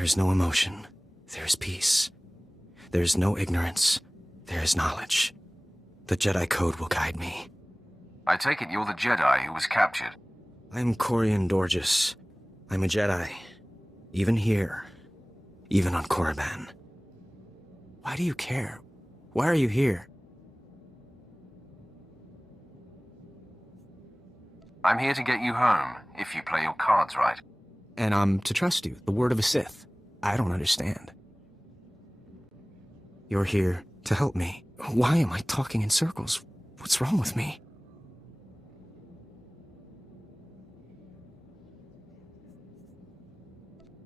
There is no emotion. There is peace. There is no ignorance. There is knowledge. The Jedi Code will guide me. I take it you're the Jedi who was captured. I'm Corian Dorgis. I'm a Jedi. Even here. Even on Korriban. Why do you care? Why are you here? I'm here to get you home, if you play your cards right. And I'm to trust you, the word of a Sith. I don't understand. You're here to help me. Why am I talking in circles? What's wrong with me?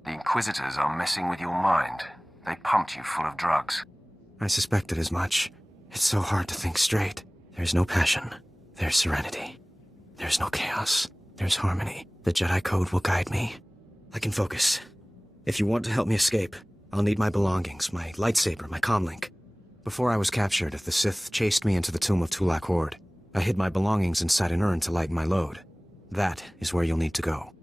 The Inquisitors are messing with your mind. They pumped you full of drugs. I suspected as much. It's so hard to think straight. There's no passion. There's serenity. There's no chaos. There's harmony. The Jedi Code will guide me. I can focus. If you want to help me escape, I'll need my belongings, my lightsaber, my comlink. Before I was captured, the Sith chased me into the tomb of Tulak Horde. I hid my belongings inside an urn to lighten my load. That is where you'll need to go.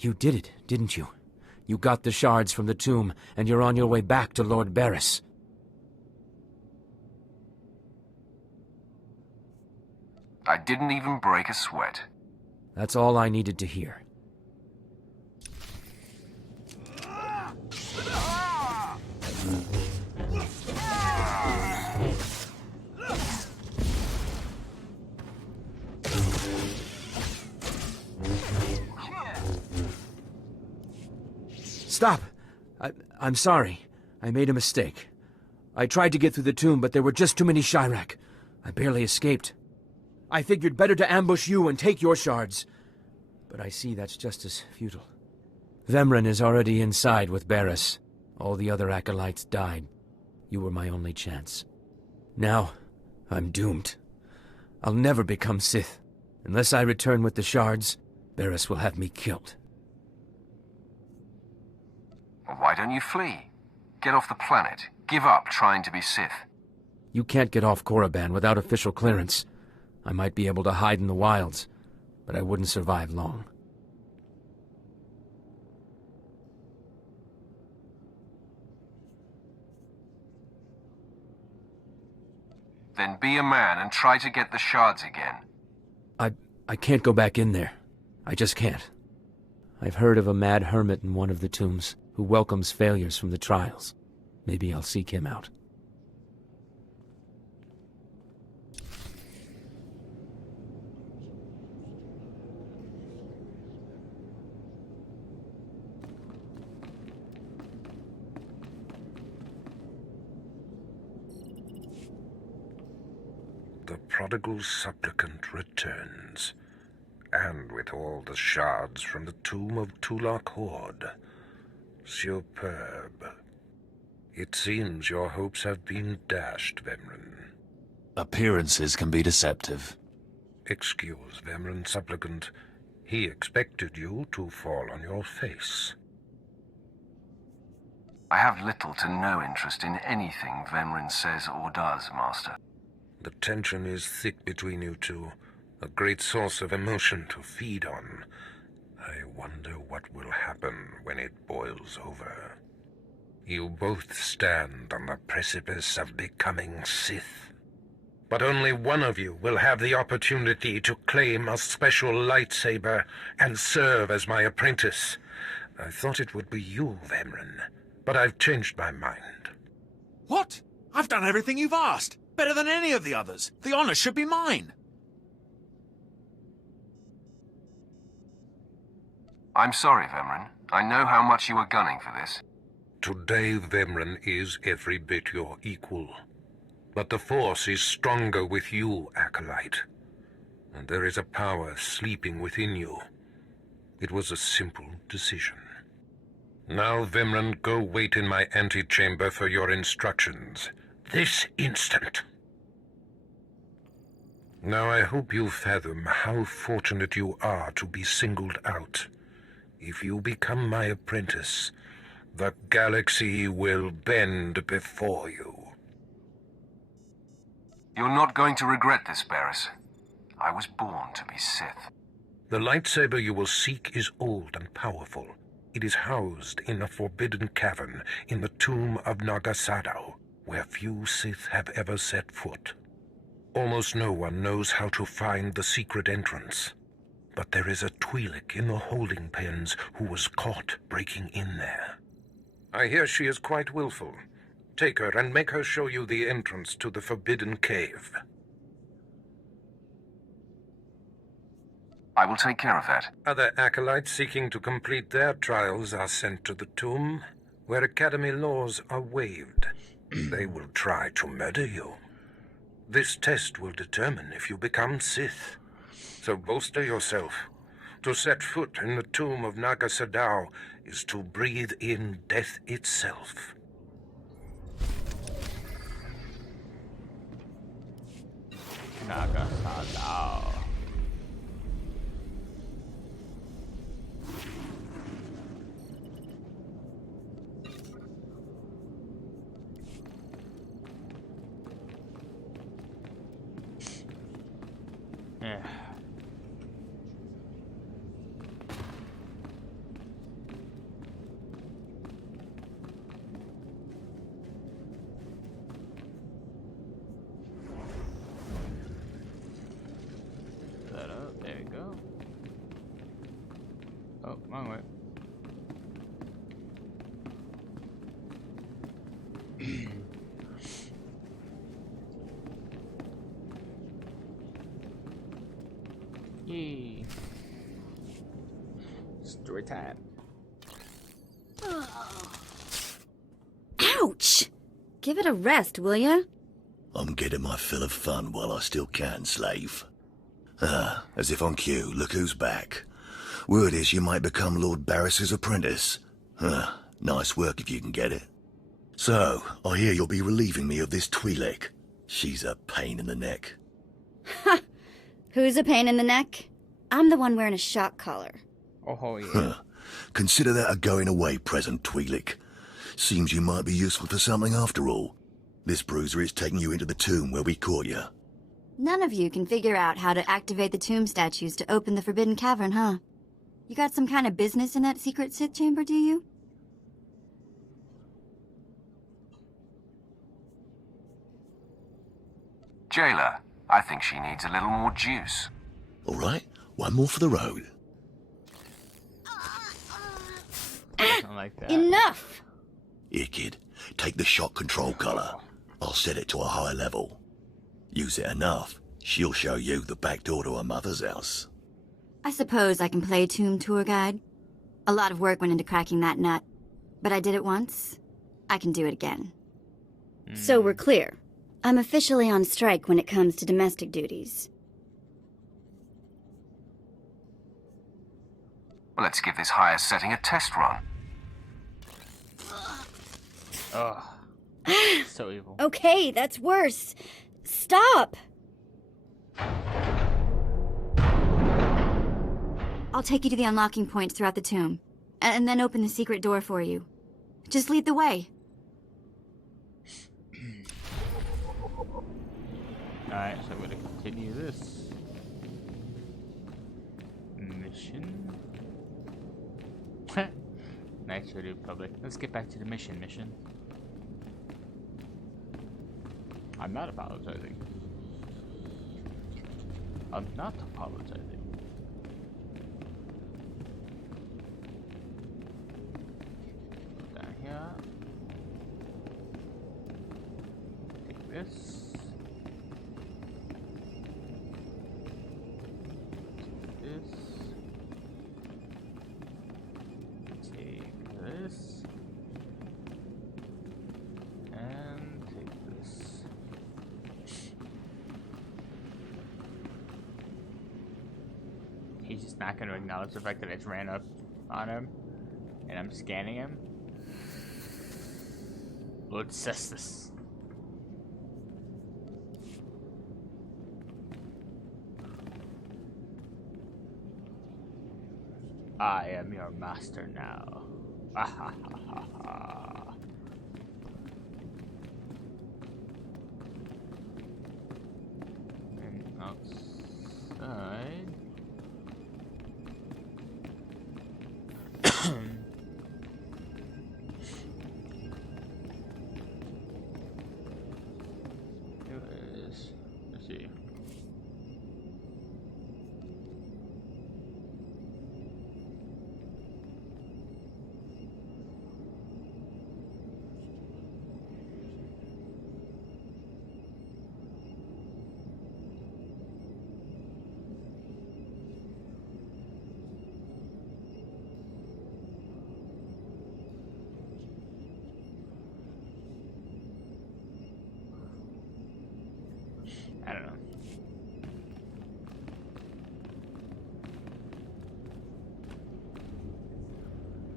You did it, didn't you? You got the shards from the tomb, and you're on your way back to Lord Barriss. I didn't even break a sweat. That's all I needed to hear. Stop! I'm sorry. I made a mistake. I tried to get through the tomb, but there were just too many Chirac. I barely escaped. I figured better to ambush you and take your shards. But I see that's just as futile. Vemran is already inside with Barriss. All the other acolytes died. You were my only chance. Now, I'm doomed. I'll never become Sith. Unless I return with the shards, Barriss will have me killed. Why don't you flee? Get off the planet. Give up trying to be Sith. You can't get off Korriban without official clearance. I might be able to hide in the wilds, but I wouldn't survive long. Then be a man and try to get the shards again. I can't go back in there. I just can't. I've heard of a mad hermit in one of the tombs who welcomes failures from the trials. Maybe I'll seek him out. prodigal supplicant returns, and with all the shards from the tomb of Tulak Horde. Superb. It seems your hopes have been dashed, Vemran. Appearances can be deceptive. Excuse Vemran, supplicant. He expected you to fall on your face. I have little to no interest in anything Vemran says or does, Master. The tension is thick between you two, a great source of emotion to feed on. I wonder what will happen when it boils over. You both stand on the precipice of becoming Sith. But only one of you will have the opportunity to claim a special lightsaber and serve as my apprentice. I thought it would be you, Vemran, but I've changed my mind. What? I've done everything you've asked. Better than any of the others. The honor should be mine. I'm sorry, Vemran. I know how much you were gunning for this. Today, Vemran is every bit your equal. But the Force is stronger with you, Acolyte. And there is a power sleeping within you. It was a simple decision. Now, Vemran, go wait in my antechamber for your instructions. This instant. Now, I hope you fathom how fortunate you are to be singled out. If you become my apprentice, the galaxy will bend before you. You're not going to regret this, Barris. I was born to be Sith. The lightsaber you will seek is old and powerful. It is housed in a forbidden cavern in the tomb of Nagasado, where few Sith have ever set foot. Almost no one knows how to find the secret entrance. But there is a Twi'lek in the holding pens who was caught breaking in there. I hear she is quite willful. Take her and make her show you the entrance to the forbidden cave. I will take care of that. Other acolytes seeking to complete their trials are sent to the tomb, where Academy laws are waived. They will try to murder you. This test will determine if you become Sith. So bolster yourself. To set foot in the tomb of Nagasadao is to breathe in death itself. Nagasadao. Yeah. That up, there you go. Oh, wrong way. Yay. Story time. Ouch! Give it a rest, will ya? I'm getting my fill of fun while I still can, slave. As if on cue, look who's back. Word is you might become Lord Barris's apprentice. Nice work if you can get it. So, I hear you'll be relieving me of this Twi'lek. She's a pain in the neck. Ha! Who's a pain in the neck? I'm the one wearing a shock collar. Oh, yeah. Consider that a going-away present, Twi'lek. Seems you might be useful for something after all. This bruiser is taking you into the tomb where we caught you. None of you can figure out how to activate the tomb statues to open the Forbidden Cavern, huh? You got some kind of business in that secret Sith chamber, do you? Jailer, I think she needs a little more juice. All right, one more for the road. Something like that. Enough! Here, kid, take the shock control collar. I'll set it to a high level. Use it enough, she'll show you the back door to her mother's house. I suppose I can play tomb tour guide. A lot of work went into cracking that nut. But I did it once. I can do it again. So we're clear. I'm officially on strike when it comes to domestic duties. Well, let's give this higher setting a test run. Ugh. So evil. Okay, that's worse. Stop! I'll take you to the unlocking points throughout the tomb, and then open the secret door for you. Just lead the way. Alright, so I'm gonna continue this mission. Nice to do public. Let's get back to the mission. I'm not apologizing. I'm not apologizing. Down here. Take this. Take this. And take this. He's just not going to acknowledge the fact that I just ran up on him and I'm scanning him. Lord Cestus. I am your master now. And outside. Let's see. I don't know.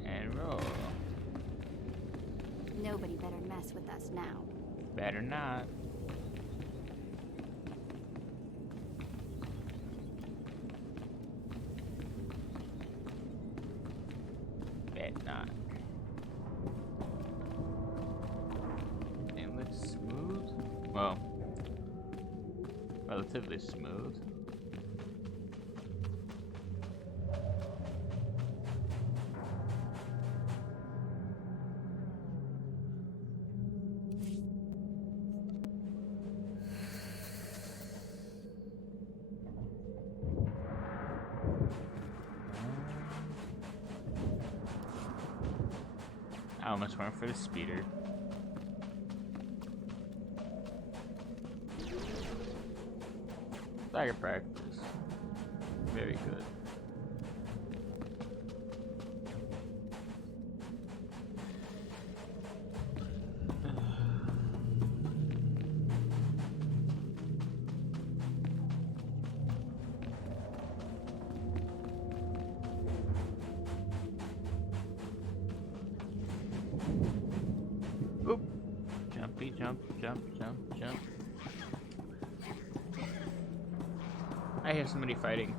And roll. Nobody better mess with us now. Better not. Bet not. And looks smooth. Well, relatively smooth. I almost went for the speeder. Stagger practice. Very good. Oop. Jumpy, jump. I hear somebody fighting.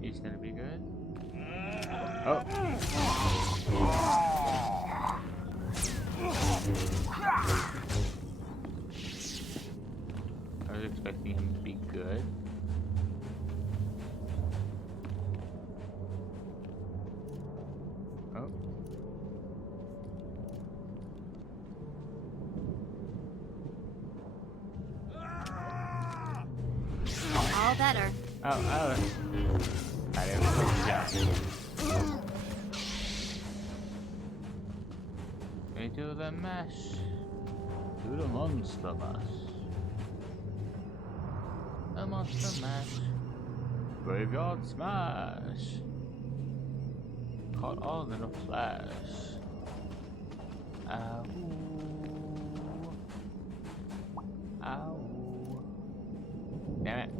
He's gonna be good. Oh. I was expecting him to be good. Oh. All better. Oh. We do the mash. Do the monster mash. The monster mash. Graveyard smash. Caught all in a flash. Ow. Ow. Damn it.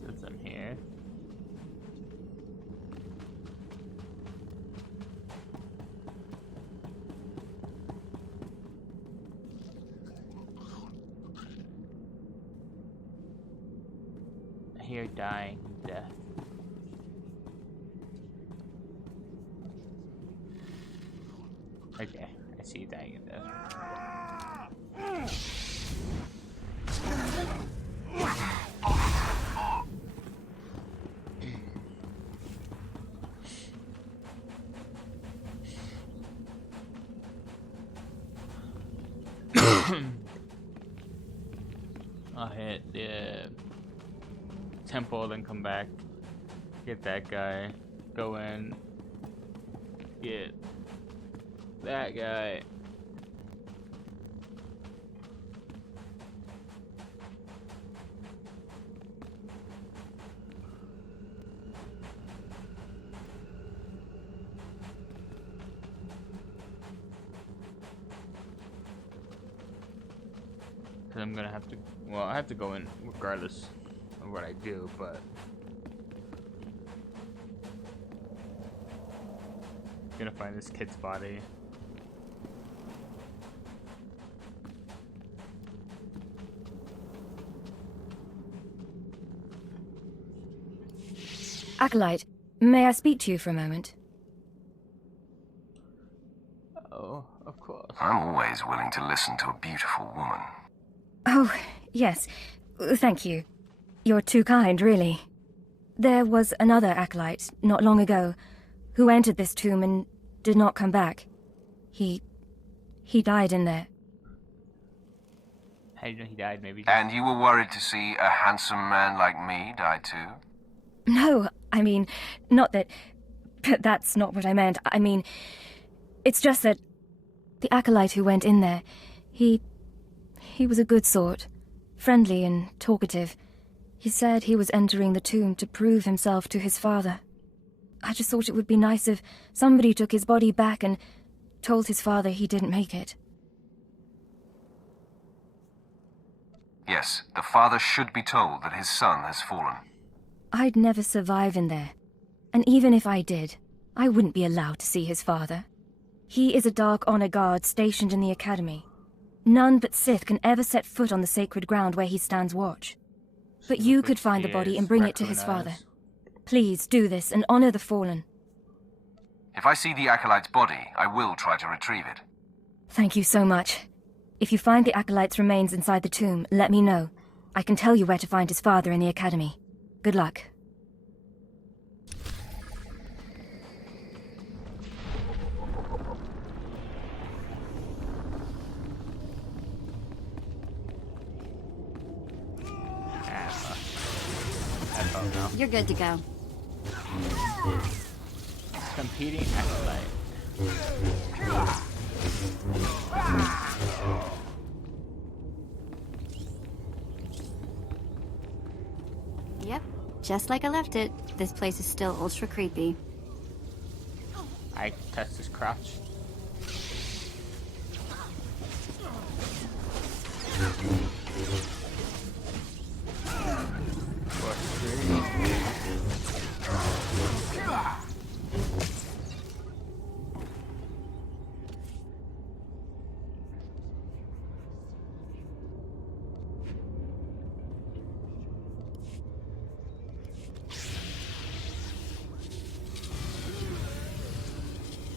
Since I'm here. I hear dying death. Okay, I see you dying in death. I'll hit the temple, then come back, get that guy, go in, get that guy. Cause I'm gonna have to, well, I have to go in regardless of what I do, but I'm gonna find this kid's body. Acolyte, may I speak to you for a moment? Oh, of course. I'm always willing to listen to a beautiful woman. Oh, yes. Thank you. You're too kind, really. There was another acolyte, not long ago, who entered this tomb and did not come back. He died in there. How do you know he died? Maybe. And you were worried to see a handsome man like me die too? No, I mean, not that... That's not what I meant. I mean, it's just that the acolyte who went in there, he was a good sort, friendly and talkative. He said he was entering the tomb to prove himself to his father. I just thought it would be nice if somebody took his body back and told his father he didn't make it. Yes, the father should be told that his son has fallen. I'd never survive in there. And even if I did, I wouldn't be allowed to see his father. He is a Dark Honor Guard stationed in the Academy. None but Sith can ever set foot on the sacred ground where he stands watch. But you could find the body and bring it to his father. Please do this and honor the fallen. If I see the Acolyte's body, I will try to retrieve it. Thank you so much. If you find the Acolyte's remains inside the tomb, let me know. I can tell you where to find his father in the Academy. Good luck. You're good to go. Competing acolyte. Yep, just like I left it. This place is still ultra creepy. I test his crouch.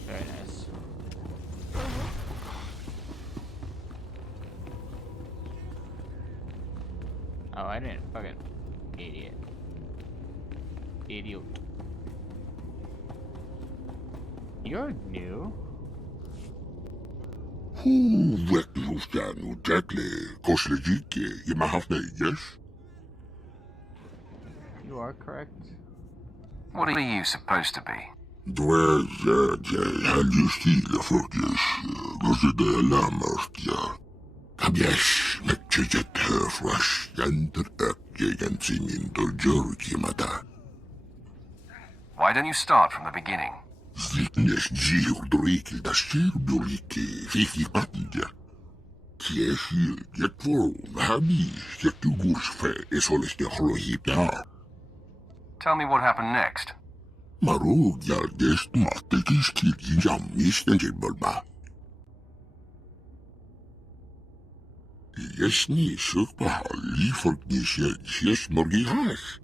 Very nice. Oh, I didn't fucking idiot. idiot. You're new. Who wektuhustanu tekle koslejike yemahafne yes? You are correct. What are you supposed to be? Dwe haljustile furjes gozide lamartja. Kabjesh mekchijet herfrash yanter ekjegensimin doljurkimata. Why don't you start from the beginning? Ziknes jiurdrikil da shirduriki fiki patja. Kieshil jetvorum habi jetugursfe esoleste hlohipja. Tell me what happened next. Marug yaldest matekis kilji jammis tenjibulba. Yesni sukpa liefert yes morgi hash.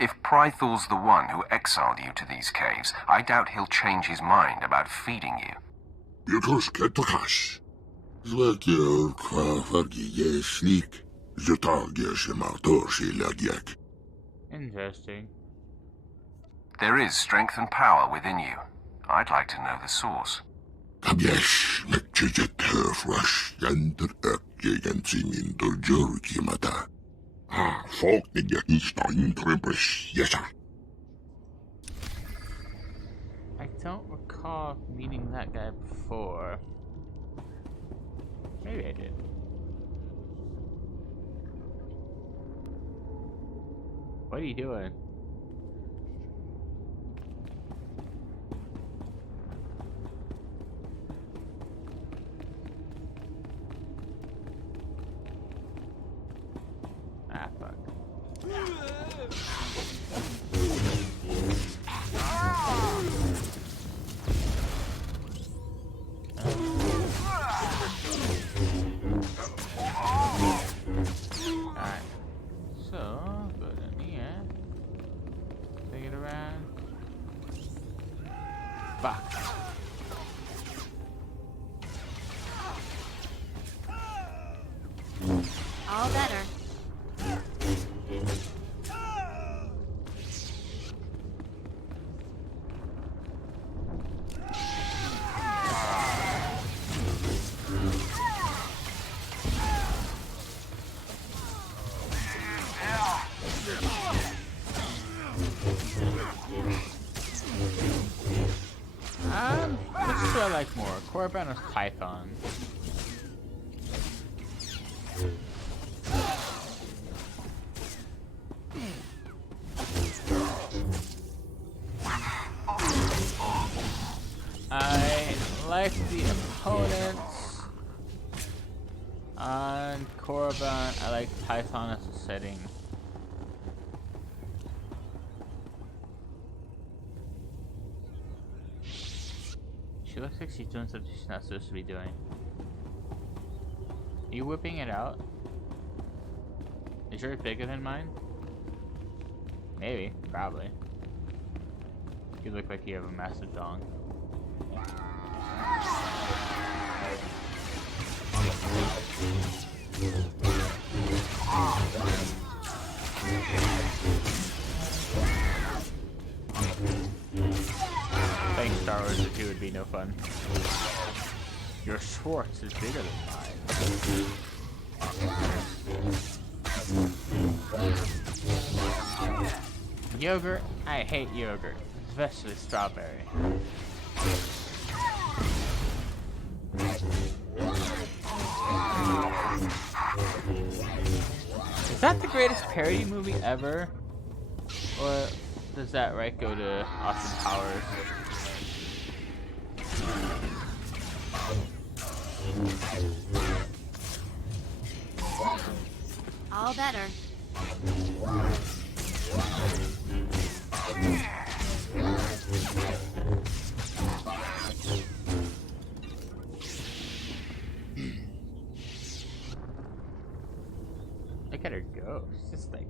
If Prythor's the one who exiled you to these caves, I doubt he'll change his mind about feeding you. Yutus ketakash. Zwekir kwafargi yeslik. Lagiak. Interesting. There is strength and power within you. I'd like to know the source. Kabjesh mekchijet herfrash yanter ekjegensimin doljurkimata. Folk nigga Einstein Trempress, yes sir. I don't recall meeting that guy before. Maybe I did. What are you doing? Ah, fuck. Alright. So, go down here. Take it around. Fuck. All better. Which do I like more? Korriban or Python? I like the opponents. On Korriban, I like Python as a setting. She looks like she's doing something she's not supposed to be doing. Are you whipping it out? Is yours bigger than mine? Maybe. Probably. You look like you have a massive dong. Thanks, Star Wars, the 2 would be no fun. Your Schwartz is bigger than mine. Yogurt? I hate yogurt, especially strawberry. Is that the greatest parody movie ever? Or does that right go to Austin Powers? All better. Look at her go. She's just like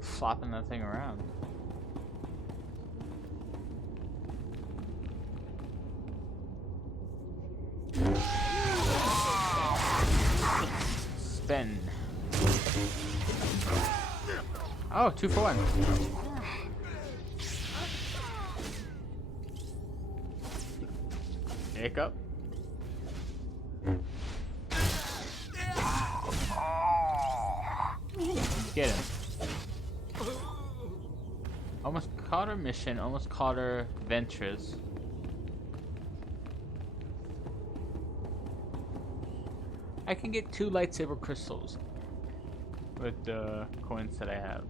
flopping that thing around. spin. Oh, 2 for 1. Hiccup. Get him. Almost caught her mission, almost caught her Ventress. I can get 2 lightsaber crystals with the coins that I have.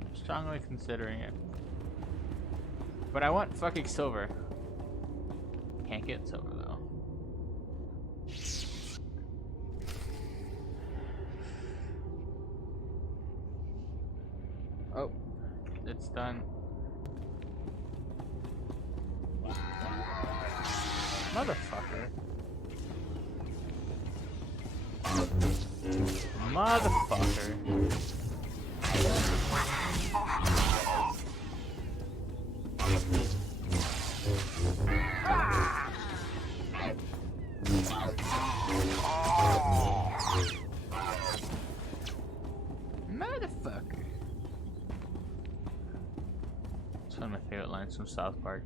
I'm strongly considering it. But I want fucking silver. Can't get silver though. Oh, it's done. Motherfucker. Motherfucker. Motherfucker. It's one of my favorite lines from South Park.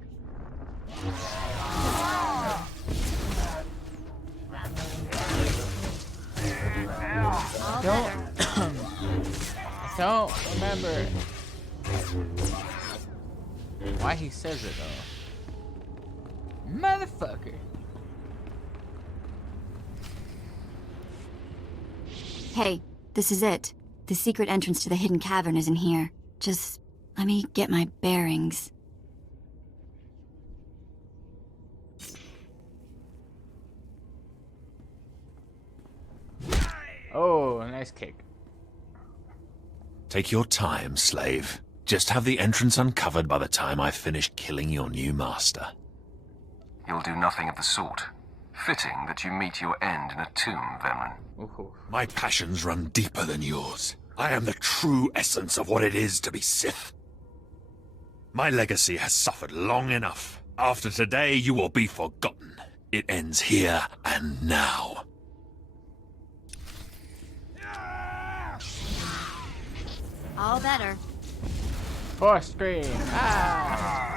I don't remember why he says it though. Motherfucker. Hey, this is it. The secret entrance to the hidden cavern is in here. Just let me get my bearings. Oh, a nice kick. Take your time, slave. Just have the entrance uncovered by the time I finish killing your new master. You'll do nothing of the sort. Fitting that you meet your end in a tomb, Vemran. Ooh. My passions run deeper than yours. I am the true essence of what it is to be Sith. My legacy has suffered long enough. After today, you will be forgotten. It ends here and now. All better. Force scream. Ah!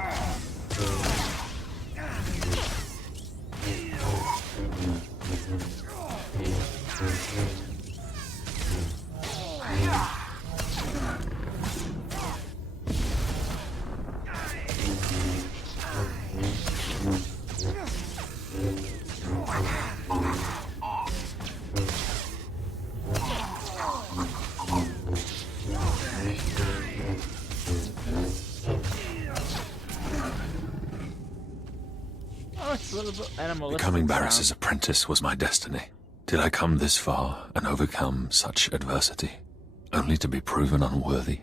Oh, it's a little bit animalistic. Becoming Barris's apprentice was my destiny. Did I come this far and overcome such adversity, only to be proven unworthy?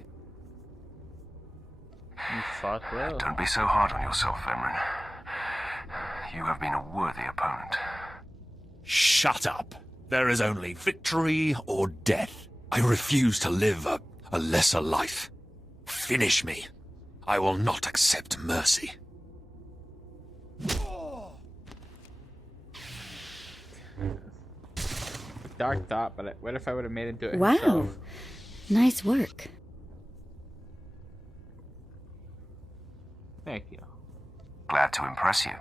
You fought well. Don't be so hard on yourself, Vemran. You have been a worthy opponent. Shut up! There is only victory or death. I refuse to live a lesser life. Finish me. I will not accept mercy. Dark thought, but what if I would have made him do it Wow. himself? Nice work. Thank you. Glad to impress you.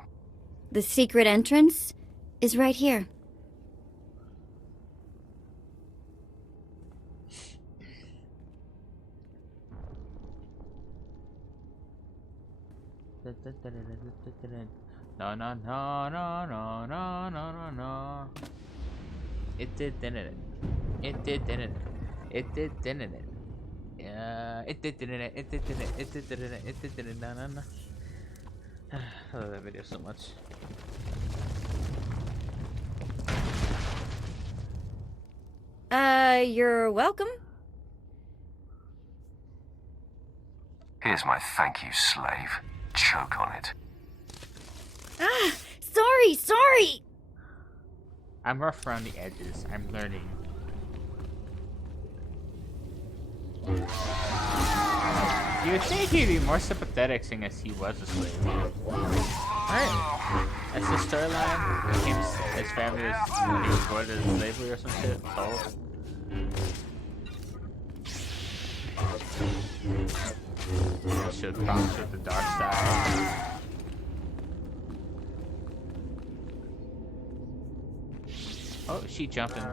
The secret entrance is right here. No, no, no, no, no, no, no, no, no. It did, didn't it? It did, didn't it? It did, didn't it? Yeah, it did, didn't it? It did, didn't it? It did, didn't it? It did, didn't it? No, no, no. I love that video so much. You're welcome. Here's my thank you, slave. Choke on it. Ah, sorry! I'm rough around the edges. I'm learning. You would think he'd be more sympathetic seeing as he was a slave. Right? That's the storyline. His family was when he was born into slavery or some shit. Sold. Should bounce with the dark side. Oh, she jumping.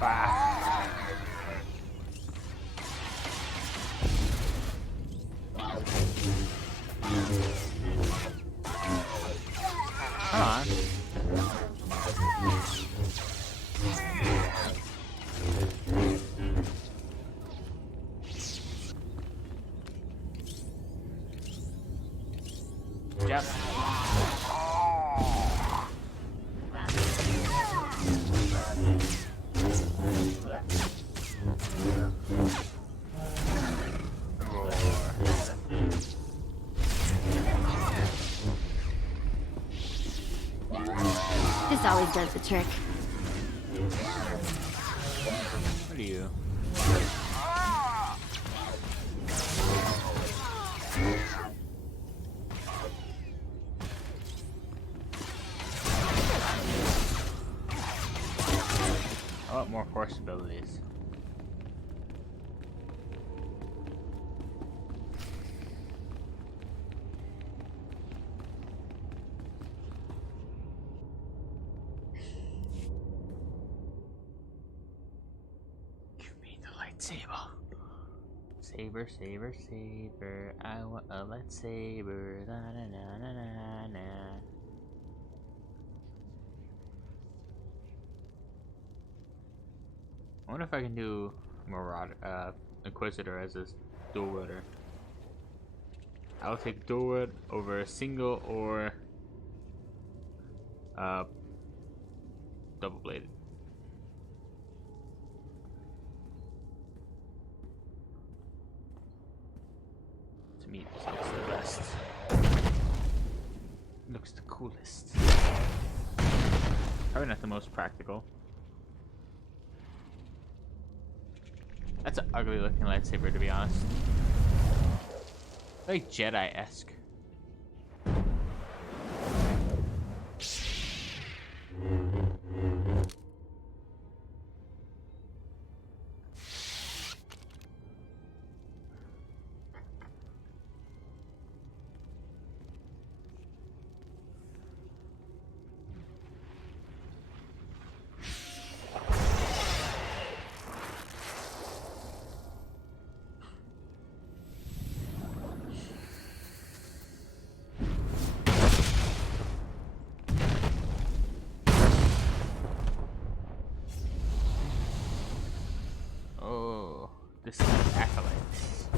Bah. Come on. Jump. This always does the trick. What are you? I want more force abilities. Give me the lightsaber. Saber, saber, saber. I want a lightsaber. Na na na na na na. I wonder if I can do Marauder, Inquisitor as a dual wielder. I'll take dual wield over a single or double bladed. To me, this looks the best. Looks the coolest. Probably not the most practical. That's an ugly looking lightsaber, to be honest. Very Jedi-esque. Oh, this is acolytes.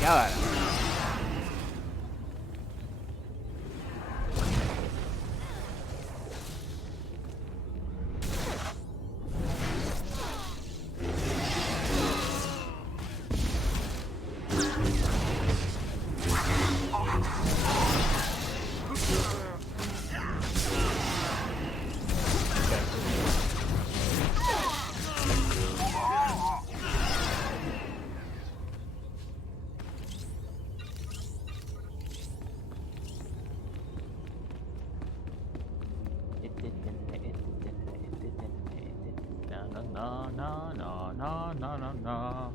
Yell at him. No.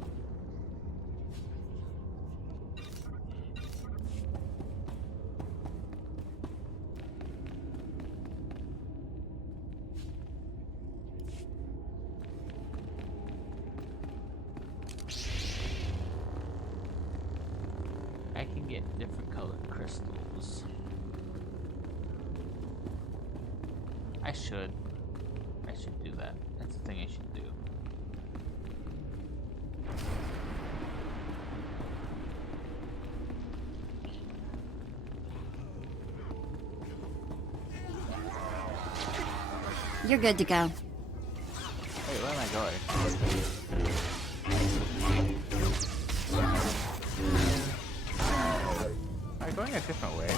crystals. I should do that. That's the thing I should do. You're good to go. Wait, where am I going? Am I going a different way?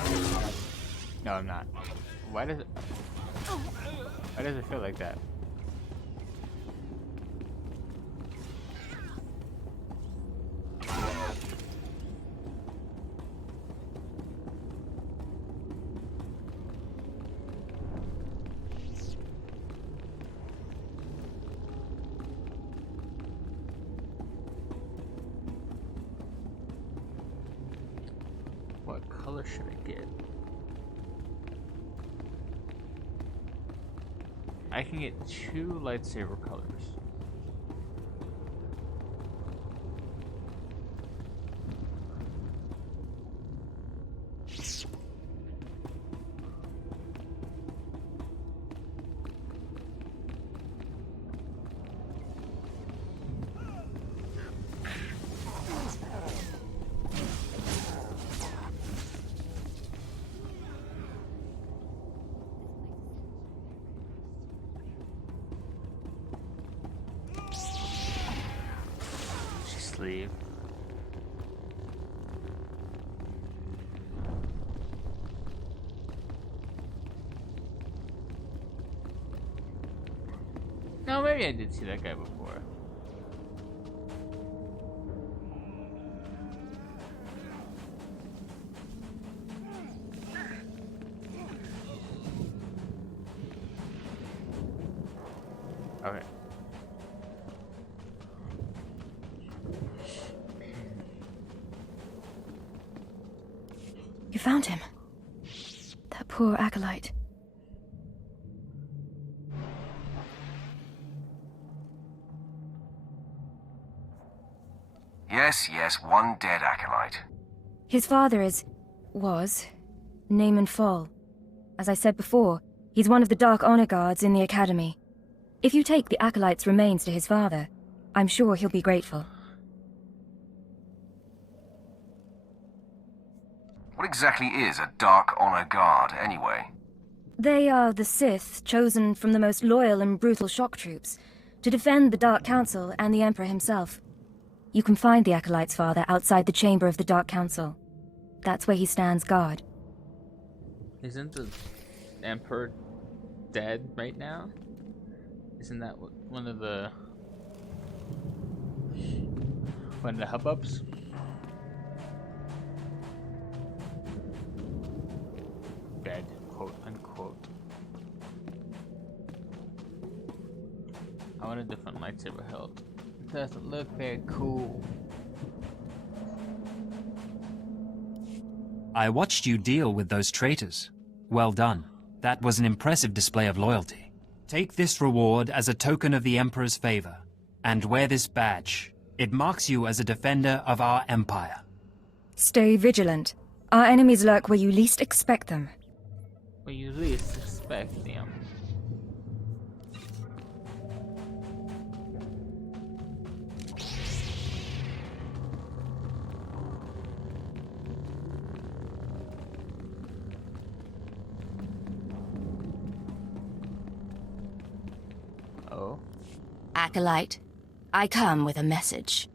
No, I'm not. Why does it feel like that? What color should I get? I can get 2 lightsaber colors. Leave. No, maybe I did see that guy before. Okay. You found him. That poor acolyte. Yes, one dead acolyte. His father was, Naaman Fall. As I said before, he's one of the Dark Honor Guards in the Academy. If you take the acolyte's remains to his father, I'm sure he'll be grateful. What exactly is a Dark Honor Guard, anyway? They are the Sith chosen from the most loyal and brutal shock troops to defend the Dark Council and the Emperor himself. You can find the acolyte's father outside the chamber of the Dark Council. That's where he stands guard. Isn't the Emperor dead right now? Isn't that one of the hubbubs? Dead, quote unquote. I want a different lightsaber hilt. It doesn't look very cool. I watched you deal with those traitors. Well done. That was an impressive display of loyalty. Take this reward as a token of the Emperor's favor, and wear this badge. It marks you as a defender of our empire. Stay vigilant. Our enemies lurk where you least expect them. Where you least expect them. Oh? Acolyte, I come with a message.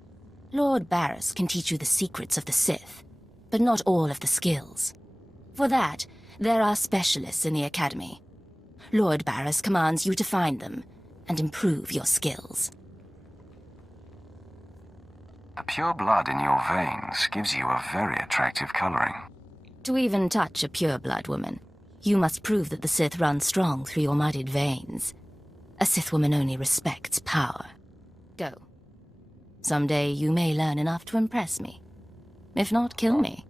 Lord Barris can teach you the secrets of the Sith, but not all of the skills. For that, there are specialists in the Academy. Lord Barris commands you to find them and improve your skills. The pure blood in your veins gives you a very attractive coloring. To even touch a pure-blood woman, you must prove that the Sith run strong through your muddied veins. A Sith woman only respects power. Go. Someday you may learn enough to impress me. If not, kill me.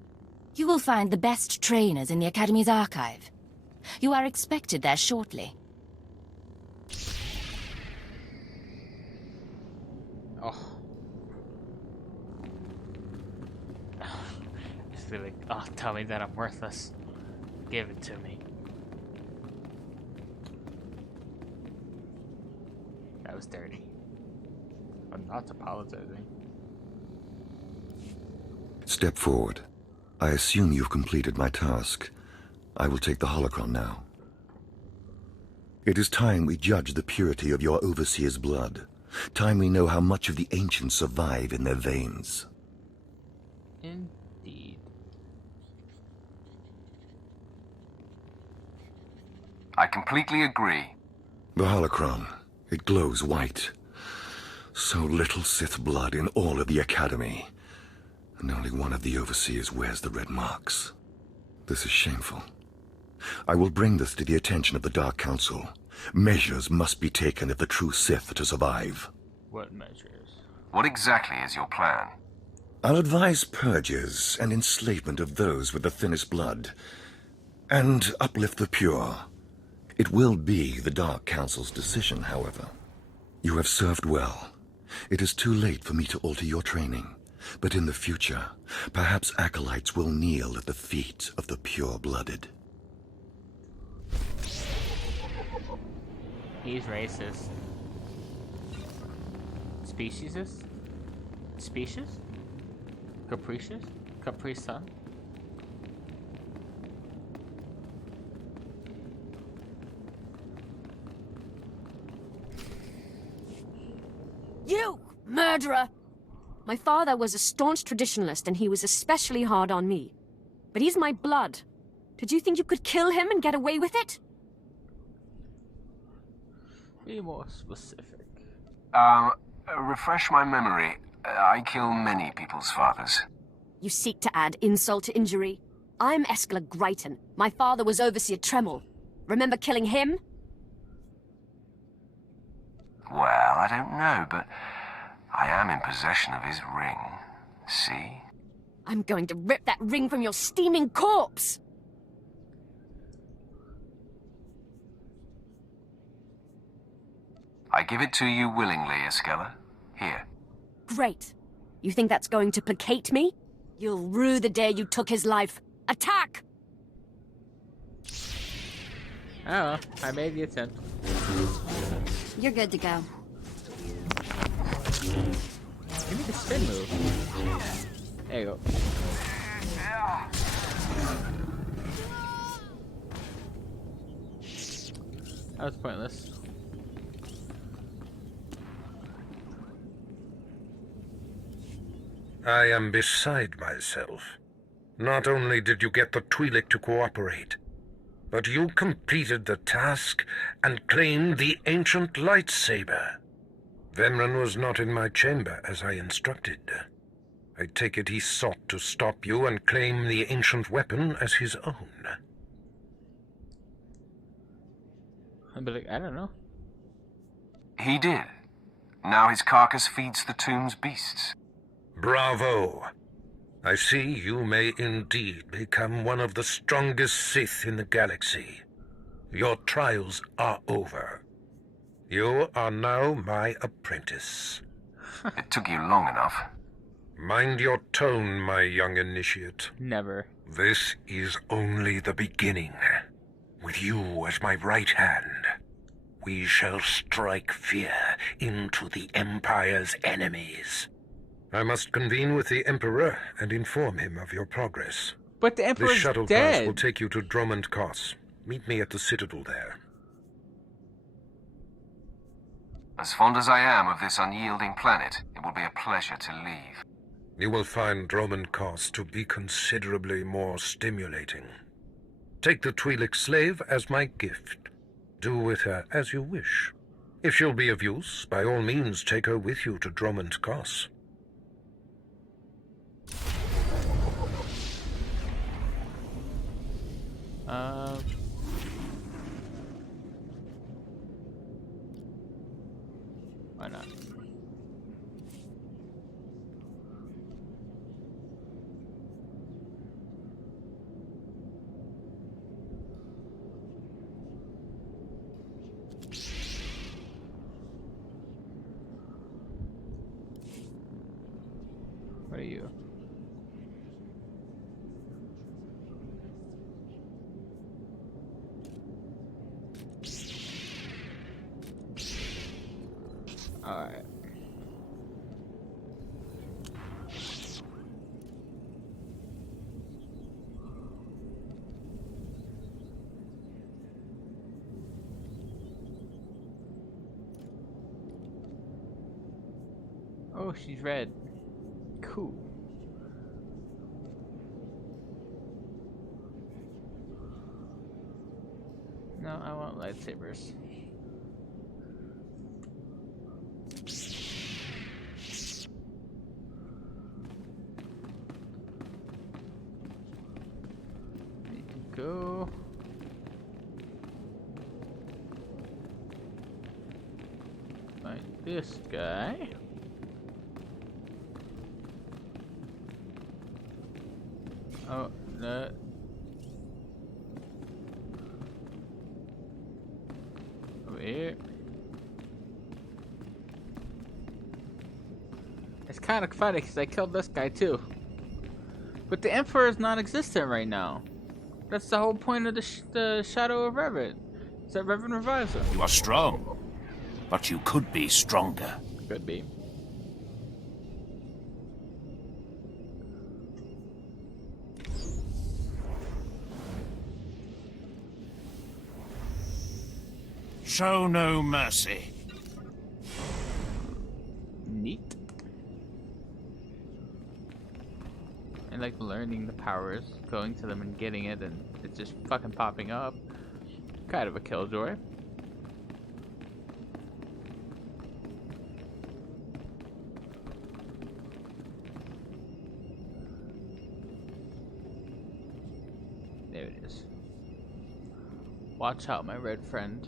You will find the best trainers in the Academy's archive. You are expected there shortly. Oh. just be like, oh, tell me that I'm worthless. Give it to me. That was dirty. I'm not apologizing. Step forward. I assume you've completed my task. I will take the holocron now. It is time we judge the purity of your overseer's blood. Time we know how much of the ancients survive in their veins. Indeed. I completely agree. The holocron. It glows white. So little Sith blood in all of the Academy. And only one of the overseers wears the red marks. This is shameful. I will bring this to the attention of the Dark Council. Measures must be taken if the true Sith are to survive. What measures? What exactly is your plan? I'll advise purges and enslavement of those with the thinnest blood. And uplift the pure. It will be the Dark Council's decision, however. You have served well. It is too late for me to alter your training. But in the future, perhaps acolytes will kneel at the feet of the pure-blooded. He's racist. Speciesist? Specious? Capricious? Caprisa? You! Murderer! My father was a staunch traditionalist, and he was especially hard on me. But he's my blood. Did you think you could kill him and get away with it? Be more specific. Refresh my memory. I kill many people's fathers. You seek to add insult to injury. I'm Eskla Greiton. My father was Overseer Tremel. Remember killing him? Well, I don't know, but I am in possession of his ring. See? I'm going to rip that ring from your steaming corpse! I give it to you willingly, Eskella. Here. Great. You think that's going to placate me? You'll rue the day you took his life. Attack! Oh, I made the attempt. You're good to go. Give me the spin move. There you go. That was pointless. I am beside myself. Not only did you get the Twi'lek to cooperate, but you completed the task and claimed the ancient lightsaber. Venran was not in my chamber as I instructed. I take it he sought to stop you and claim the ancient weapon as his own. I'd be like, I don't know. He did. Now his carcass feeds the tomb's beasts. Bravo! I see you may indeed become one of the strongest Sith in the galaxy. Your trials are over. You are now my apprentice. It took you long enough. Mind your tone, my young initiate. Never. This is only the beginning. With you as my right hand, we shall strike fear into the Empire's enemies. I must convene with the Emperor and inform him of your progress. But the Emperor's This shuttle dead. pass will take you to Dromund Kos. Meet me at the Citadel there. As fond as I am of this unyielding planet, it will be a pleasure to leave. You will find Dromund Kos to be considerably more stimulating. Take the Twi'lek slave as my gift. Do with her as you wish. If she'll be of use, by all means take her with you to Dromund Kos. Why not? What are you? Alright. Oh, she's red. Cool. No, I want lightsabers. Need to go. Find this guy. Oh, no. Over here. It's kind of funny because I killed this guy too. But the Emperor is non-existent right now. That's the whole point of the Shadow of Revan. Is that Revan revives him. You are strong, but you could be stronger. Could be. Show no mercy. Neat. I like learning the powers, going to them and getting it, and it's just fucking popping up. Kind of a killjoy. There it is. Watch out, my red friend.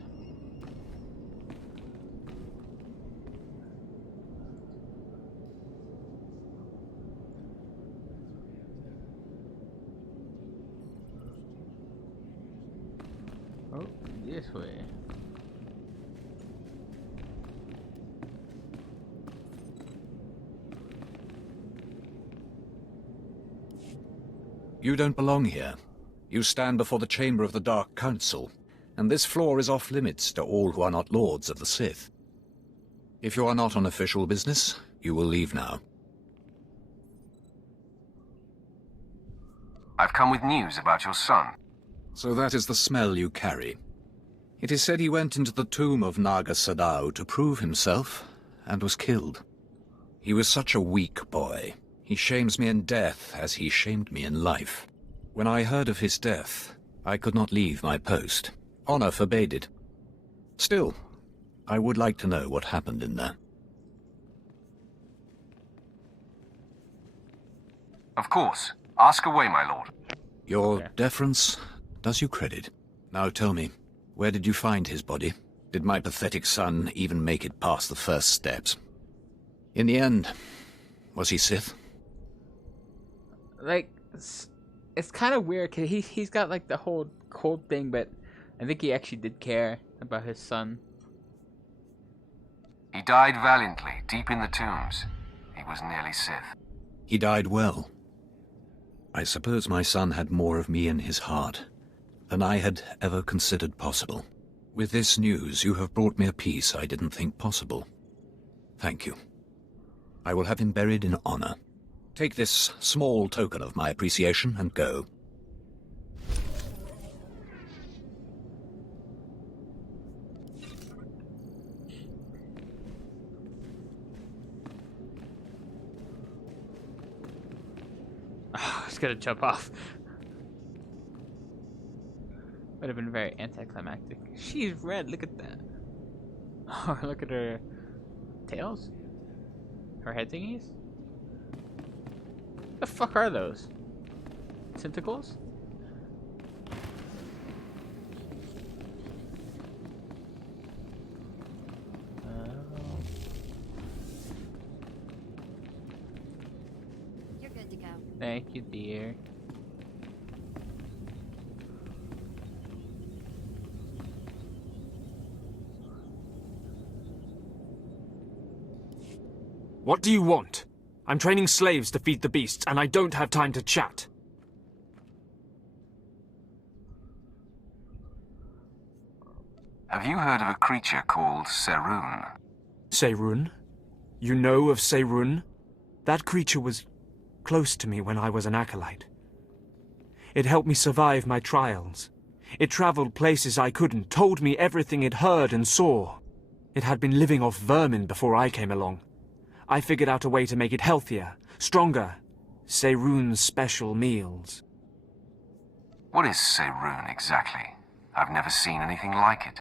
Oh, this way. You don't belong here. You stand before the chamber of the Dark Council, and this floor is off limits to all who are not lords of the Sith. If you are not on official business, you will leave now. I've come with news about your son. So that is the smell you carry. It is said he went into the tomb of Naga Sadao to prove himself, and was killed. He was such a weak boy. He shames me in death as he shamed me in life. When I heard of his death, I could not leave my post. Honor forbade it. Still, I would like to know what happened in there. Of course. Ask away, my lord. Your deference does you credit. Now tell me, where did you find his body? Did my pathetic son even make it past the first steps? In the end, was he Sith? Like, it's kind of weird because he's got like the whole cold thing, but I think he actually did care about his son. He died valiantly, deep in the tombs. He was nearly Sith. He died well. I suppose my son had more of me in his heart than I had ever considered possible. With this news, you have brought me a peace I didn't think possible. Thank you. I will have him buried in honor. Take this small token of my appreciation and go. Oh, I was gonna jump off. Would have been very anticlimactic. She's red, look at that. Oh, look at her tails? Her head thingies? The fuck are those? Tentacles? You're good to go. Thank you, dear. What do you want? I'm training slaves to feed the beasts, and I don't have time to chat. Have you heard of a creature called Serun? Seirun? You know of Seirun? That creature was close to me when I was an acolyte. It helped me survive my trials. It traveled places I couldn't, told me everything it heard and saw. It had been living off vermin before I came along. I figured out a way to make it healthier, stronger. Seirun's special meals. What is Seirun exactly? I've never seen anything like it.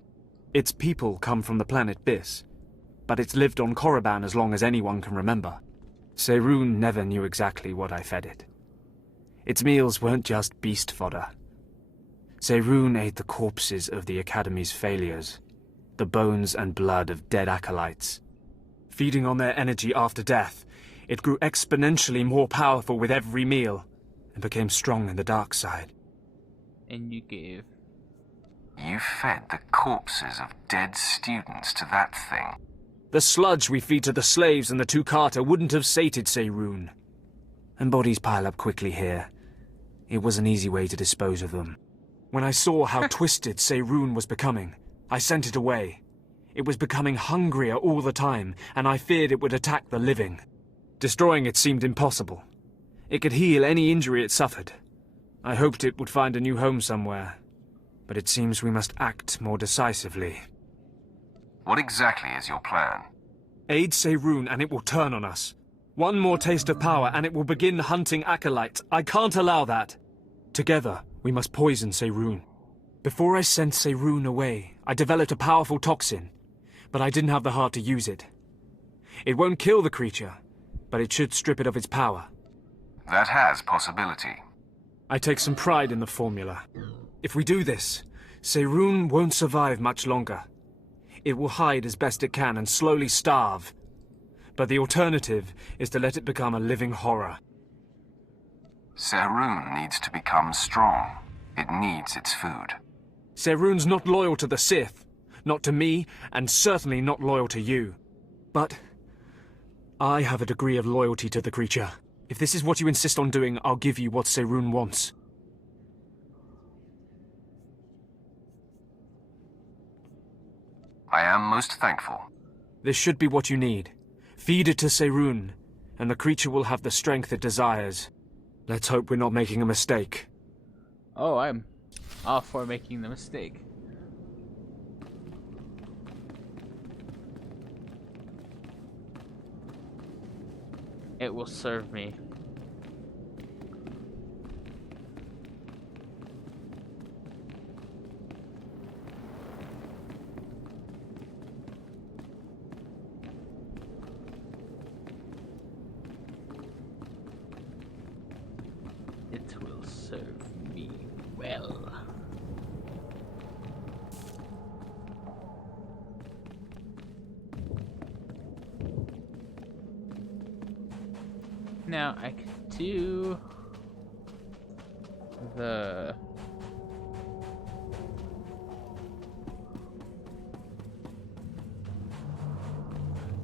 Its people come from the planet Bis, but it's lived on Korriban as long as anyone can remember. Seirun never knew exactly what I fed it. Its meals weren't just beast fodder. Seirun ate the corpses of the Academy's failures, the bones and blood of dead acolytes. Feeding on their energy after death, it grew exponentially more powerful with every meal, and became strong in the dark side. And you gave... You fed the corpses of dead students to that thing? The sludge we feed to the slaves and the two Carter wouldn't have sated Seirun. And bodies pile up quickly here. It was an easy way to dispose of them. When I saw how twisted Seirun was becoming, I sent it away. It was becoming hungrier all the time, and I feared it would attack the living. Destroying it seemed impossible. It could heal any injury it suffered. I hoped it would find a new home somewhere, but it seems we must act more decisively. What exactly is your plan? Aid Seirun and it will turn on us. One more taste of power and it will begin hunting acolytes. I can't allow that. Together, we must poison Seirun. Before I sent Seirun away, I developed a powerful toxin, but I didn't have the heart to use it. It won't kill the creature, but it should strip it of its power. That has possibility. I take some pride in the formula. If we do this, Seirun won't survive much longer. It will hide as best it can and slowly starve. But the alternative is to let it become a living horror. Seirun needs to become strong. It needs its food. Seirun's not loyal to the Sith, not to me, and certainly not loyal to you. But I have a degree of loyalty to the creature. If this is what you insist on doing, I'll give you what Seirun wants. I am most thankful. This should be what you need. Feed it to Seirun, and the creature will have the strength it desires. Let's hope we're not making a mistake. Oh, I'm all for making the mistake. It will serve me. It will serve me well. Now I can do the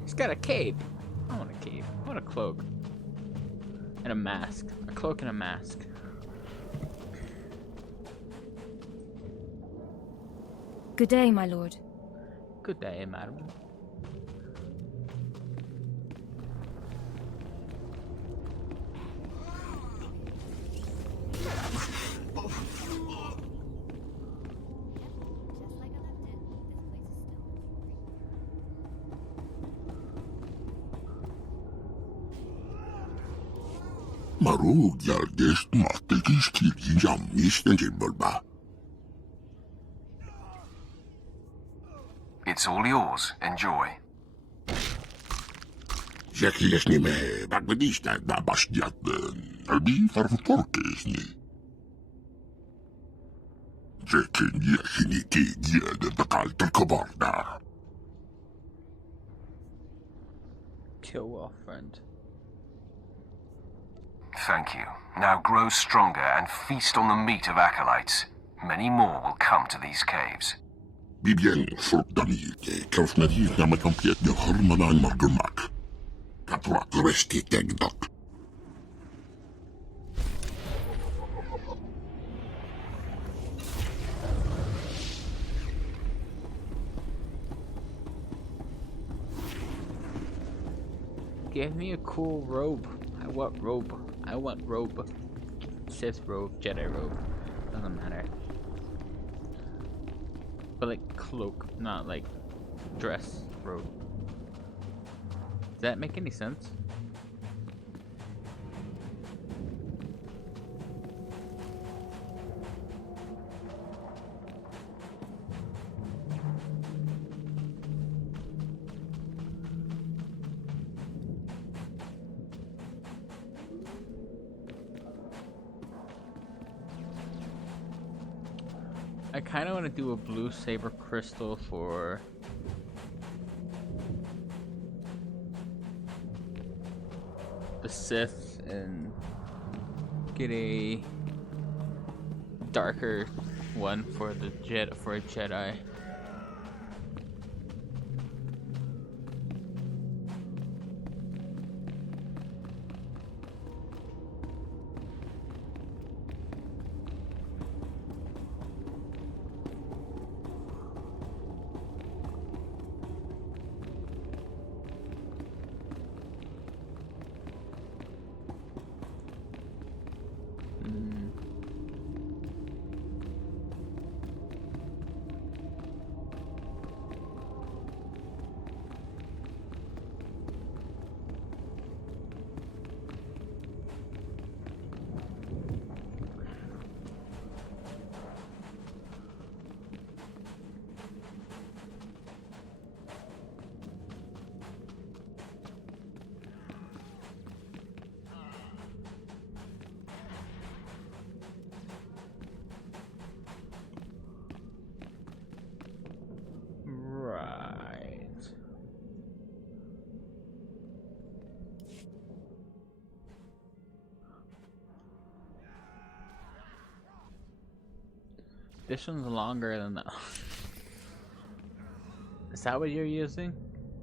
he's got a cape. I want a cape. I want a cloak. And a mask. A cloak and a mask. Good day, my lord. Good day, madam. Marug järgest mahtekis kirjin jammisten silbolba. It's all yours. Enjoy. Zekjes niet mee, wat we die staan daar bastiaten. Albi farforkesni. Zekin jechini kegje de bekalter kabarda. Kill well, friend. Thank you. Now grow stronger and feast on the meat of acolytes. Many more will come to these caves. Bibien folkdani, kafnadi na makampiet de hormanan margumak. Kaprak resti tegdak. Give me a cool robe. I want robe. I want robe. Sith robe, Jedi robe. Doesn't matter. But like cloak, not like dress robe. Does that make any sense? I kind of want to do a blue saber crystal for the Sith and get a darker one for the for a Jedi. This one's longer than that. Is that what you're using?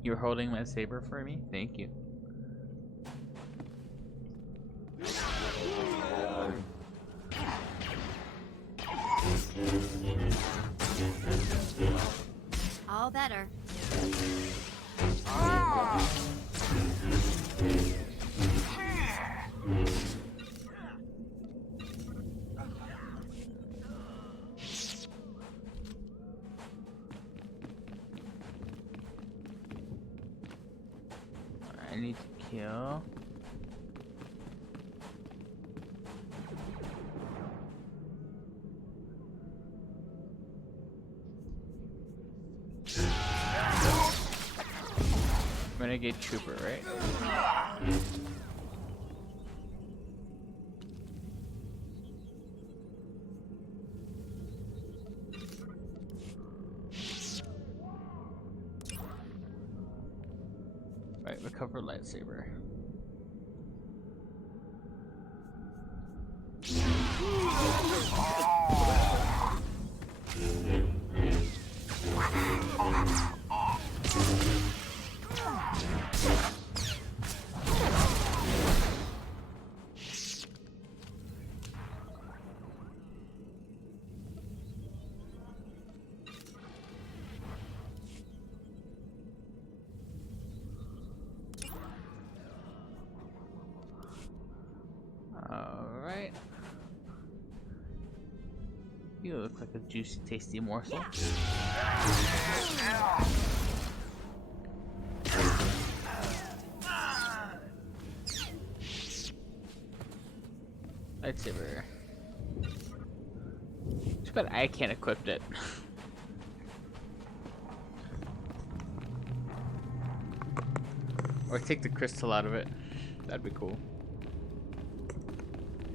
You're holding my saber for me? Thank you. All better. I need to kill. Renegade Trooper, right? Right, recover lightsaber. Alright. You look like a juicy, tasty morsel. Lightsaber. Too bad I can't equip it. Or take the crystal out of it. That'd be cool.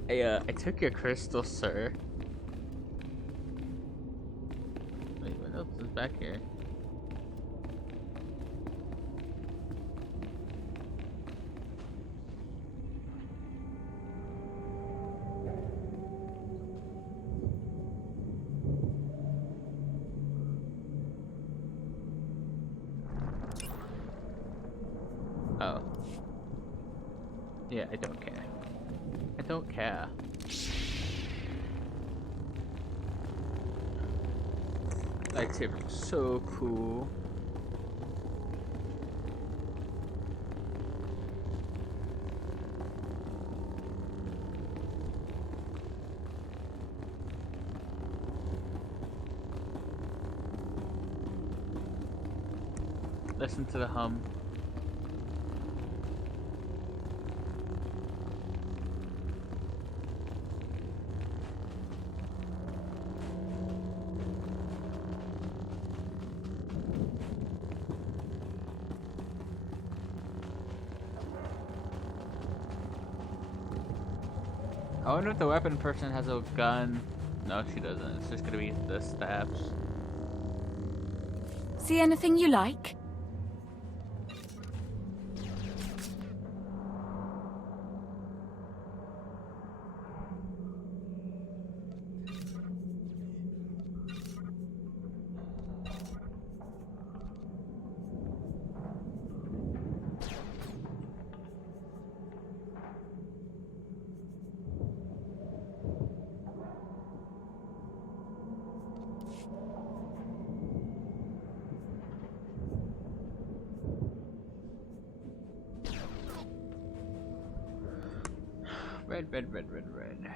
I took your crystal, sir. Wait, what else is back here? Oh. Yeah, I don't care. I don't care. Lightsaber is so cool. Listen to the hum. I wonder if the weapon person has a gun. No, she doesn't. It's just gonna be the stabs. See anything you like? Red.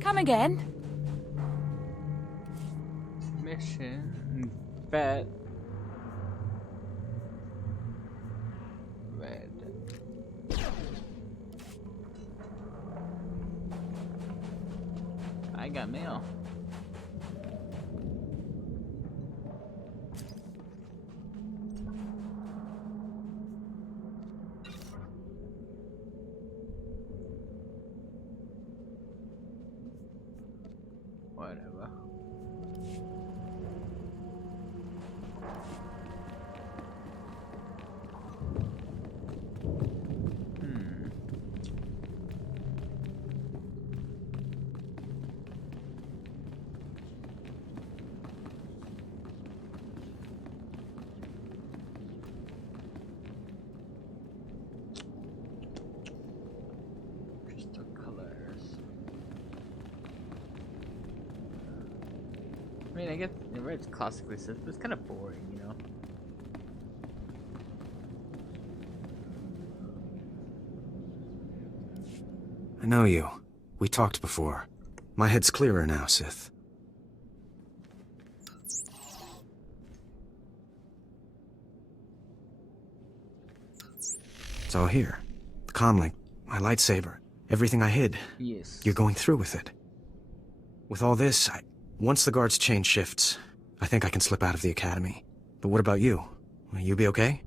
Come again? Mission. Bet. Red. I got mail. Whatever. Crystal colors. I mean, I guess red's classically Sith, but it's kind of boring, you know? I know you. We talked before. My head's clearer now, Sith. It's all here. The comlink, my lightsaber, everything I hid. Yes. You're going through with it. With all this, once the guards change shifts, I think I can slip out of the academy. But what about you? Will you be okay?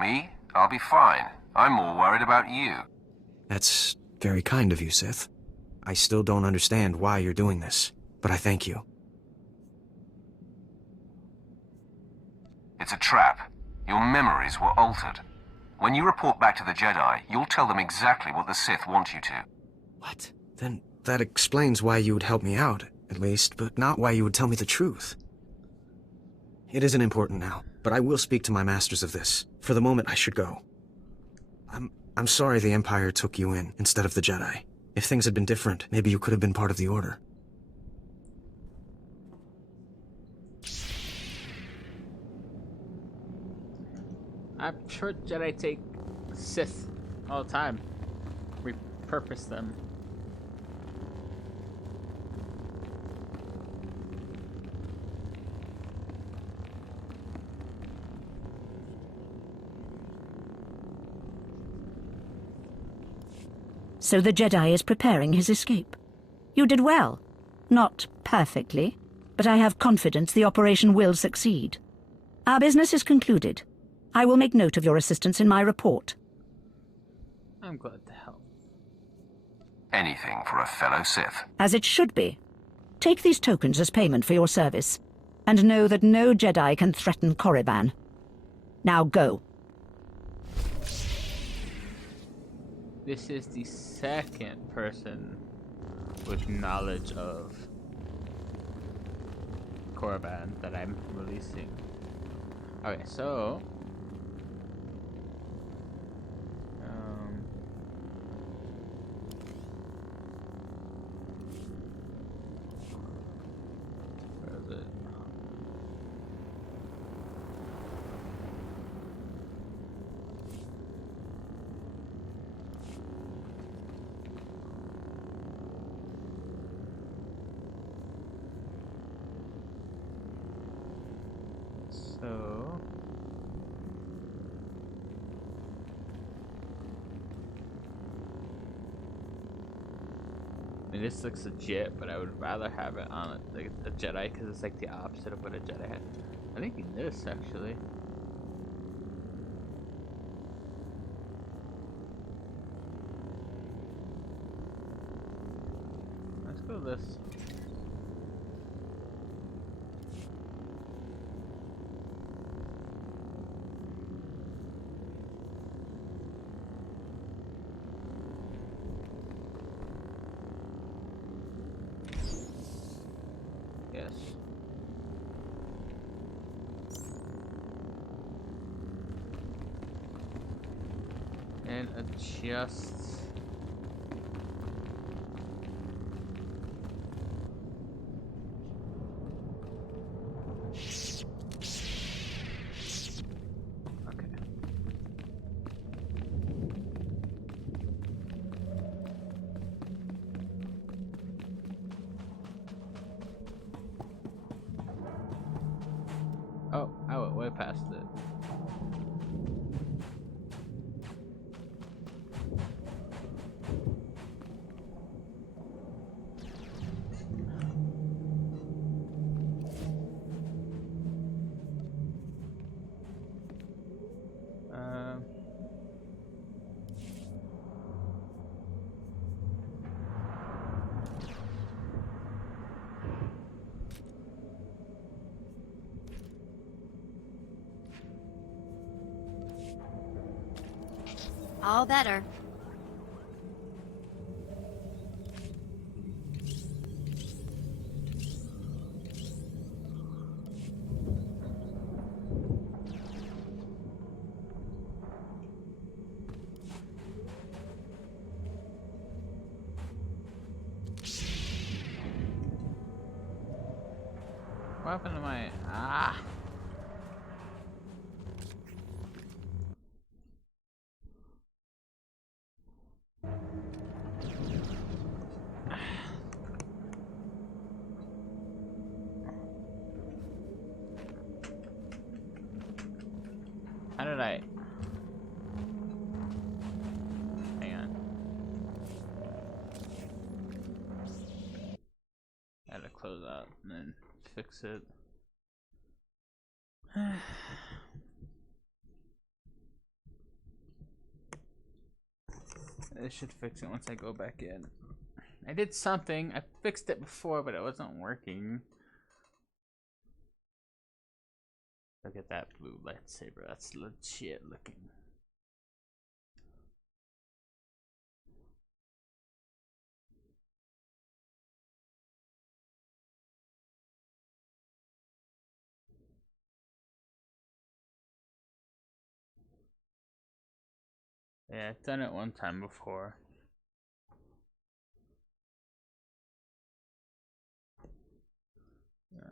Me? I'll be fine. I'm more worried about you. That's very kind of you, Sith. I still don't understand why you're doing this, but I thank you. It's a trap. Your memories were altered. When you report back to the Jedi, you'll tell them exactly what the Sith want you to. What? Then that explains why you would help me out, at least, but not why you would tell me the truth. It isn't important now, but I will speak to my masters of this. For the moment, I should go. I'm sorry the Empire took you in instead of the Jedi. If things had been different, maybe you could have been part of the Order. I'm sure Jedi take Sith all the time. Repurpose them. So the Jedi is preparing his escape. You did well. Not perfectly, but I have confidence the operation will succeed. Our business is concluded. I will make note of your assistance in my report. I'm glad to help. Anything for a fellow Sith. As it should be. Take these tokens as payment for your service, and know that no Jedi can threaten Korriban. Now go. This is the second person with knowledge of Korriban that I'm releasing. Okay, so where is it? So... I mean, this looks legit, but I would rather have it on a Jedi because it's like the opposite of what a Jedi has. I think in this, actually. Let's go with this. Yes. And adjust. Okay. Oh, I went way past it. All better. What happened to my... Ah! How did I... Hang on. I had to close out and then fix it. It should fix it once I go back in. I did something. I fixed it before, but it wasn't working. Look at that blue lightsaber. That's legit looking. Yeah, I've done it one time before. Yeah.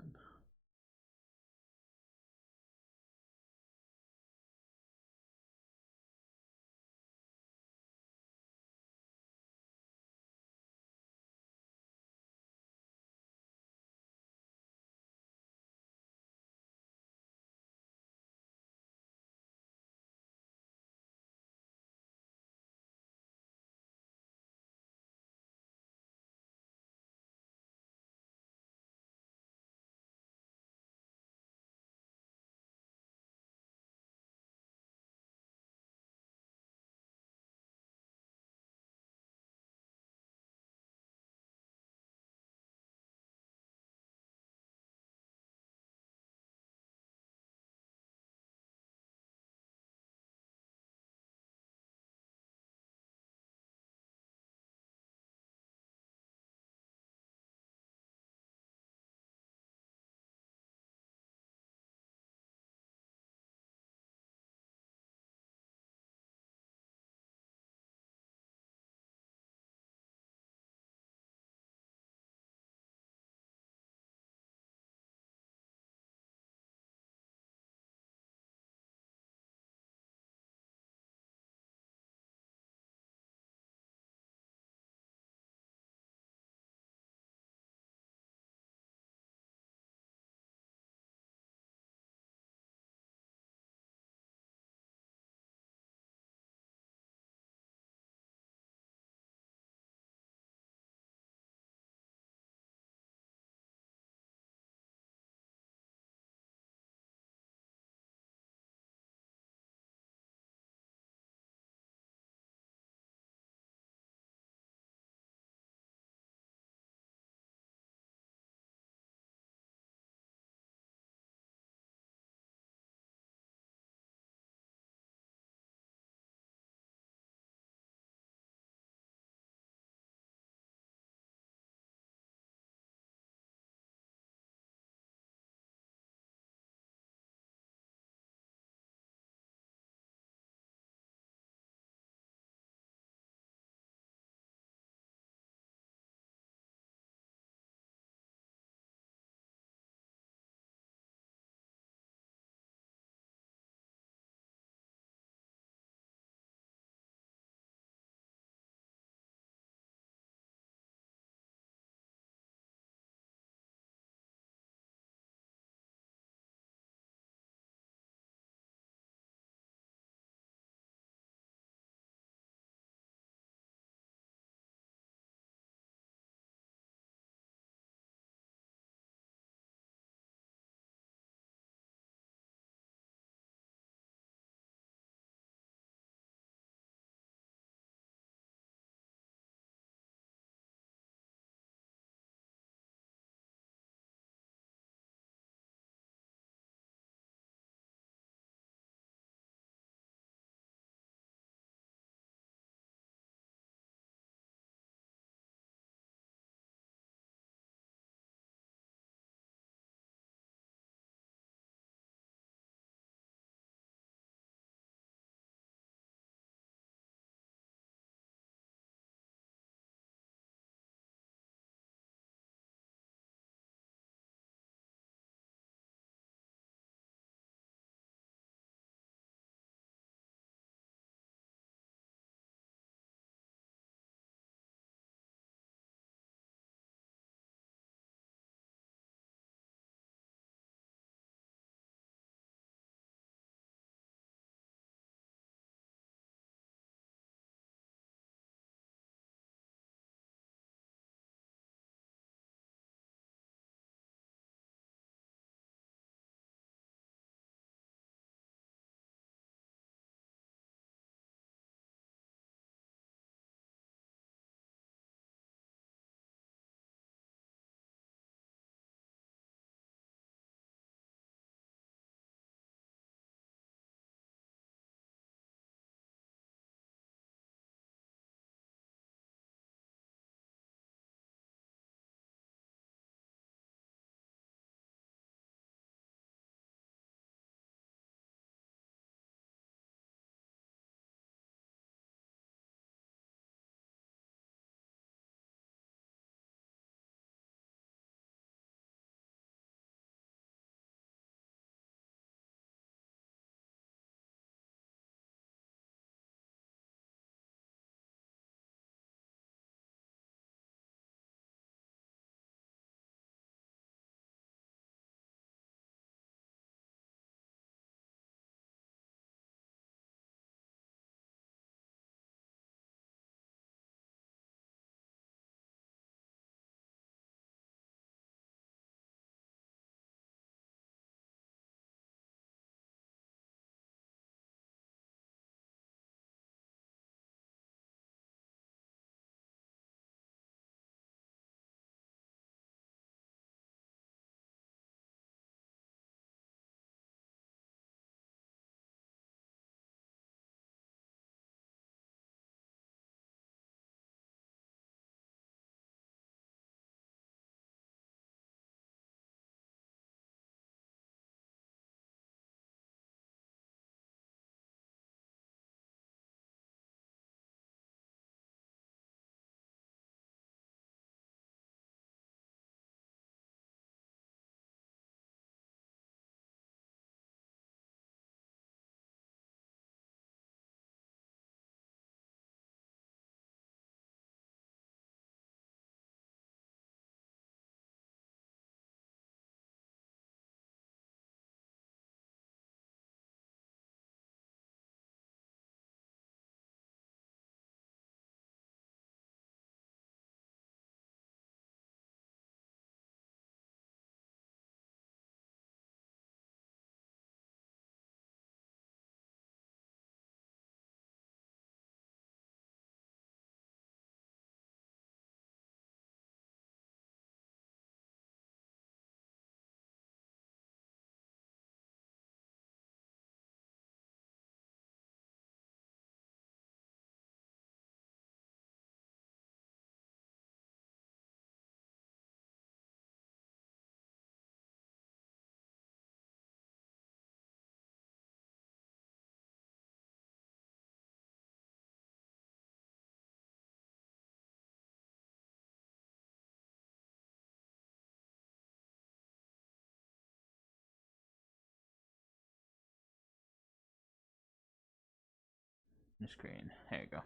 the screen. There you go.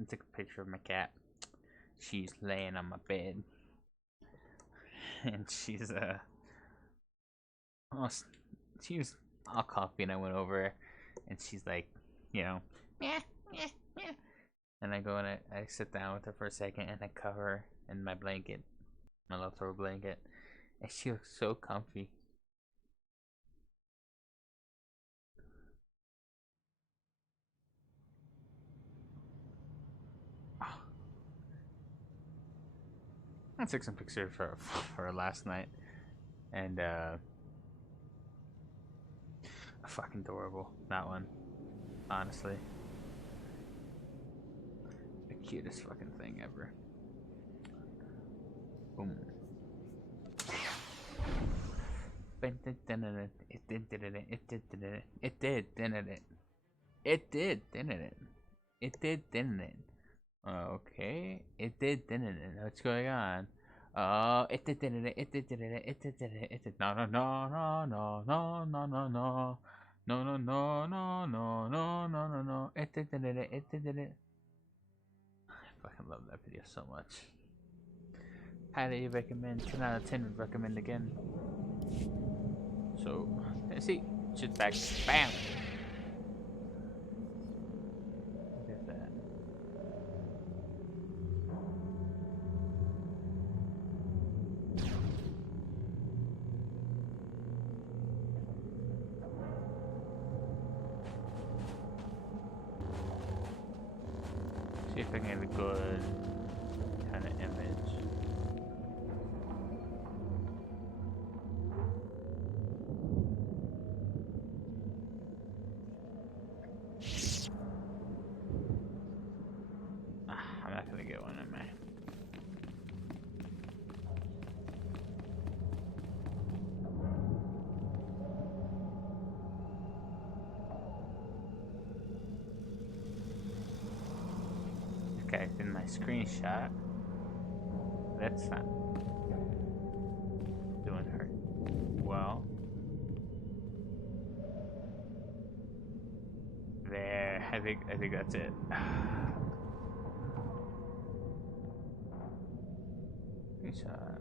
I took a picture of my cat. She's laying on my bed. And she's she was all coffee, and I went over and she's like, you know, meh, meh, meh. And I go and I sit down with her for a second, and I cover her in my blanket, my love throw blanket, and she looks so comfy. I took some pictures for her last night, and fucking adorable, that one, honestly. The cutest fucking thing ever. Boom. It did, didn't it? It did, didn't it? It did, didn't it? It did, didn't it? It did, didn't it? It did, didn't it? Okay. It did, didn't it? What's going on? It did, didn't it? It did, didn't it? It did, didn't it? It did. No, no, no, no, no, no, no, no. No, no, no, no, no, no, no, no, no. It did, didn't it? It did, didn't it? I fucking love that video so much. Highly recommend. 10 out of 10 would recommend again. So, let's see. Shit's back. Bam! Look at that. See if I can get a good kind of image. I'm not gonna get one, am I? Okay, in my screenshot, that's not doing her well. There, I think that's it. Screenshot.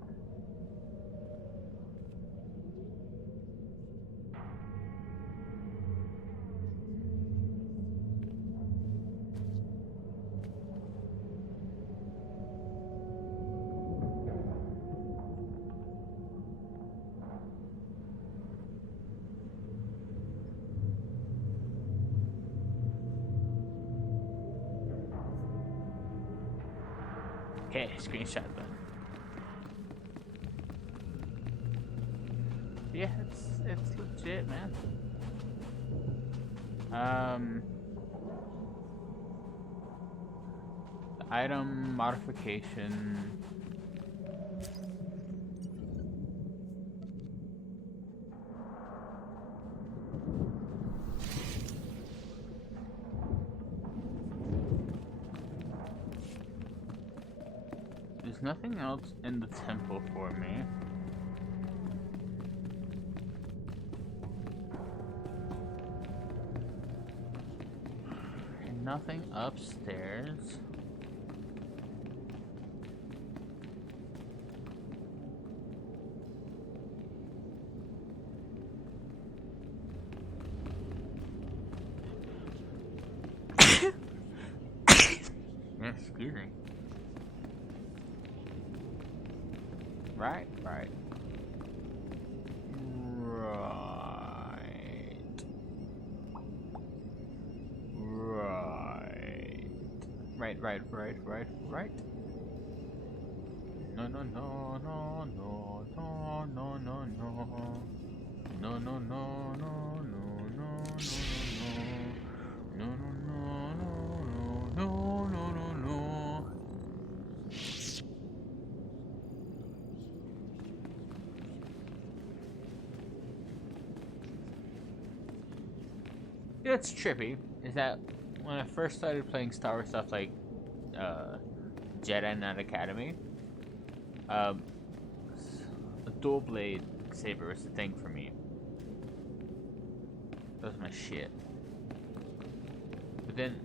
Okay, screenshot done. Yeah, it's legit, man. The item modification. There's nothing else in the temple for me. And nothing upstairs. Excuse me. Right. No. What's trippy is that when I first started playing Star Wars stuff like Jedi Knight Academy, a dual blade saber was the thing for me. That was my shit. But then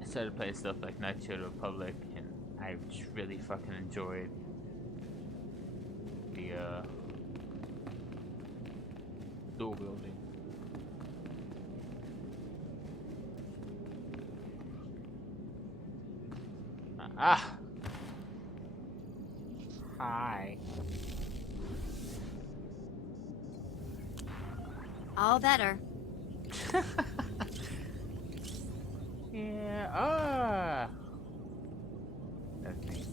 I started playing stuff like Knights of the Republic, and I just really fucking enjoyed the dual wielding. Ah! Hi. All better. Yeah, ah! That's me.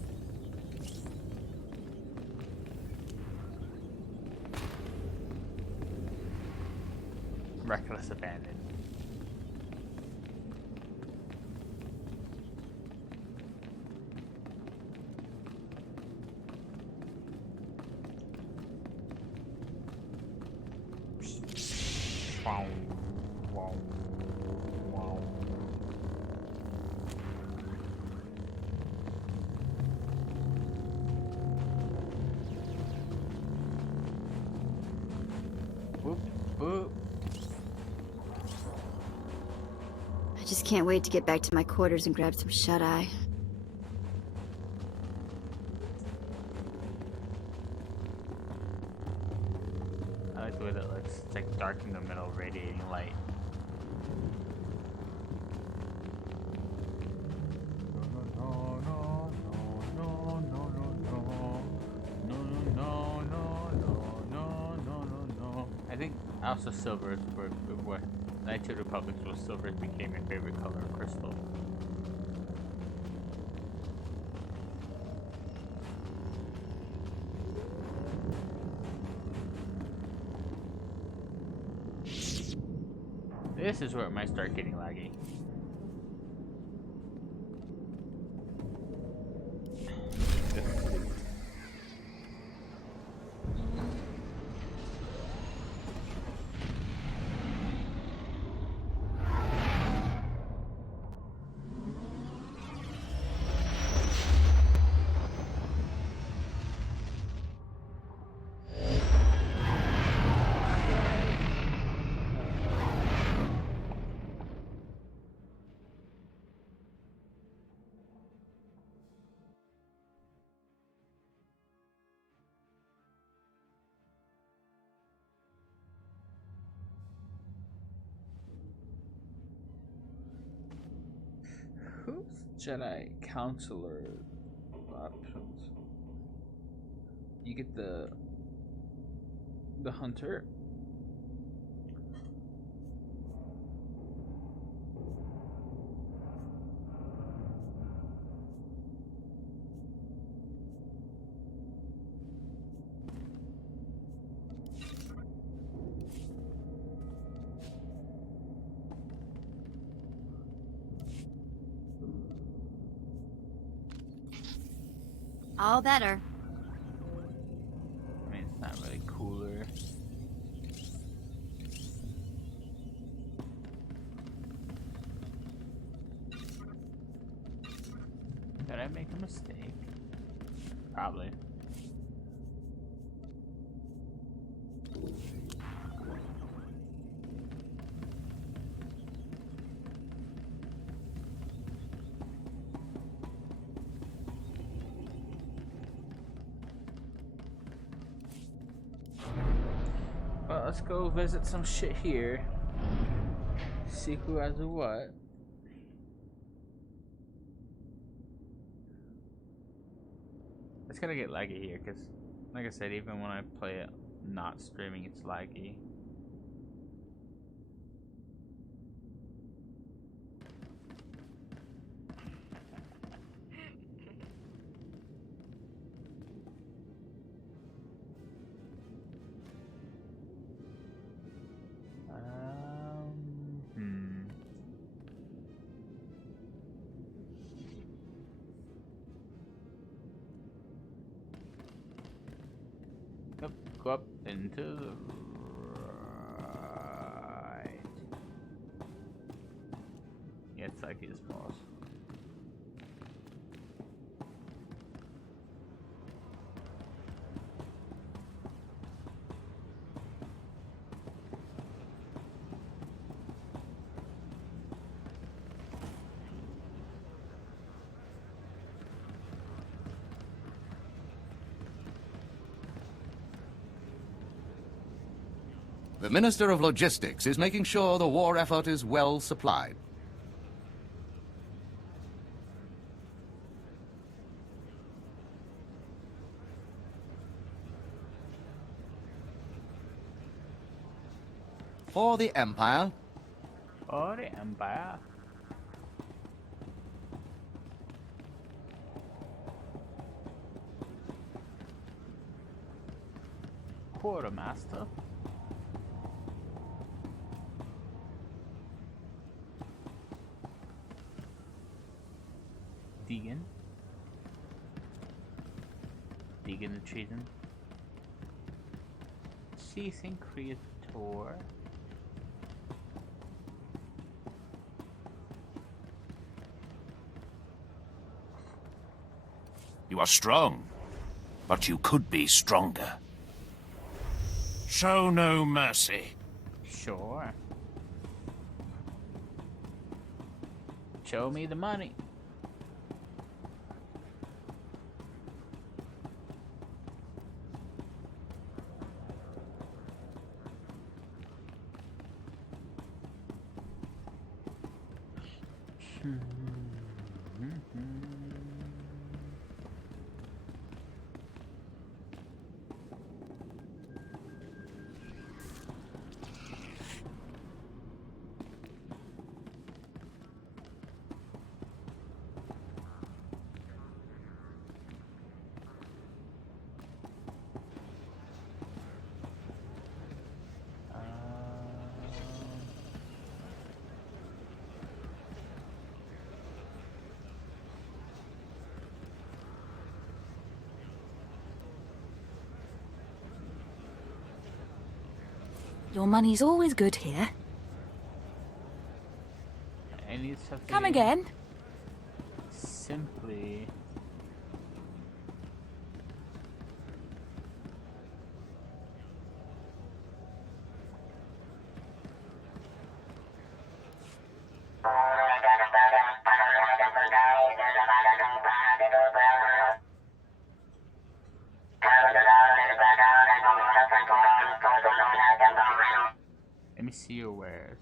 Reckless abandon. Wow. Wow. Wow. Whoop, whoop. I just can't wait to get back to my quarters and grab some shut-eye. I like the way that looks. It's like dark in the middle, radiating light. I think also silvers were Knights of the Republic, where silvers became your favorite color of crystal. This is where it might start getting laggy. Who's Jedi Counselor options? You get the Hunter. All better. I mean, it's not really cooler. Did I make a mistake? Probably. Well, let's go visit some shit here. See who has a what. It's gonna get laggy here, because, like I said, even when I play it not streaming, it's laggy. Yep, go up into the right. Yeah, it's like his boss. The Minister of Logistics is making sure the war effort is well supplied. For the Empire. For the Empire. Quartermaster. Deegan. Deegan the Treason. Ceasing Creator. You are strong, but you could be stronger. Show no mercy. Sure. Show me the money. Your money's always good here. I need something. Come again. Simply. Let me see your wares.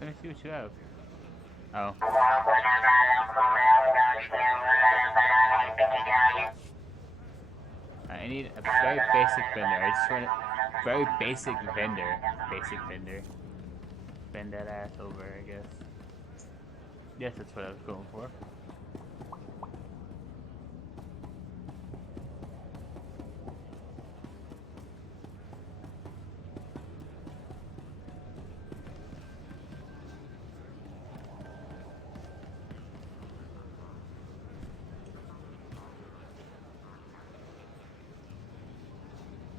Let me see what you have. Oh. I need a very basic vendor. I just want a very basic vendor. Basic vendor. Bend that ass over, I guess. Yes, that's what I was going for.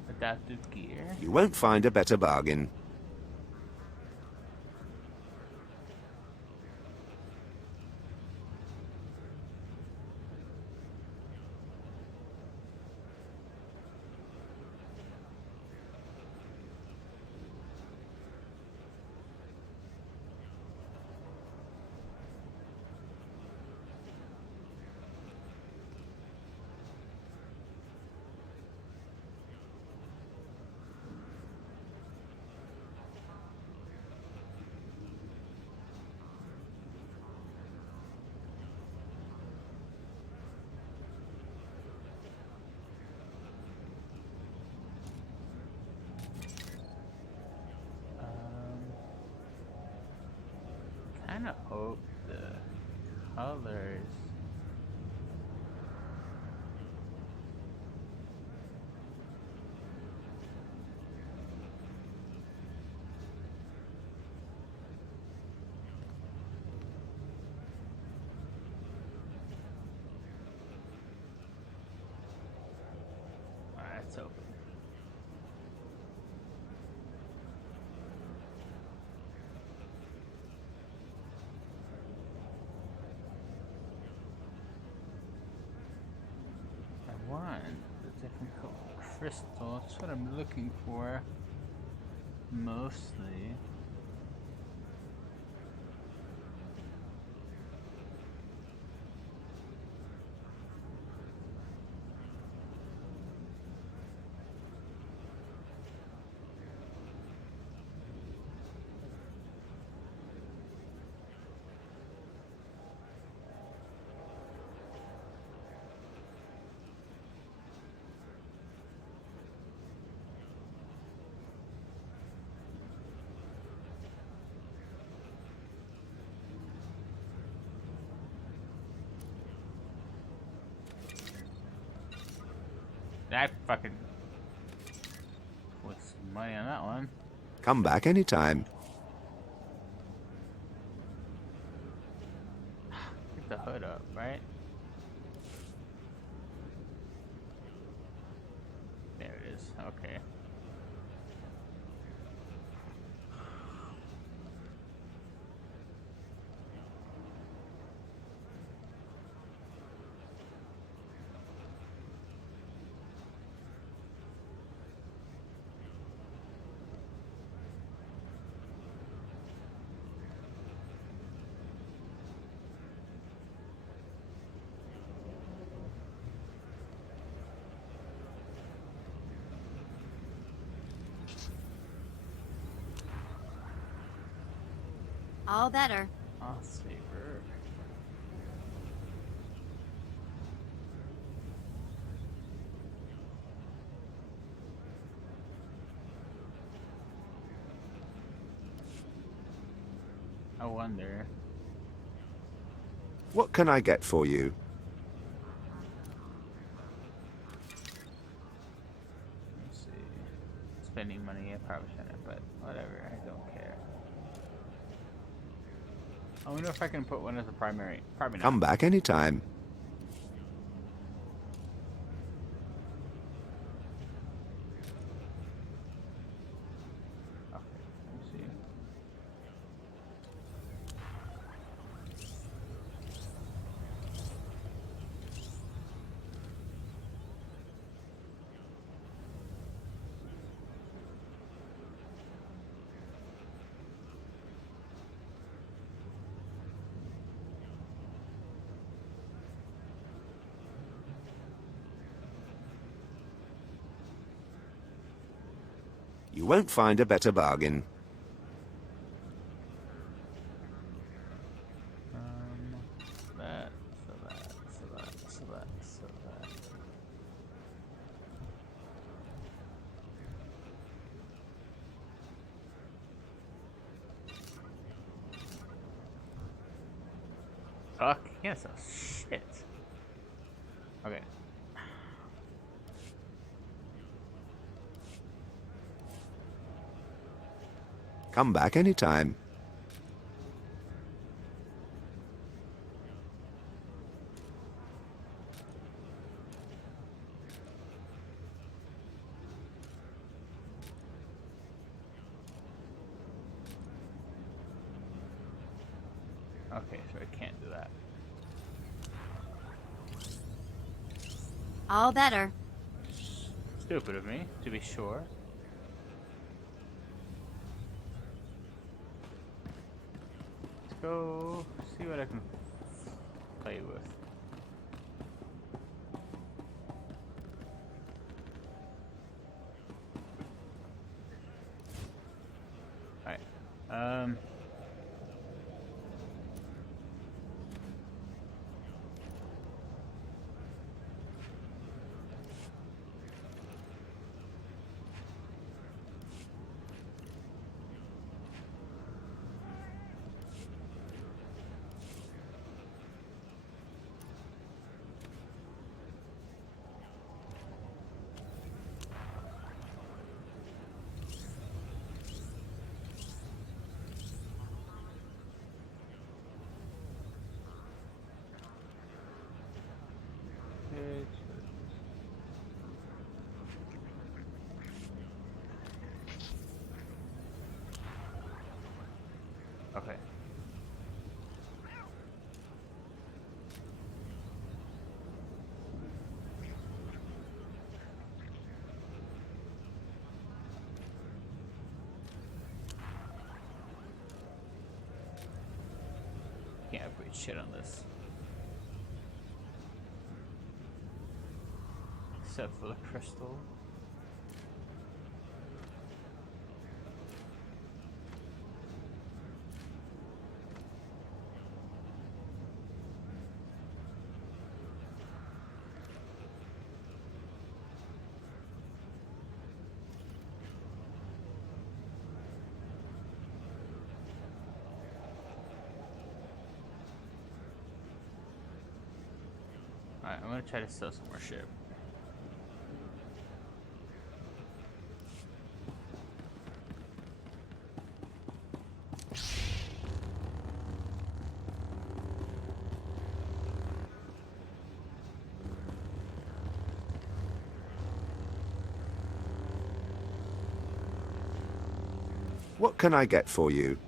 Adaptive gear. You won't find a better bargain. Kind of hope the colors. Alright, it's open. different color crystal. That's what I'm looking for. Mostly. I fucking waste some money on that one. Come back anytime. Get the hood up, right? There it is. Okay. All better. I'll save her. I wonder. What can I get for you? Let's see. Spending money, I probably shouldn't, but whatever, I don't care. I wonder if I can put one as a primary. Probably not. Come back anytime. Okay, let's see. You won't find a better bargain. That, so that, so that, so that, so that. Fuck, yes, oh shit. Okay. Come back anytime. Okay, so I can't do that. All better. Stupid of me, to be sure. Let's go see what I can play with. Alright. Okay. good shit on this. Except for the crystal. Alright, I'm gonna try to sell some more shit. What can I get for you?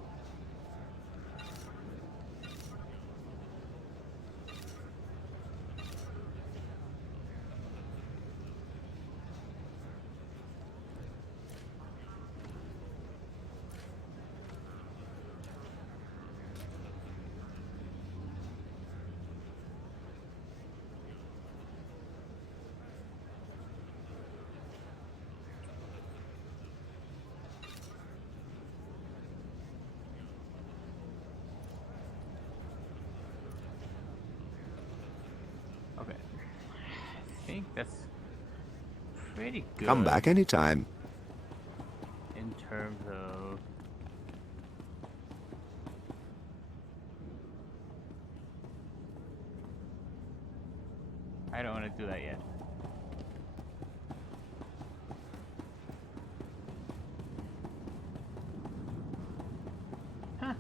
Okay. I think that's pretty good. Come back anytime. In terms of I don't want to do that yet. Huh.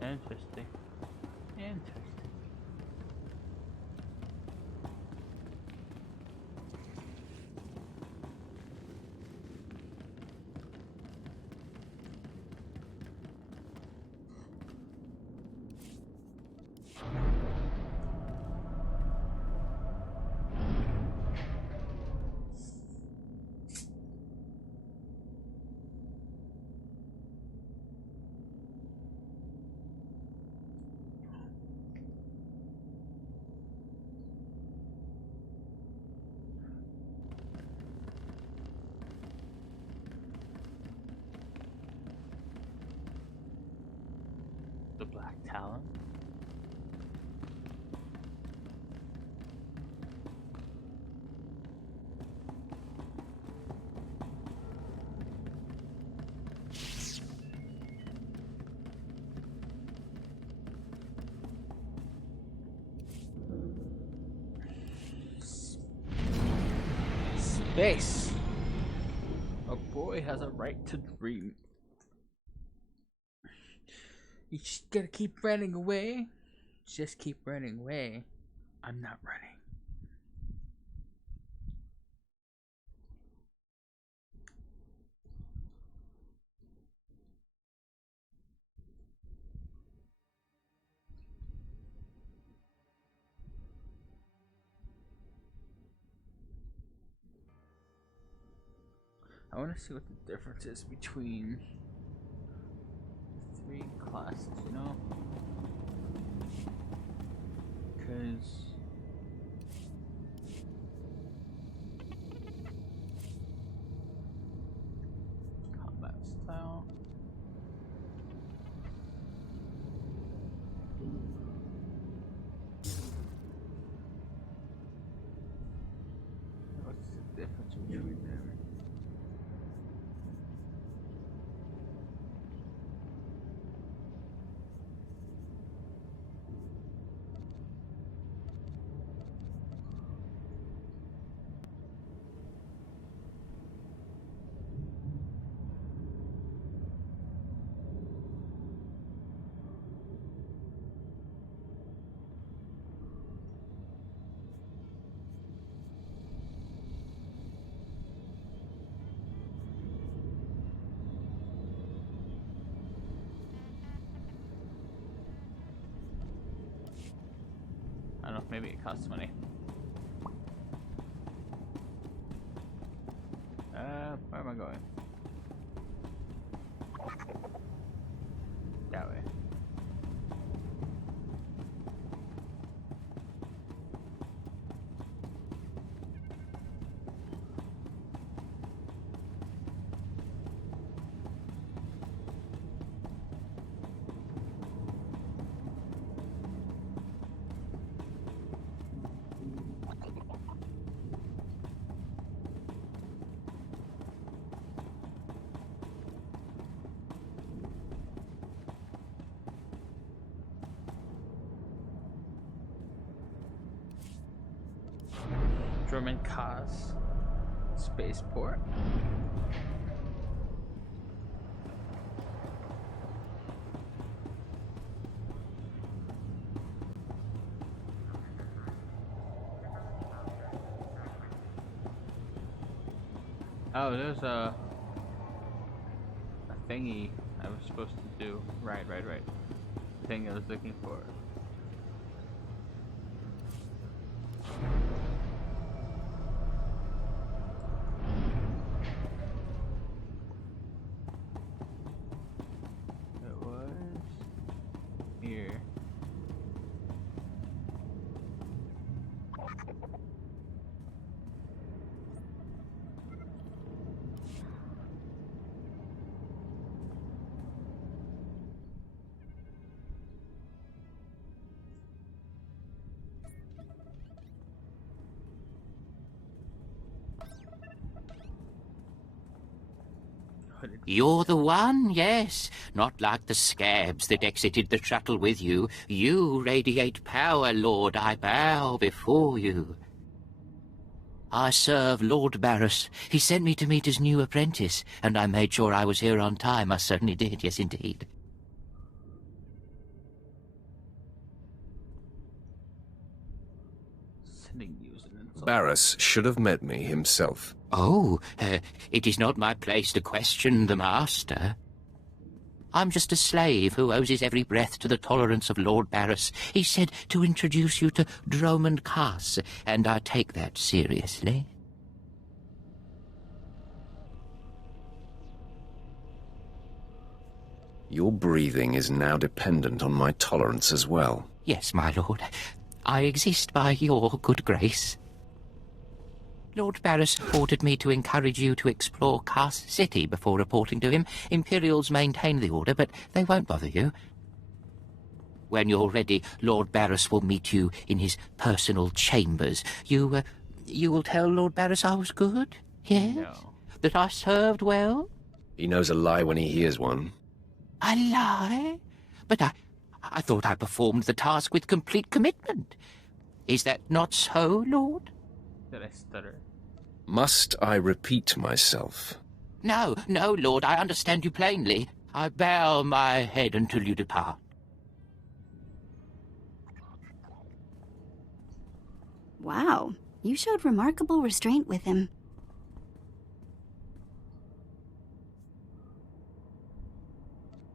Interesting. Interesting. The Black Talon. Space. A boy has a right to dream. You just gotta keep running away. Just keep running away. I'm not running. I want to see what the difference is between the three classes, you know? Because combat style. What's the difference between them? I don't know, maybe it costs money. Where am I going? That way. German Kaz spaceport. Oh, there's a thingy I was supposed to do. Right. The thing I was looking for. You're the one, yes. Not like the scabs that exited the shuttle with you. You radiate power, Lord. I bow before you. I serve Lord Barris. He sent me to meet his new apprentice, and I made sure I was here on time. I certainly did, yes indeed. Barris should have met me himself. Oh, it is not my place to question the master. I'm just a slave who owes his every breath to the tolerance of Lord Barris. He said to introduce you to Dromund Kaas, and I take that seriously. Your breathing is now dependent on my tolerance as well. Yes, my lord. I exist by your good grace. Lord Barris ordered me to encourage you to explore Kaas City before reporting to him. Imperials maintain the order, but they won't bother you. When you're ready, Lord Barris will meet you in his personal chambers. You will tell Lord Barris I was good? Yes? No. That I served well? He knows a lie when he hears one. A lie? But I thought I performed the task with complete commitment. Is that not so, Lord? Did I stutter? Must I repeat myself? No, Lord, I understand you plainly. I bow my head until you depart. Wow, you showed remarkable restraint with him.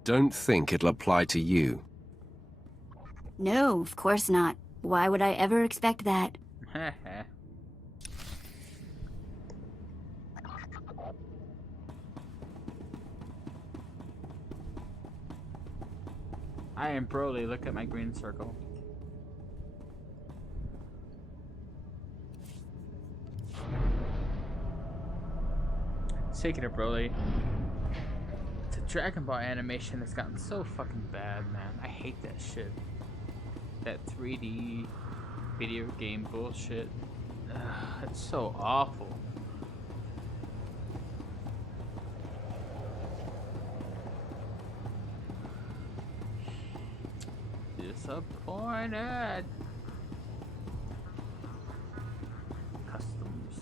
Don't think it'll apply to you. No, of course not. Why would I ever expect that? I am Broly, look at my green circle. Speaking of Broly, it's a Dragon Ball animation that's gotten so fucking bad, man. I hate that shit. That 3D video game bullshit. It's so awful. Disappointed. Customs.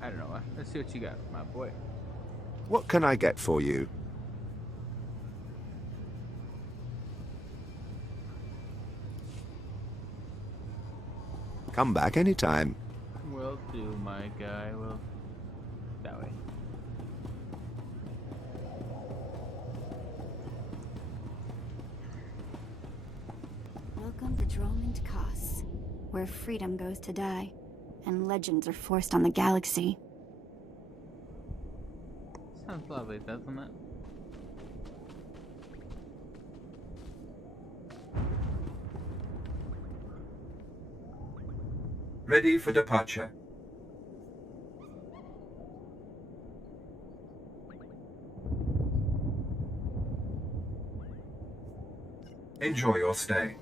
I don't know. Let's see what you got, my boy. What can I get for you? Come back anytime. Will do, my guy. Will that way. Welcome to Dromund Kaas, where freedom goes to die. and legends are forced on the galaxy. Sounds lovely, doesn't it? Ready for departure. Enjoy your stay.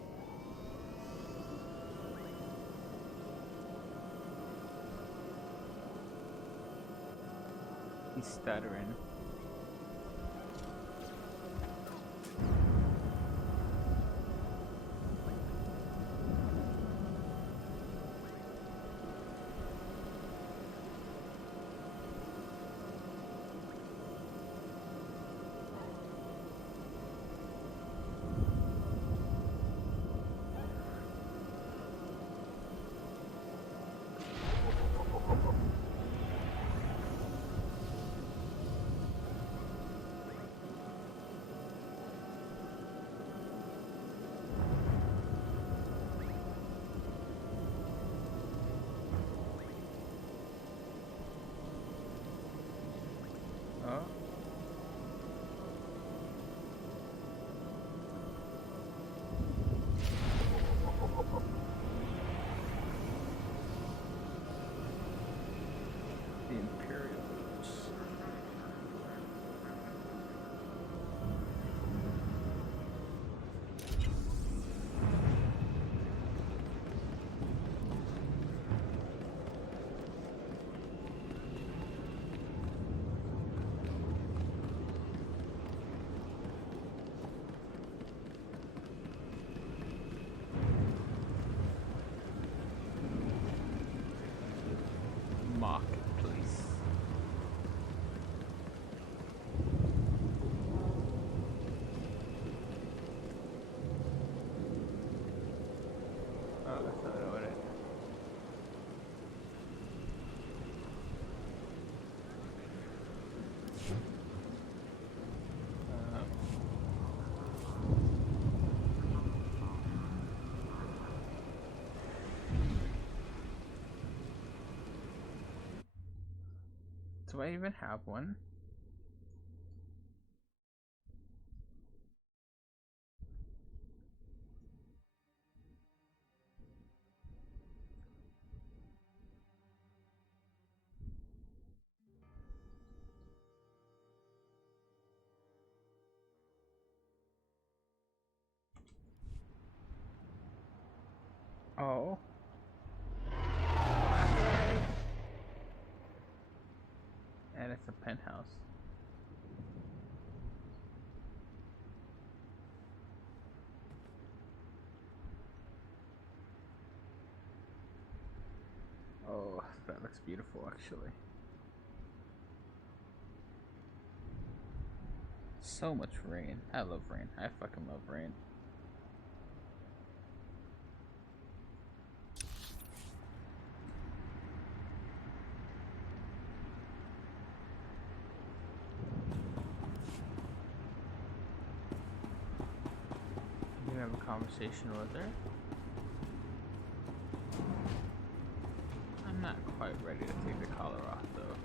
He's stuttering. The Imperials. Marketplace. Oh, that's not what it. Do I even have one? Oh. And it's a penthouse. Oh, that looks beautiful actually. So much rain. I love rain. I fucking love rain. You can have a conversation with her. I'm not quite ready to take the collar off though.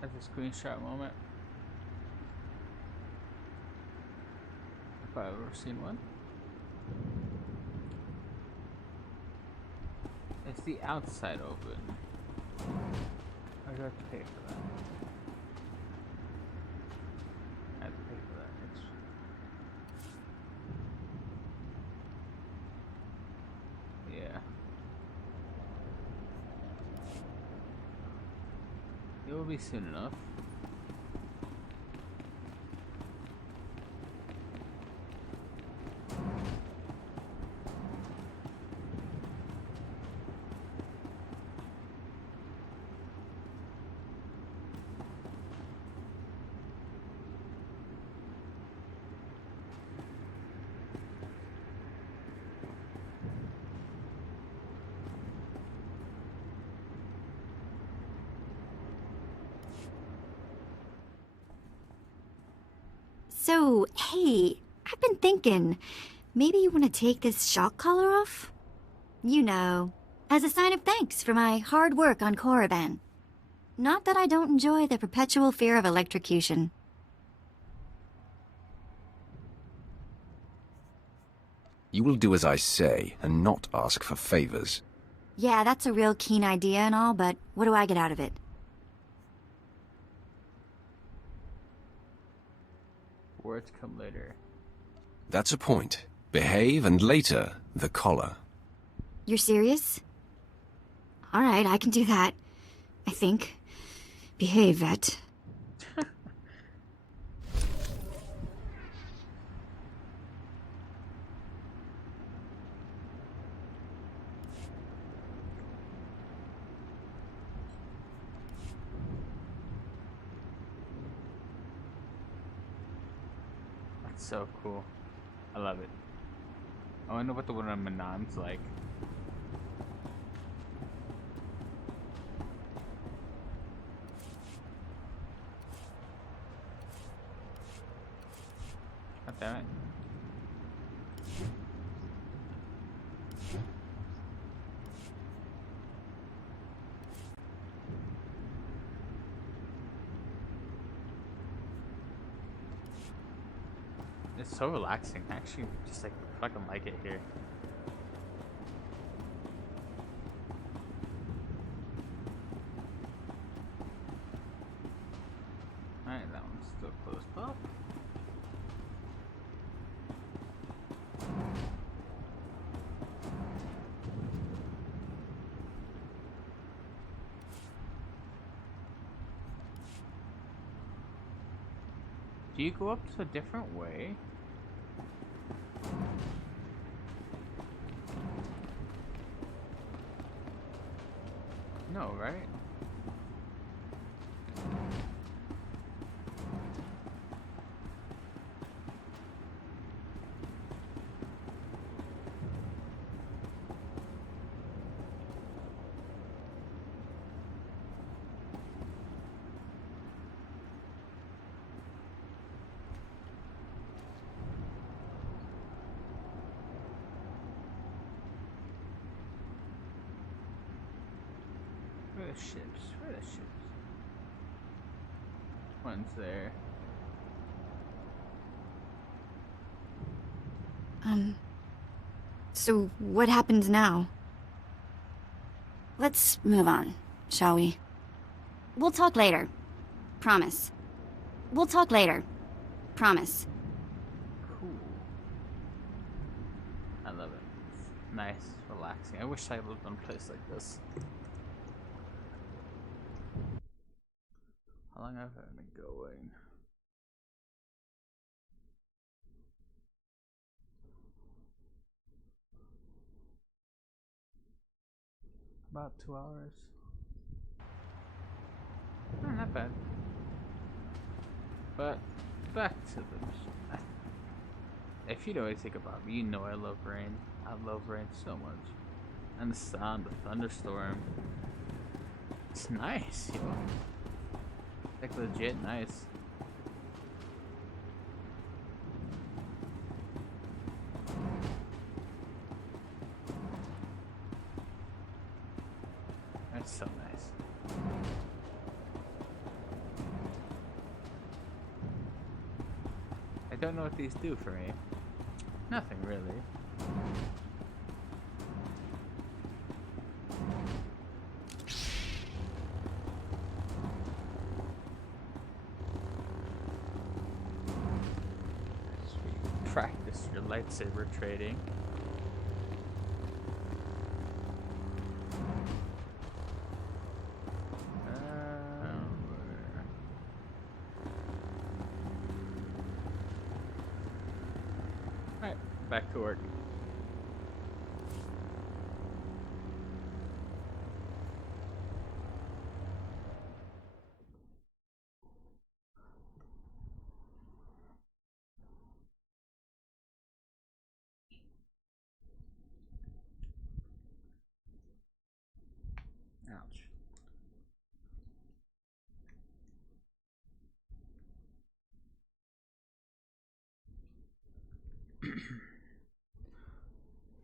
That's a screenshot moment. If I've ever seen one. It's the outside open. I do have to pay for that. I have to pay for that. Yeah. It will be soon enough. So, hey, I've been thinking, maybe you want to take this shock collar off? You know, as a sign of thanks for my hard work on Korriban. Not that I don't enjoy the perpetual fear of electrocution. You will do as I say, and not ask for favors. Yeah, that's a real keen idea and all, but what do I get out of it? Words come later. That's a point. Behave, and later, the collar. You're serious? Alright, I can do that. I think. Behave, Vet. That's so cool. I love it. I wonder what the one on Manon's like. God damn it. It's so relaxing. I actually just like fucking like it here. Alright, that one's still closed up. Do you go up to a different way? No, right? Where are the ships? Where are the ships? One's there. So what happens now? Let's move on, shall we? We'll talk later. Promise. We'll talk later. Promise. Cool. I love it. It's nice, relaxing. I wish I lived in a place like this. How long have I been going? About 2 hours. Oh, not bad. But back to the mission. If you know anything about me, you know I love rain. I love rain so much. And the sound, the thunderstorm. It's nice, you know. Like legit nice. That's so nice. I don't know what these do for me. Nothing really. Practice your lightsaber trading. Alright, back to work. Ouch.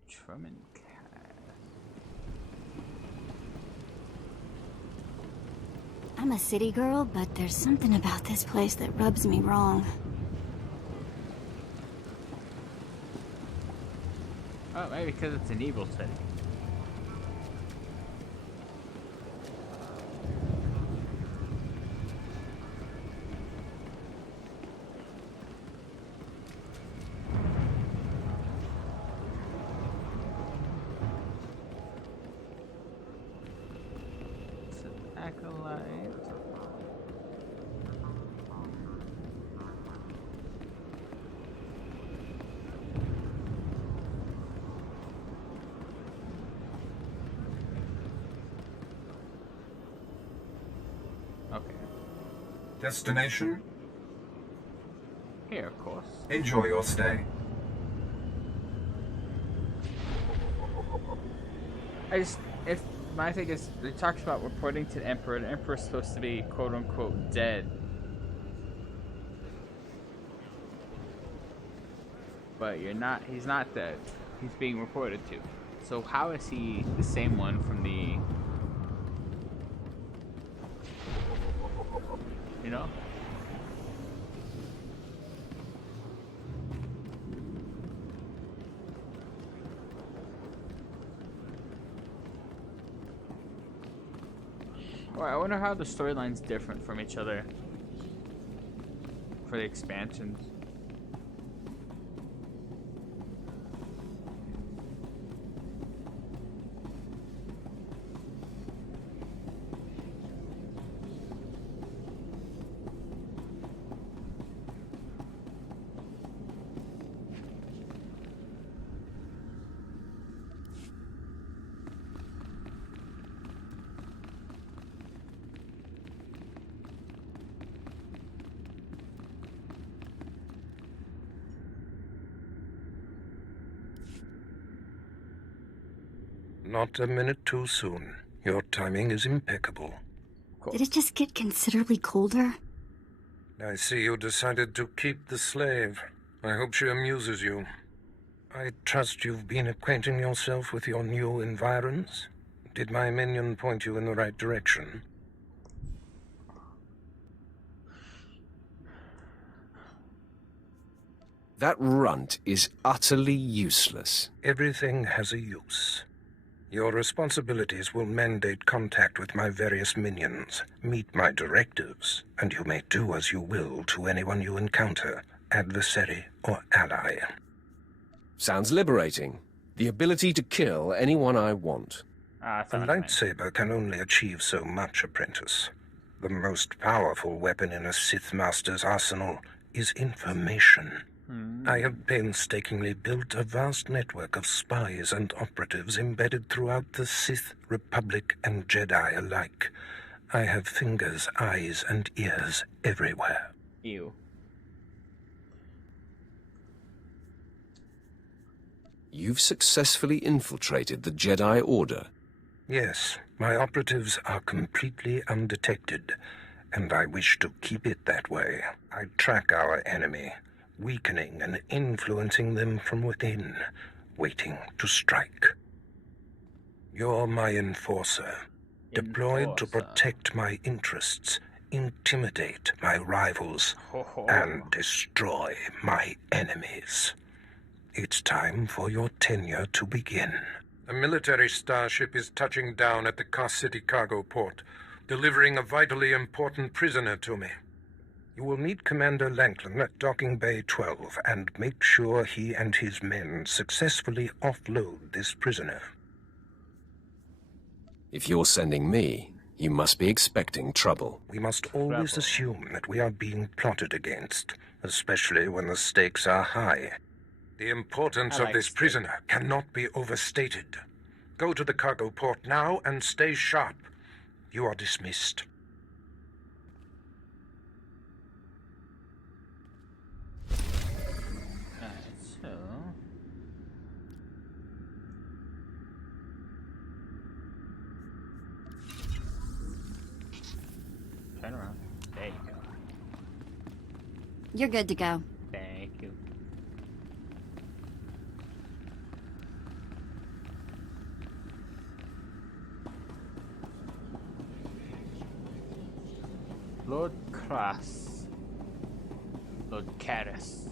Truman. I'm a city girl, but there's something about this place that rubs me wrong. Oh, maybe because it's an evil city. It's an acolyte. Okay. Destination? Here, of course. Enjoy your stay. If my thing is, it talks about reporting to the Emperor. The Emperor's supposed to be quote unquote dead. But he's not dead. He's being reported to. So how is he the same one from the, you know? Well, I wonder how the storyline's different from each other for the expansions. Not a minute too soon. Your timing is impeccable. Did it just get considerably colder? I see you decided to keep the slave. I hope she amuses you. I trust you've been acquainting yourself with your new environs. Did my minion point you in the right direction? That runt is utterly useless. Everything has a use. Your responsibilities will mandate contact with my various minions, meet my directives, and you may do as you will to anyone you encounter, adversary or ally. Sounds liberating. The ability to kill anyone I want. A lightsaber can only achieve so much, apprentice. The most powerful weapon in a Sith Master's arsenal is information. I have painstakingly built a vast network of spies and operatives embedded throughout the Sith, Republic, and Jedi alike. I have fingers, eyes, and ears everywhere. Ew. You've successfully infiltrated the Jedi Order. Yes, my operatives are completely undetected, and I wish to keep it that way. I track our enemy, weakening and influencing them from within, waiting to strike. You're my enforcer, deployed to protect my interests, intimidate my rivals, and destroy my enemies. It's time for your tenure to begin. A military starship is touching down at the Car City cargo port, delivering a vitally important prisoner to me. You will meet Commander Lanklin at Docking Bay 12 and make sure he and his men successfully offload this prisoner. If you're sending me, you must be expecting trouble. We must always assume that we are being plotted against, especially when the stakes are high. The importance of this prisoner cannot be overstated. Go to the cargo port now and stay sharp. You are dismissed. Turn around. There you go. You're good to go. Thank you. Lord Cross. Lord Caddis.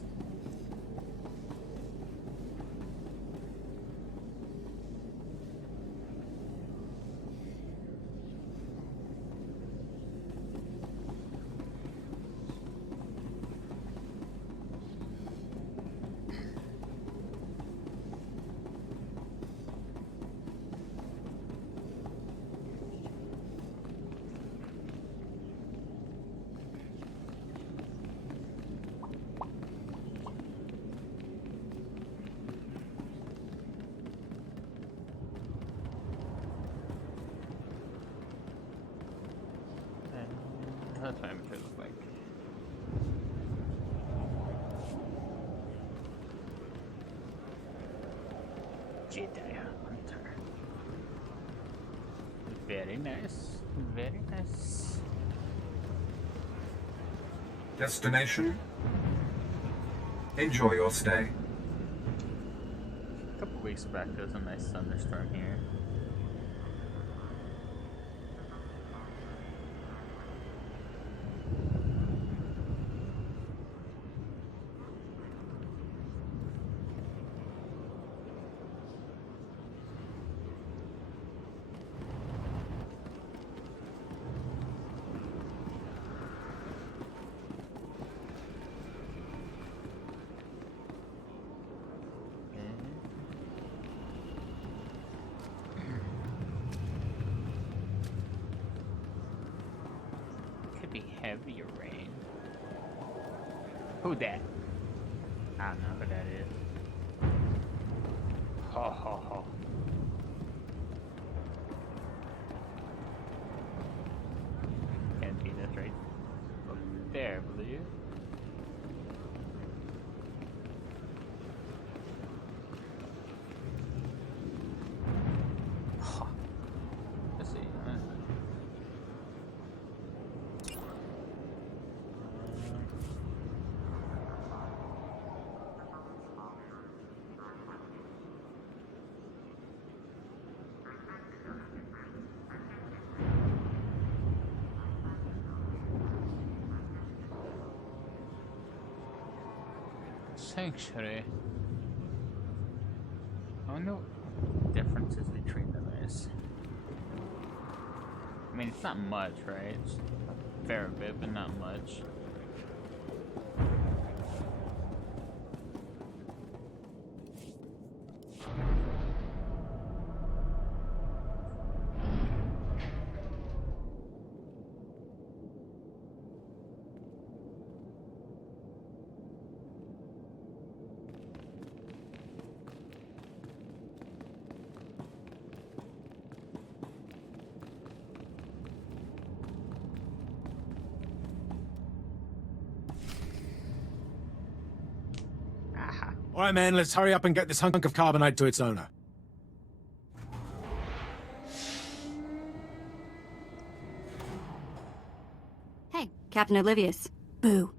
That's what I'm sure it looks like. Jedi Hunter. Very nice. Very nice. Destination? Enjoy your stay. A couple weeks back, there was a nice thunderstorm here. Heavier rain. Who that? I don't know who that is. Ho ho ho. Can't be this right up there, I believe. Let's see. Sanctuary. I wonder what differences between them is. I mean, it's not much, right? It's a fair bit, but not much. All right, man, let's hurry up and get this hunk of carbonite to its owner. Hey, Captain Oblivious. Boo.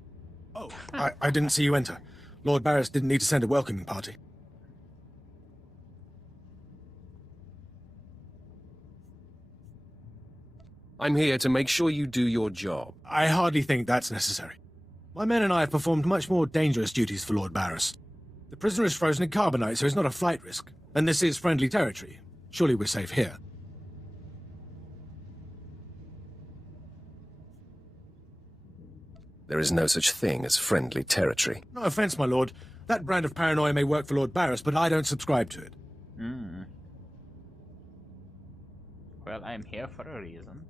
Oh, I didn't see you enter. Lord Barris didn't need to send a welcoming party. I'm here to make sure you do your job. I hardly think that's necessary. My men and I have performed much more dangerous duties for Lord Barris. The prisoner is frozen in carbonite, so he's not a flight risk. And this is friendly territory. Surely we're safe here. There is no such thing as friendly territory. No offense, my lord. That brand of paranoia may work for Lord Barris, but I don't subscribe to it. Well, I'm here for a reason.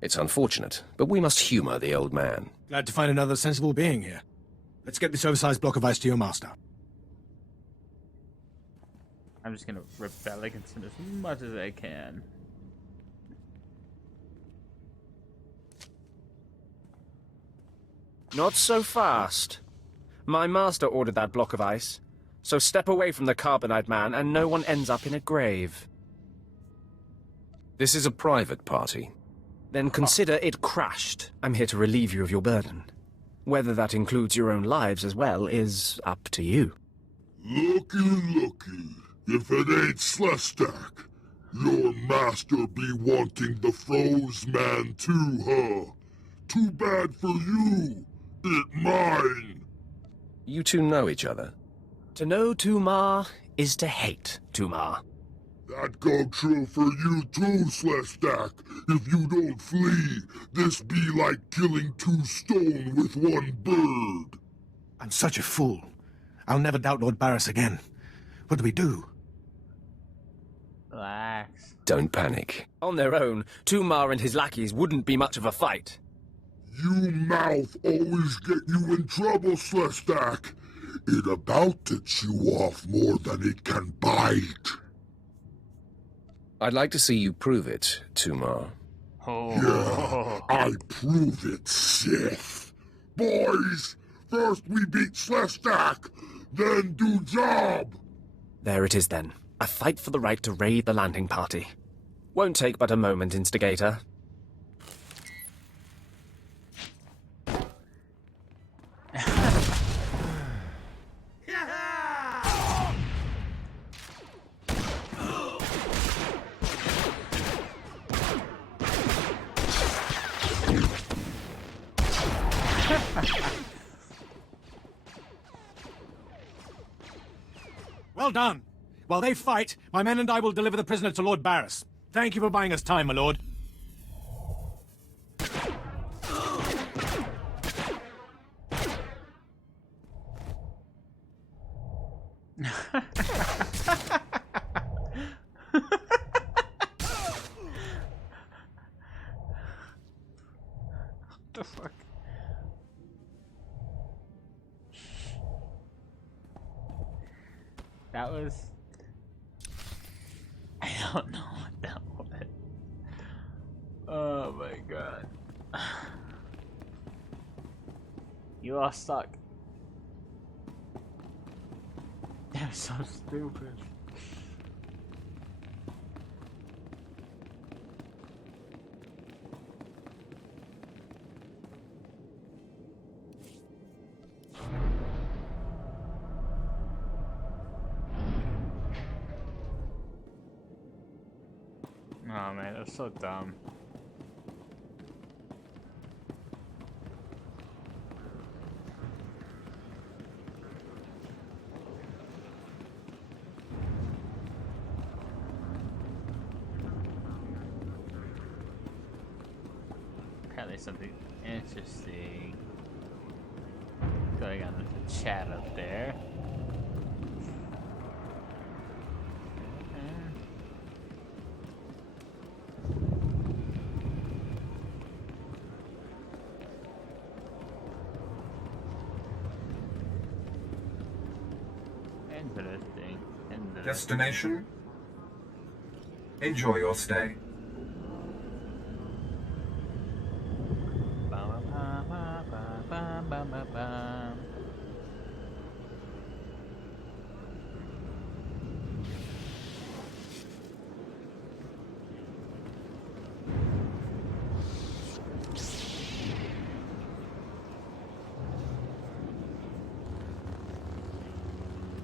It's unfortunate, but we must humor the old man. Glad to find another sensible being here. Let's get this oversized block of ice to your master. I'm just gonna rebel against him as much as I can. Not so fast. My master ordered that block of ice, so step away from the carbonite man and no one ends up in a grave. This is a private party. Then consider it crashed. I'm here to relieve you of your burden. Whether that includes your own lives as well is up to you. Looky. If it ain't Slestak, Your master be wanting the froze man too, huh? Too bad for you. It mine. You two know each other? To know Tumar is to hate Tumar. That go true for you too, Slestack. If you don't flee, this be like killing 2 stone with 1 bird. I'm such a fool. I'll never doubt Lord Barris again. What do we do? Relax. Don't panic. On their own, Tumar and his lackeys wouldn't be much of a fight. You mouth always get you in trouble, Slestack. It about to chew off more than it can bite. I'd like to see you prove it, Tumar. Yeah, I prove it, Sith. Boys, first we beat Slestack, then do job. There it is then. A fight for the right to raid the landing party. Won't take but a moment, Instigator. Well done. While they fight, my men and I will deliver the prisoner to Lord Barris. Thank you for buying us time, my lord. The fuck? That was... I don't know what that was. Oh my god. You all suck. They're so stupid. Oh man, that's so dumb. Apparently something interesting going on in the chat up there. Interesting. Destination? Enjoy your stay.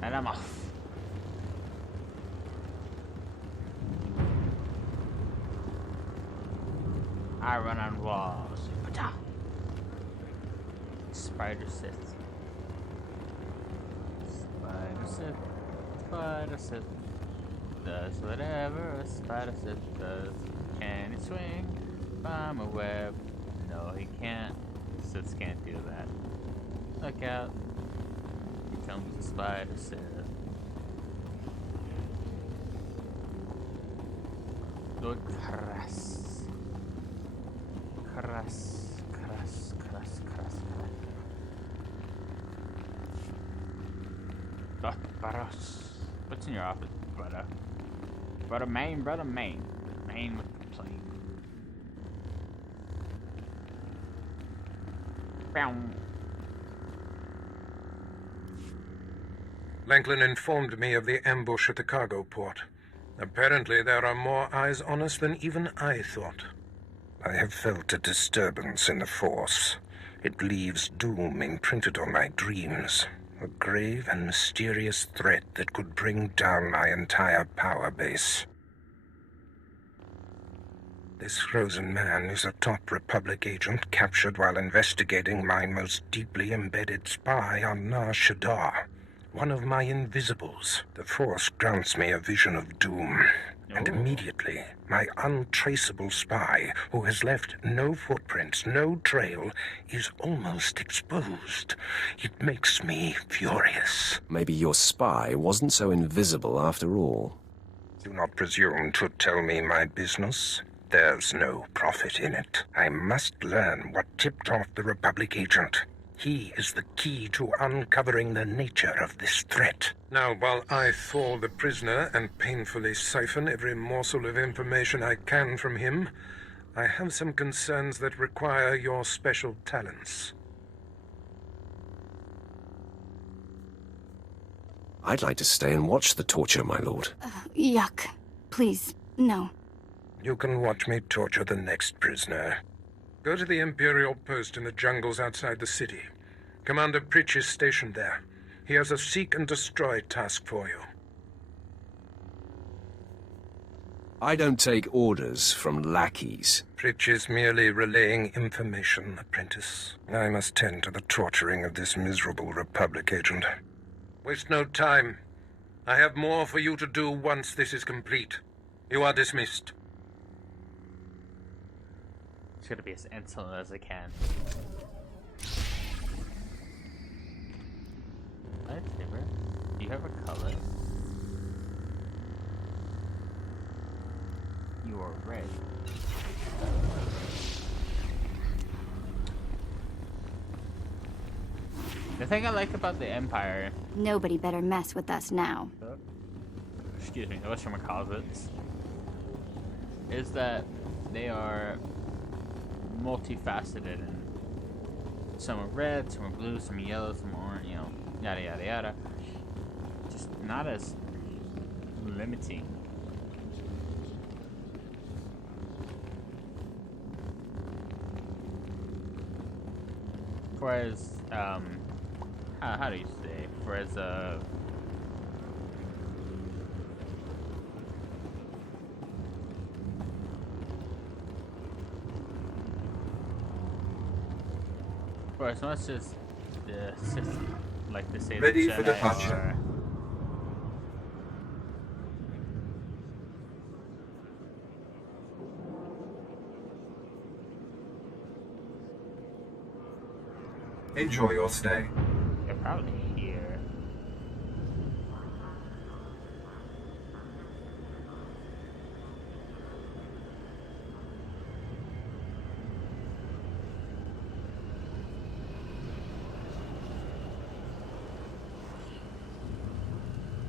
And I'm off. I run on walls. Spider Sith. Spider Sith. Spider Sith. Does whatever a Spider Sith does. Can he swing from a web? No, he can't. Siths can't do that. Look out. Here comes the Spider Sith. Lord Crass. Crass. Dr. Barros. What's in your office, brother? Brother Main with the plane. Bow. Lanklin informed me of the ambush at the cargo port. Apparently there are more eyes on us than even I thought. I have felt a disturbance in the Force. It leaves doom imprinted on my dreams. A grave and mysterious threat that could bring down my entire power base. This frozen man is a top Republic agent captured while investigating my most deeply embedded spy on Nar Shaddaa. One of my invisibles. The Force grants me a vision of doom. And immediately, my untraceable spy, who has left no footprints, no trail, is almost exposed. It makes me furious. Maybe your spy wasn't so invisible after all. Do not presume to tell me my business. There's no profit in it. I must learn what tipped off the Republic agent. He is the key to uncovering the nature of this threat. Now, while I thaw the prisoner and painfully siphon every morsel of information I can from him, I have some concerns that require your special talents. I'd like to stay and watch the torture, my lord. Yuck. Please, no. You can watch me torture the next prisoner. Go to the Imperial post in the jungles outside the city. Commander Pritch is stationed there. He has a seek and destroy task for you. I don't take orders from lackeys. Pritch is merely relaying information, apprentice. I must tend to the torturing of this miserable Republic agent. Waste no time. I have more for you to do once this is complete. You are dismissed. It's gonna be as insolent as I can. Lightsaber? Do you have a color? You are red. The thing I like about the Empire... Nobody better mess with us now. Excuse me, those whatchamacallits. Is that they are multifaceted, and some are red, some are blue, some are yellow, some are orange, you know, yada yada yada. Just not as limiting. Whereas, how do you say? Whereas, for as much as the Sith, like to say, ready the Jedi for departure. Are, enjoy your stay. they're probably here.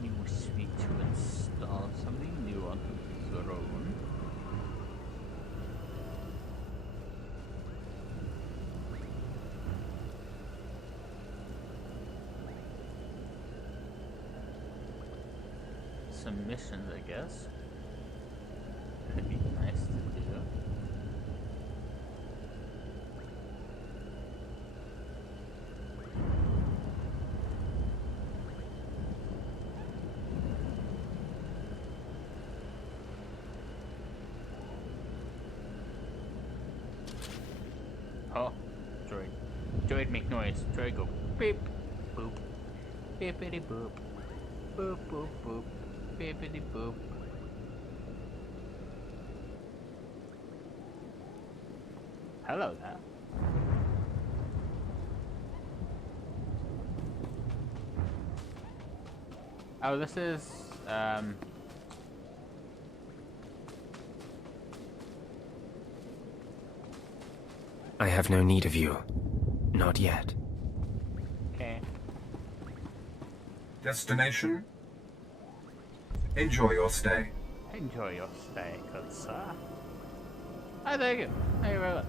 You wish me to install something new on the throne. Some missions, I guess. That'd be nice to do. Oh, droid. Droid make noise. Droid go beep, boop, beepity boop, boop, boop, boop. Bippity boop. Hello there. Oh, this is I have no need of you. Not yet. okay. Destination? Enjoy your stay. Enjoy your stay, good sir. I thank you. Thank you very much.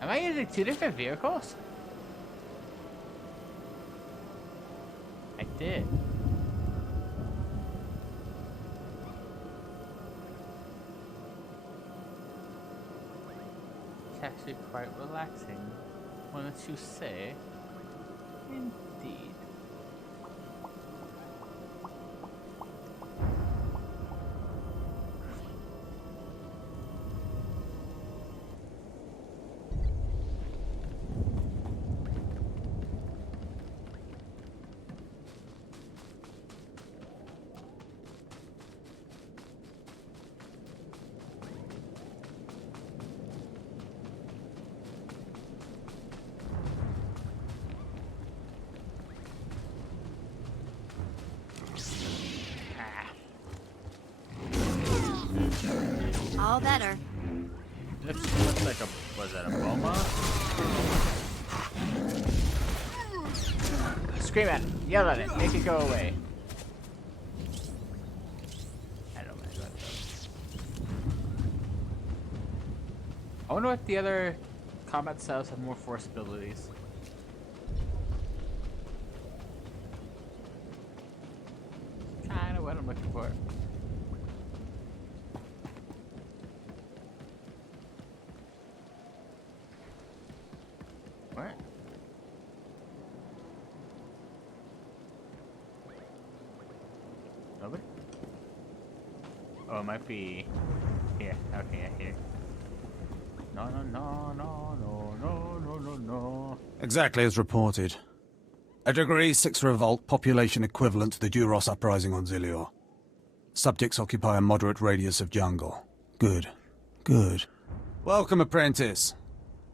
Am I using two different vehicles? I did. It's actually quite relaxing. Wouldn't you say? Indeed. All better. Looks like a... was that a Boma? Scream at it. Yell at it. Make it go away. I don't mind that though. I wonder what the other combat styles have more force abilities. Kinda what I'm looking for. What? Nobody? Oh, it might be here. Okay, yeah, here. No, no, no, no, no, no, no, no, no. Exactly as reported. A Degree 6 revolt, population equivalent to the Duros uprising on Zilior. Subjects occupy a moderate radius of jungle. Good. Good. Welcome, apprentice.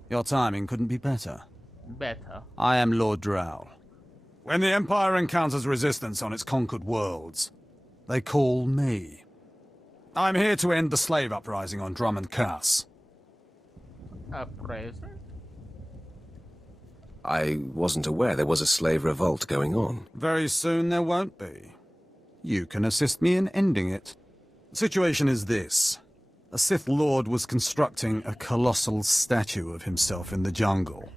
Your timing couldn't be better. Better. I am Lord Drow. When the Empire encounters resistance on its conquered worlds, they call me. I'm here to end the slave uprising on Drummond Cass. Uprising? I wasn't aware there was a slave revolt going on. Very soon there won't be. You can assist me in ending it. The situation is this. A Sith Lord was constructing a colossal statue of himself in the jungle.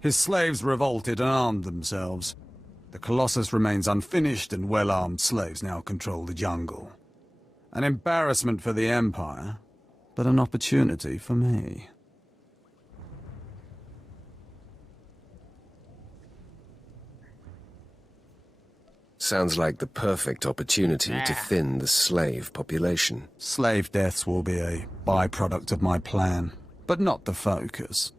His slaves revolted and armed themselves. The Colossus remains unfinished, and well-armed slaves now control the jungle. An embarrassment for the Empire, but an opportunity for me. Sounds like the perfect opportunity to thin the slave population. Slave deaths will be a byproduct of my plan, but not the focus.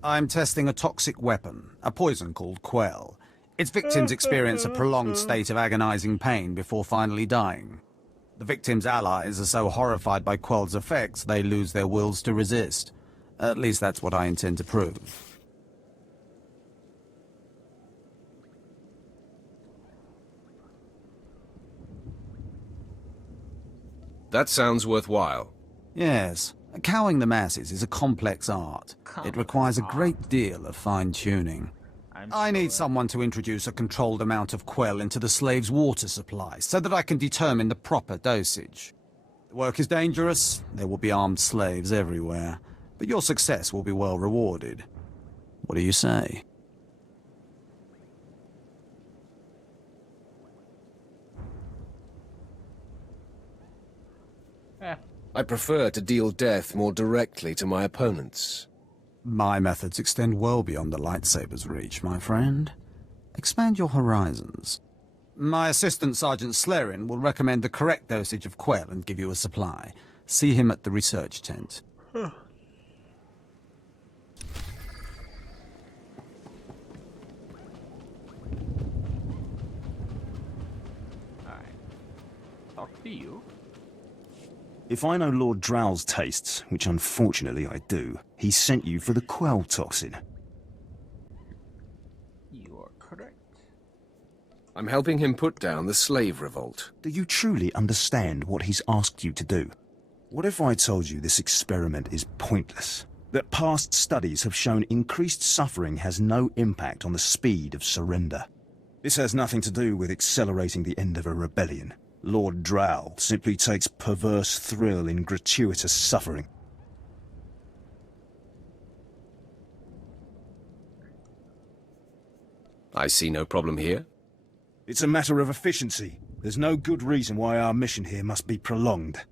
I'm testing a toxic weapon, a poison called Quell. Its victims experience a prolonged state of agonizing pain before finally dying. The victims' allies are so horrified by Quell's effects, they lose their wills to resist. At least that's what I intend to prove. That sounds worthwhile. Yes. Cowing the masses is a complex art. It requires a great deal of fine-tuning. I need someone to introduce a controlled amount of Quell into the slaves' water supply, so that I can determine the proper dosage. The work is dangerous, there will be armed slaves everywhere, but your success will be well rewarded. What do you say? I prefer to deal death more directly to my opponents. My methods extend well beyond the lightsaber's reach, my friend. Expand your horizons. My assistant, Sergeant Slerin, will recommend the correct dosage of Quell and give you a supply. See him at the research tent. Alright. Talk to you. If I know Lord Drow's tastes, which unfortunately I do, he sent you for the Quell toxin. You are correct. I'm helping him put down the slave revolt. Do you truly understand what he's asked you to do? What if I told you this experiment is pointless? That past studies have shown increased suffering has no impact on the speed of surrender? This has nothing to do with accelerating the end of a rebellion. Lord Drow simply takes perverse thrill in gratuitous suffering. I see no problem here. It's a matter of efficiency. There's no good reason why our mission here must be prolonged.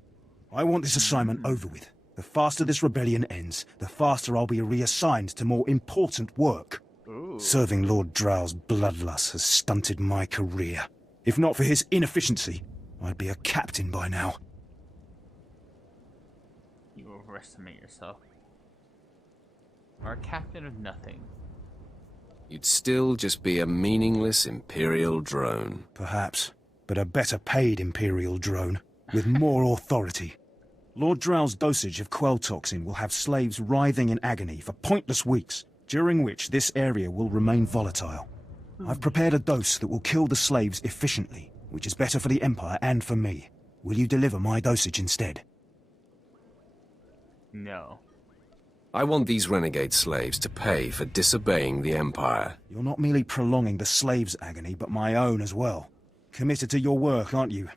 I want this assignment over with. The faster this rebellion ends, the faster I'll be reassigned to more important work. Ooh. Serving Lord Drow's bloodlust has stunted my career. If not for his inefficiency, I'd be a captain by now. You overestimate yourself. You are a captain of nothing. You'd still just be a meaningless Imperial drone. Perhaps, but a better paid Imperial drone, with more authority. Lord Drow's dosage of Quell toxin will have slaves writhing in agony for pointless weeks, during which this area will remain volatile. I've prepared a dose that will kill the slaves efficiently, which is better for the Empire and for me. Will you deliver my dosage instead? No. I want these renegade slaves to pay for disobeying the Empire. You're not merely prolonging the slaves' agony, but my own as well. Committed to your work, aren't you?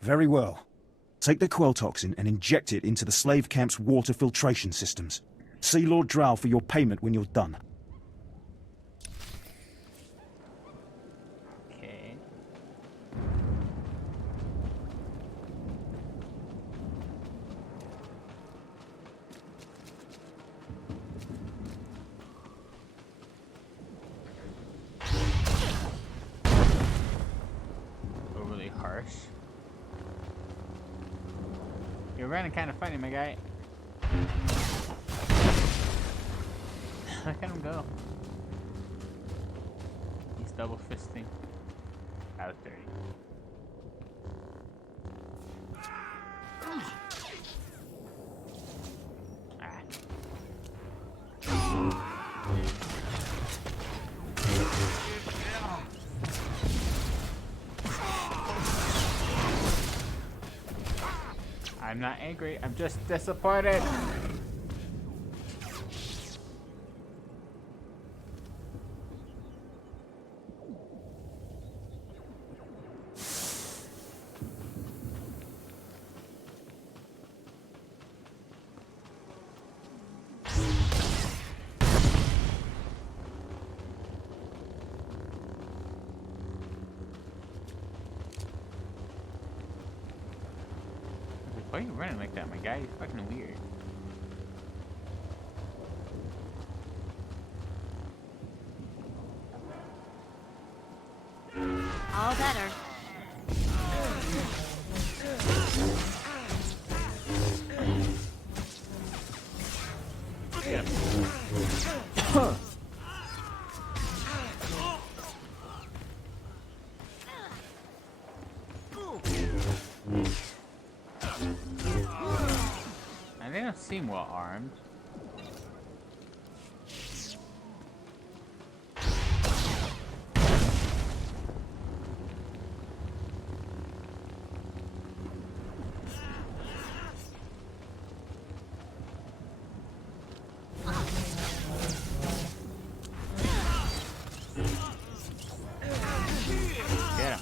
Very well. Take the quell toxin and inject it into the slave camp's water filtration systems. See Lord Drow for your payment when you're done. Okay. Overly harsh. You're running kind of funny, my guy. Look at him go. He's double fisting. Out of 30. I'm not angry, I'm just disappointed. Why are you running like that, my guy? You're fucking weird. All better. They don't seem well armed. Get him.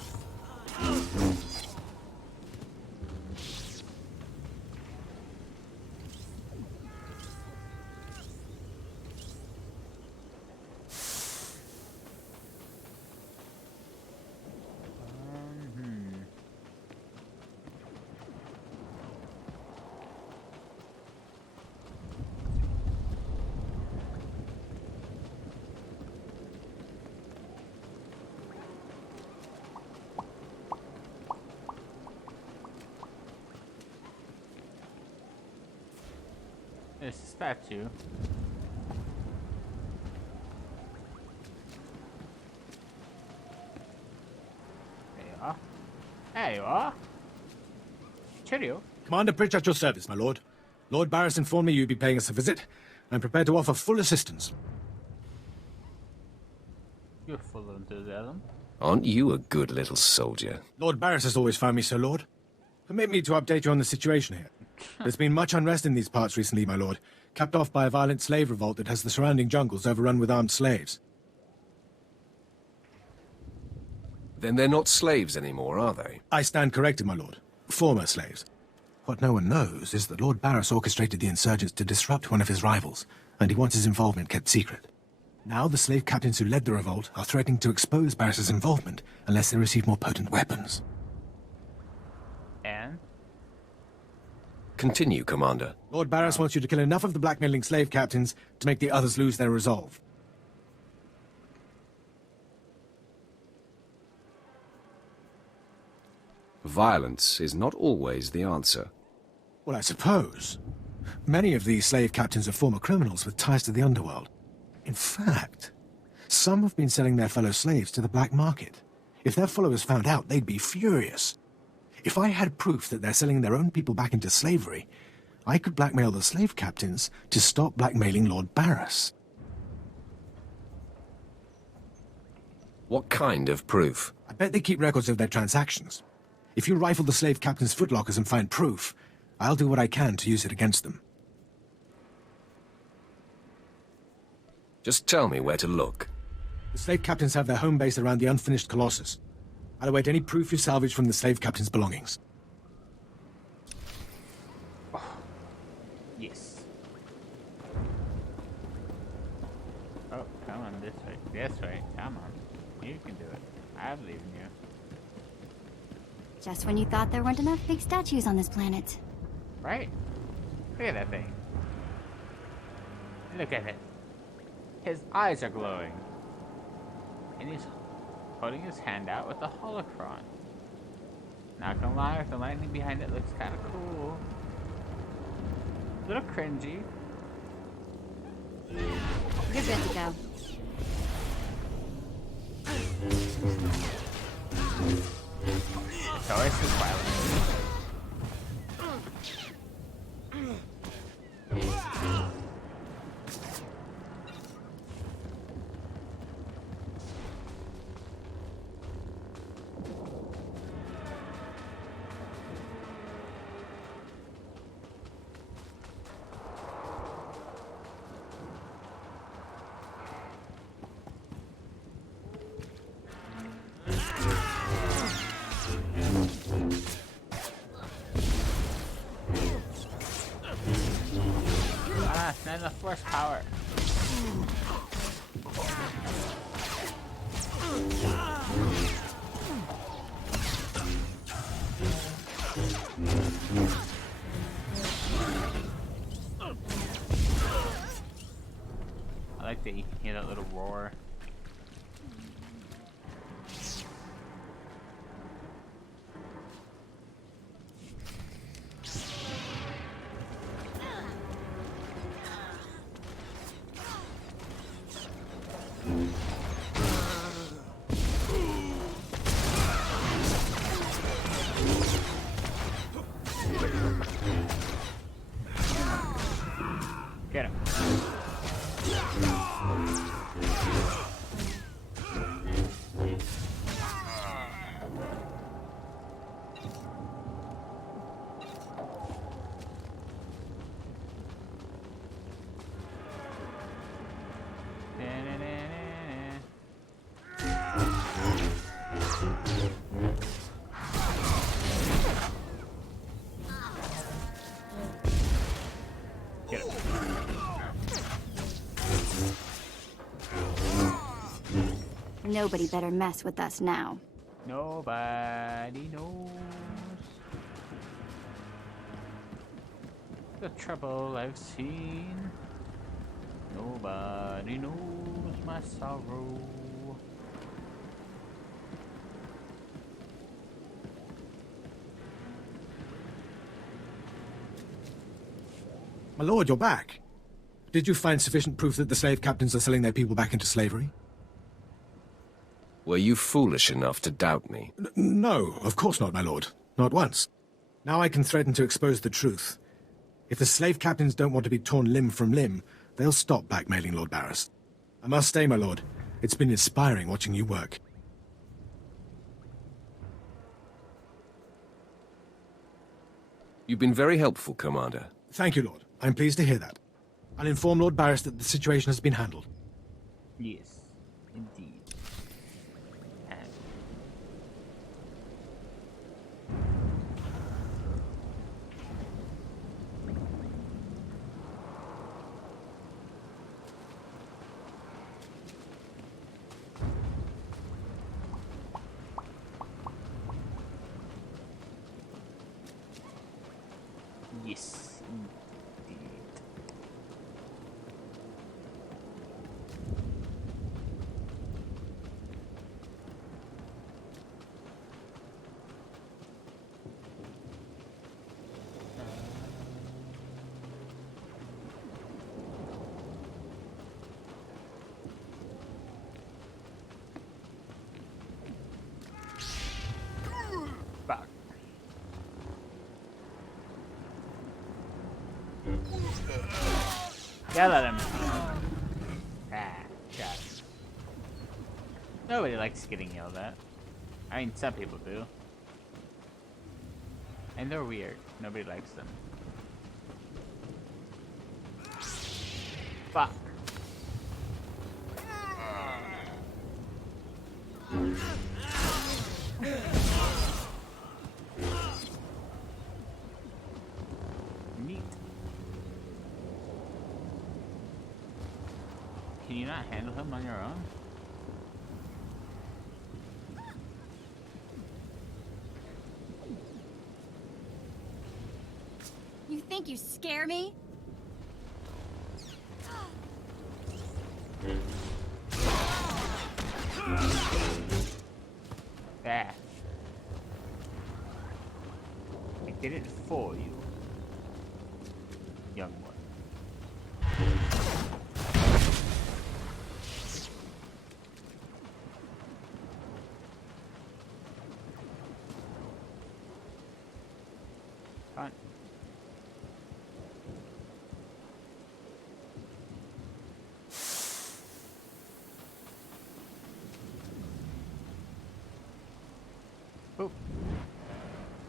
There's a statue. There you are. There you are. Cheerio. Commander Pritch at your service, my lord. Lord Barris informed me you'd be paying us a visit. I'm prepared to offer full assistance. You're full of enthusiasm. Aren't you a good little soldier? Lord Barris has always found me so, Lord. Permit me to update you on the situation here. There's been much unrest in these parts recently, my lord, capped off by a violent slave revolt that has the surrounding jungles overrun with armed slaves. Then they're not slaves anymore, are they? I stand corrected, my lord. Former slaves. What no one knows is that Lord Barris orchestrated the insurgents to disrupt one of his rivals, and he wants his involvement kept secret. Now the slave captains who led the revolt are threatening to expose Barris's involvement unless they receive more potent weapons. And? Continue, Commander. Lord Barris wants you to kill enough of the blackmailing slave captains to make the others lose their resolve. Violence is not always the answer. Well, I suppose. Many of these slave captains are former criminals with ties to the underworld. In fact, some have been selling their fellow slaves to the black market. If their followers found out, they'd be furious. If I had proof that they're selling their own people back into slavery, I could blackmail the slave captains to stop blackmailing Lord Barris. What kind of proof? I bet they keep records of their transactions. If you rifle the slave captains' footlockers and find proof, I'll do what I can to use it against them. Just tell me where to look. The slave captains have their home base around the unfinished Colossus. I'll await any proof you salvage from the slave captain's belongings. Yes. Oh, come on, this way. This way. Come on. You can do it. I believe in you. Just when you thought there weren't enough big statues on this planet. Right? Look at that thing. Look at it. His eyes are glowing. And he's holding his hand out with a holocron. Not gonna lie, with the lightning behind it looks kind of cool. A little cringy. You're good to go. Swtor Sith Warrior. Not enough force power. I like that you can hear that little roar. Get him. Get him. Nobody better mess with us now. Nobody knows the trouble I've seen. Nobody knows my sorrow. My lord, you're back. Did you find sufficient proof that the slave captains are selling their people back into slavery? Were you foolish enough to doubt me? No, of course not, my lord. Not once. Now I can threaten to expose the truth. If the slave captains don't want to be torn limb from limb, they'll stop blackmailing Lord Barris. I must stay, my lord. It's been inspiring watching you work. You've been very helpful, Commander. Thank you, Lord. I'm pleased to hear that. I'll inform Lord Barris that the situation has been handled. Yes, indeed. Yes, indeed. Fuck. Yell at him. Ah, God. Nobody likes getting yelled at. I mean, some people do. And they're weird. Nobody likes them. Fuck. not handle him on your own? You think you scare me? There. I did it for you, young one. Fine. Boop.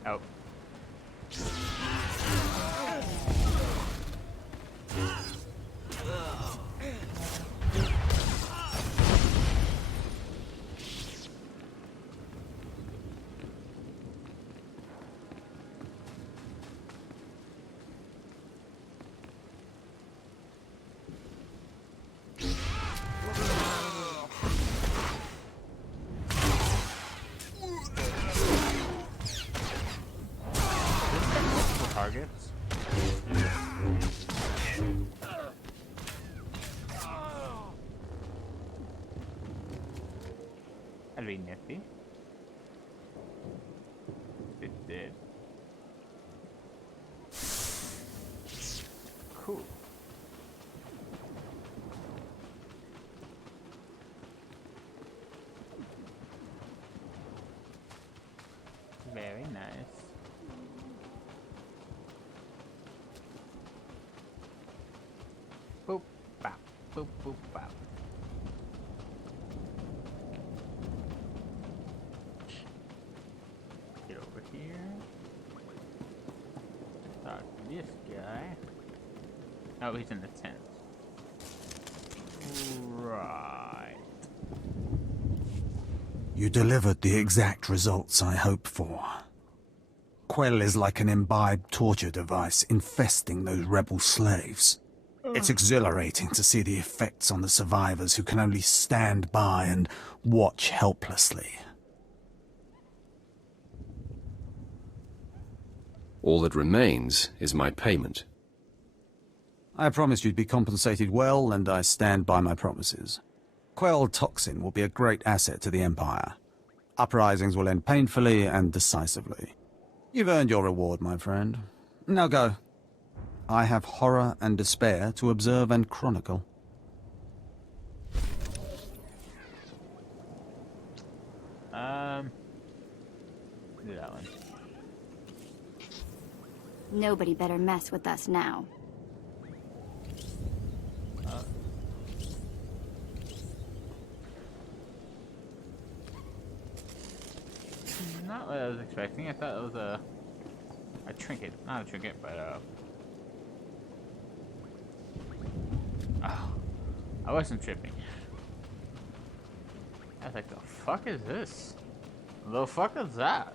Oh. Targets. That'd be nifty. It did. Cool. Very nice. Boop, bop, boop, boop, bop. Get over here. Talk to this guy. Oh, he's in the tent. Right. You delivered the exact results I hoped for. Quell is like an imbibed torture device infesting those rebel slaves. It's exhilarating to see the effects on the survivors who can only stand by and watch helplessly. All that remains is my payment. I promised you'd be compensated well, and I stand by my promises. Quell toxin will be a great asset to the Empire. Uprisings will end painfully and decisively. You've earned your reward, my friend. Now go. I have horror and despair to observe and chronicle. Do that one. Nobody better mess with us now. Not what I was expecting. I thought it was a trinket. Not a trinket, but oh, I wasn't tripping. I was like, the fuck is this? The fuck is that?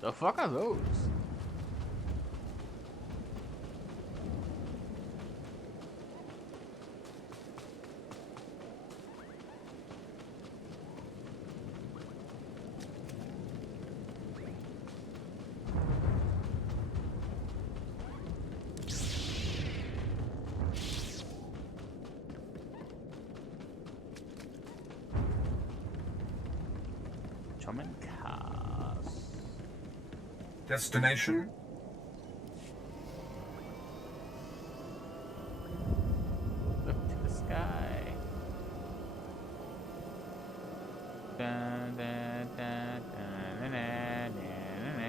The fuck are those? Destination? Look to the sky. Dun, dun, dun, dun, dun, dun, dun, dun.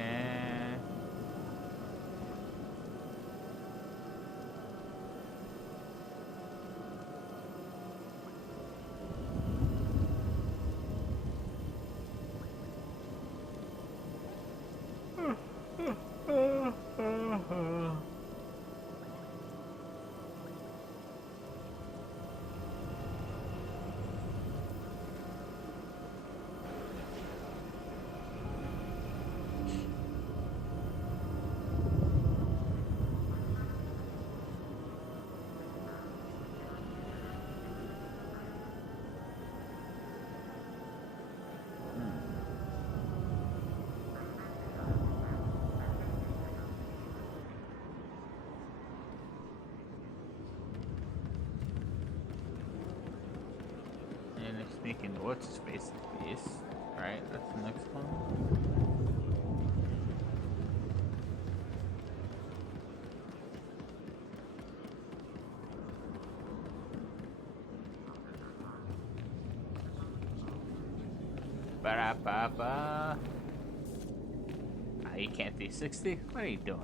what's space base? Right, that's the next one. Ba-da-ba-ba. Ah, you can't do 60? What are you doing?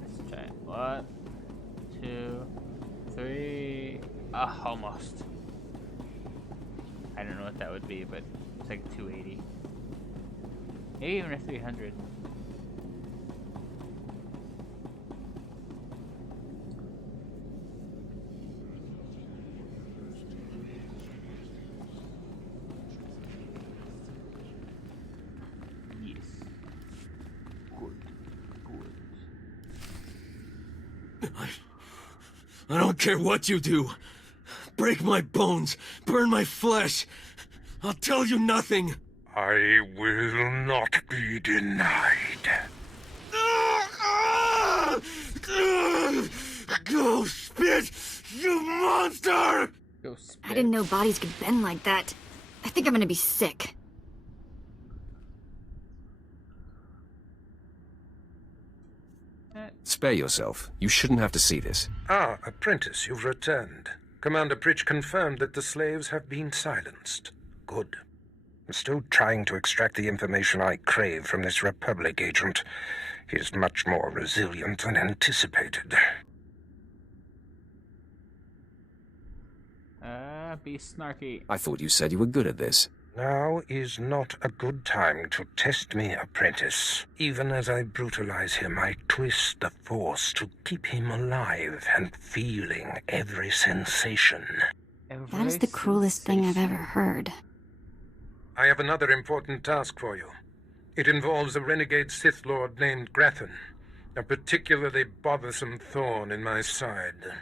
Let's try it. 1, 2, 3. Ah, almost. I don't know what that would be, but it's like 280. Maybe even a 300. I don't care what you do. Break my bones, burn my flesh. I'll tell you nothing. I will not be denied. Go spit, you monster! Go spit. I didn't know bodies could bend like that. I think I'm gonna be sick. Spare yourself. You shouldn't have to see this. Ah, apprentice, you've returned. Commander Pritch confirmed that the slaves have been silenced. Good. I'm still trying to extract the information I crave from this Republic agent. He is much more resilient than anticipated. Be snarky. I thought you said you were good at this. Now is not a good time to test me, apprentice. Even as I brutalize him, I twist the Force to keep him alive and feeling every sensation. That is the cruelest thing I've ever heard. I have another important task for you. It involves a renegade Sith Lord named Grathan, a particularly bothersome thorn in my side.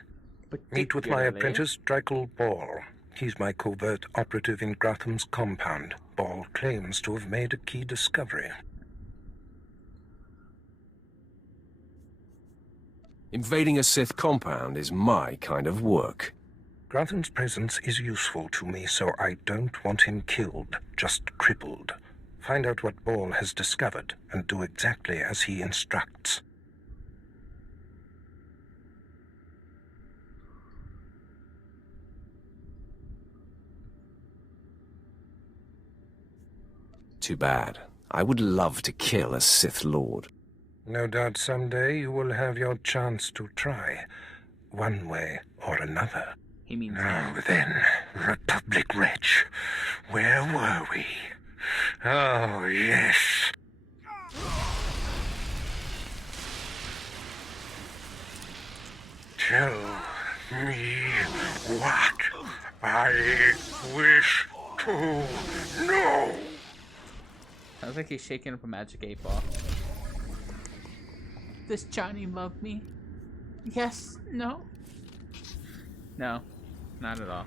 Meet with my apprentice, Drykel Ball. He's my covert operative in Gratham's compound. Ball claims to have made a key discovery. Invading a Sith compound is my kind of work. Gratham's presence is useful to me, so I don't want him killed, just crippled. Find out what Ball has discovered, and do exactly as he instructs. Too bad. I would love to kill a Sith Lord. No doubt someday you will have your chance to try, one way or another. He means now then, Republic wretch, where were we? Oh, yes. Tell me what I wish to know. Sounds like he's shaking up a magic 8-ball. Does Johnny love me? Yes? No? No, not at all.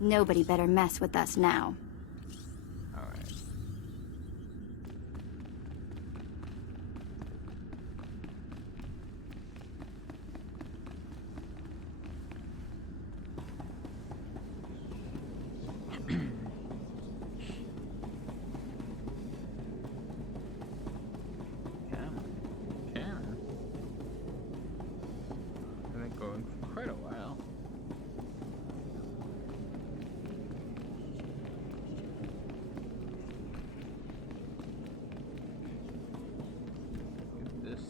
Nobody better mess with us now. Alright. Going for quite a while. This.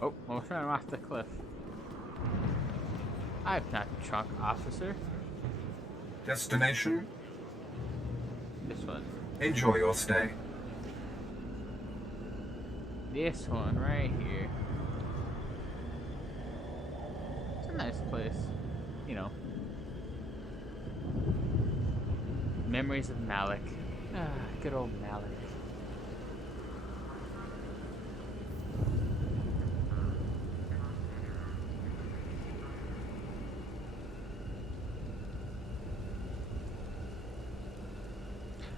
Oh, almost ran off the cliff. I'm not truck officer. Destination? This one. Enjoy your stay. This one right here. It's a nice place. You know. Memories of Malik. Ah, good old Malik.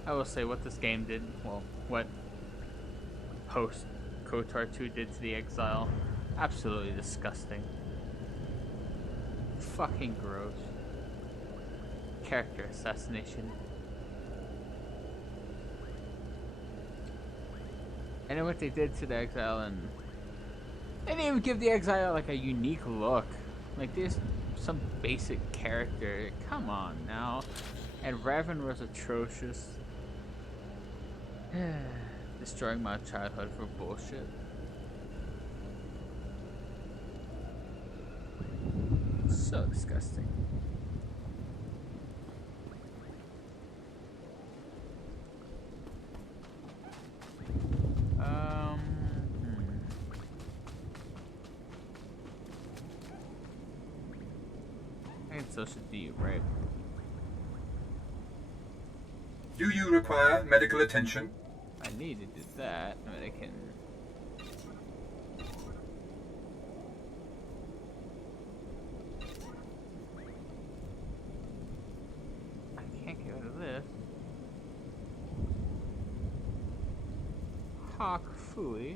I will say what this game did, well, what post KOTOR 2 did to the Exile, absolutely disgusting. Fucking gross. Character assassination. And then what they did to the Exile, and they didn't even give the Exile like a unique look. Like this, some basic character. Come on now. And Revan was atrocious. Destroying my childhood for bullshit. So disgusting. I think so should be right. Do you require medical attention? I need to do that, but I can. I can't get rid of this. Hawk Fooey.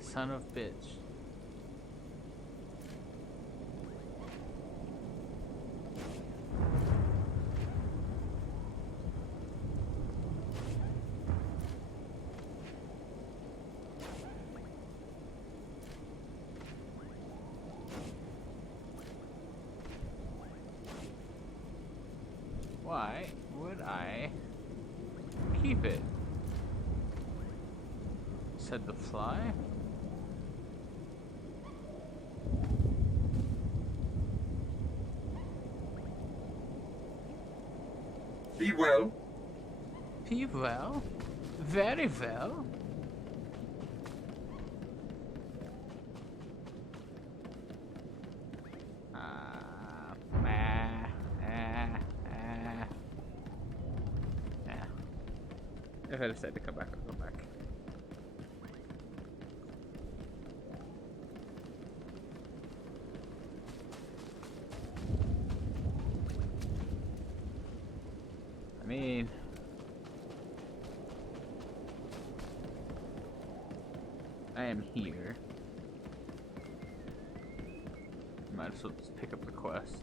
Son of bitch. Why would I keep it? Said the fly. Be well. Be well? Very well. If I decide to come back, I'll come back. I mean, I am here. Might as well just pick up the quest.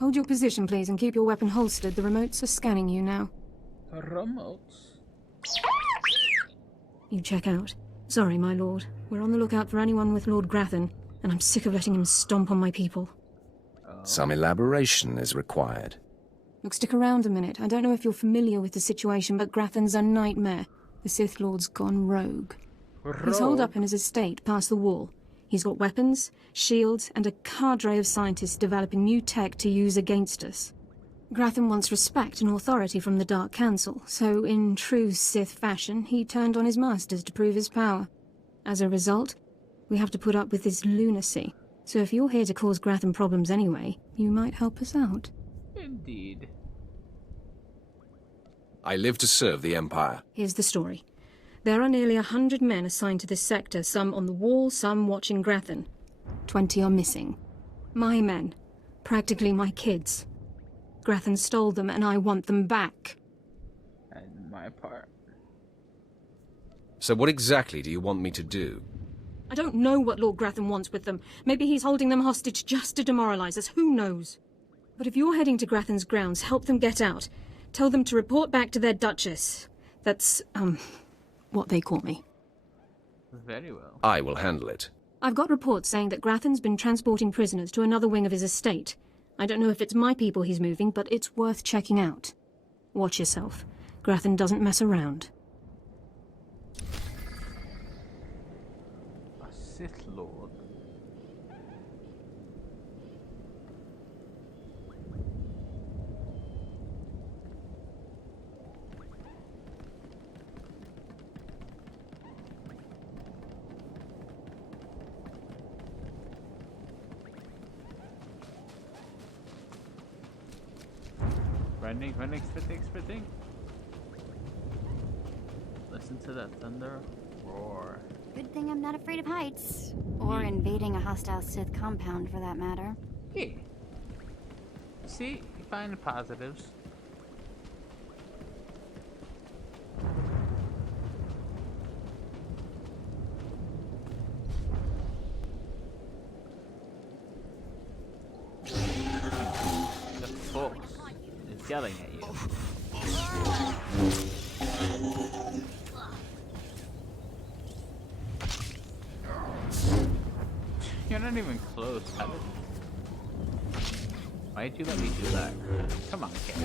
Hold your position, please, and keep your weapon holstered. The remotes are scanning you now. Remotes? You check out. Sorry, my lord. We're on the lookout for anyone with Lord Grathan, and I'm sick of letting him stomp on my people. Some elaboration is required. Look, stick around a minute. I don't know if you're familiar with the situation, but Grathan's a nightmare. The Sith Lord's gone rogue. He's holed up in his estate past the wall. He's got weapons, shields, and a cadre of scientists developing new tech to use against us. Grathan wants respect and authority from the Dark Council, so in true Sith fashion, he turned on his masters to prove his power. As a result, we have to put up with his lunacy. So if you're here to cause Grathan problems anyway, you might help us out. Indeed. I live to serve the Empire. Here's the story. There are nearly 100 men assigned to this sector, some on the wall, some watching Grathan. 20 are missing. My men. Practically my kids. Grathan stole them, and I want them back. And my part. So what exactly do you want me to do? I don't know what Lord Grathan wants with them. Maybe he's holding them hostage just to demoralize us. Who knows? But if you're heading to Grathan's grounds, help them get out. Tell them to report back to their Duchess. That's, what they call me. Very well. I will handle it. I've got reports saying that Grathan's been transporting prisoners to another wing of his estate. I don't know if it's my people he's moving, but it's worth checking out. Watch yourself. Grathan doesn't mess around. A Sith Lord. Running, sprinting. Listen to that thunder roar. Good thing I'm not afraid of heights. Or invading a hostile Sith compound, for that matter. Yeah. See, you find the positives. The Force is yelling at you. You're not even close, Heaven. Why'd you let me do that? Come on, kid.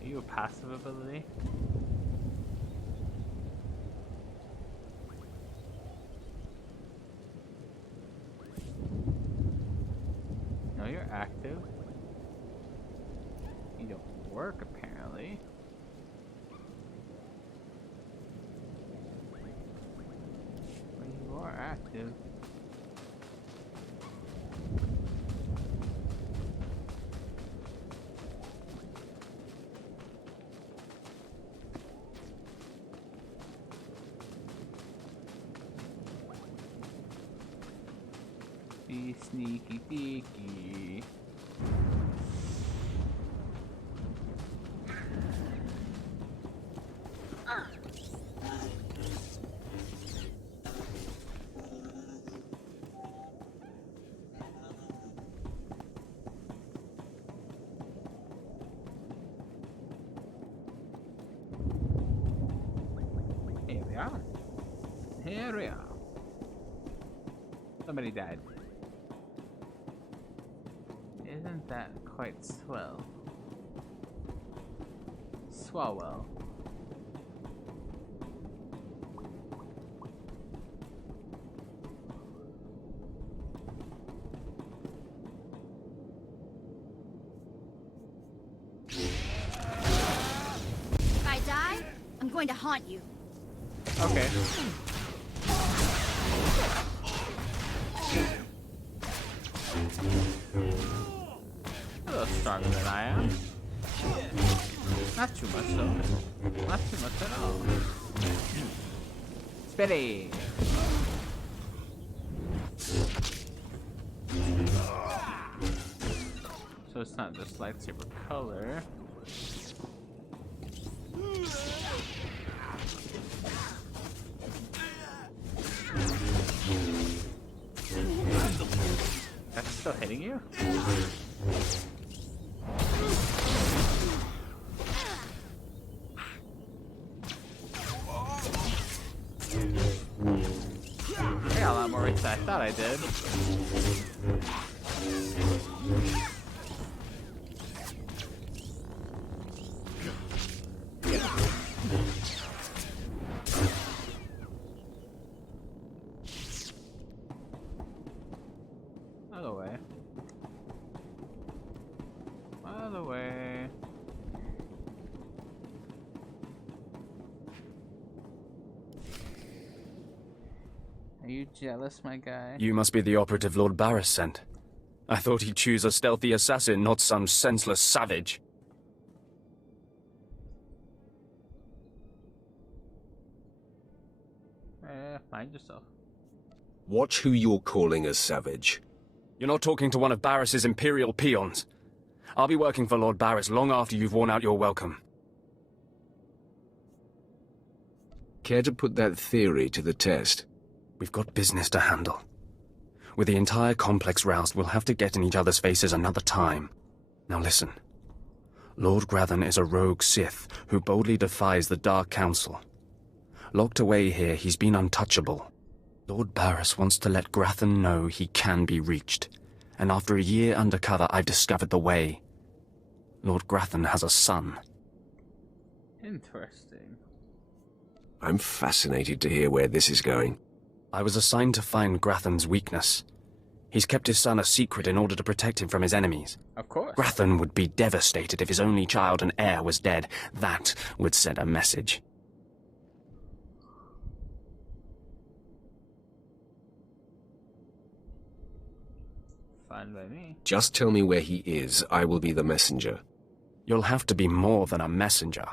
Are you a passive ability? No, you're active. You don't work, apparently. But you are active. Be sneaky peeky. Here we are. Here we are. Somebody died. Isn't that quite swell? Swalwell. If I die, I'm going to haunt you. Okay. A little stronger than I am. Not too much though. Not too much at all. Spitty! So it's not just lightsaber color. That's still hitting you? I got a lot more reach than I thought I did. Other way. Other way. Are you jealous, my guy? You must be the operative Lord Barris sent. I thought he'd choose a stealthy assassin, not some senseless savage. Mind yourself. Watch who you're calling a savage. You're not talking to one of Barris's Imperial peons. I'll be working for Lord Barris long after you've worn out your welcome. Care to put that theory to the test? We've got business to handle. With the entire complex roused, we'll have to get in each other's faces another time. Now listen. Lord Grathan is a rogue Sith who boldly defies the Dark Council. Locked away here, he's been untouchable. Lord Barris wants to let Grathan know he can be reached. And after a year undercover, I've discovered the way. Lord Grathan has a son. Interesting. I'm fascinated to hear where this is going. I was assigned to find Grathan's weakness. He's kept his son a secret in order to protect him from his enemies. Of course. Grathan would be devastated if his only child and heir was dead. That would send a message. Fine by me. Just tell me where he is. I will be the messenger. You'll have to be more than a messenger.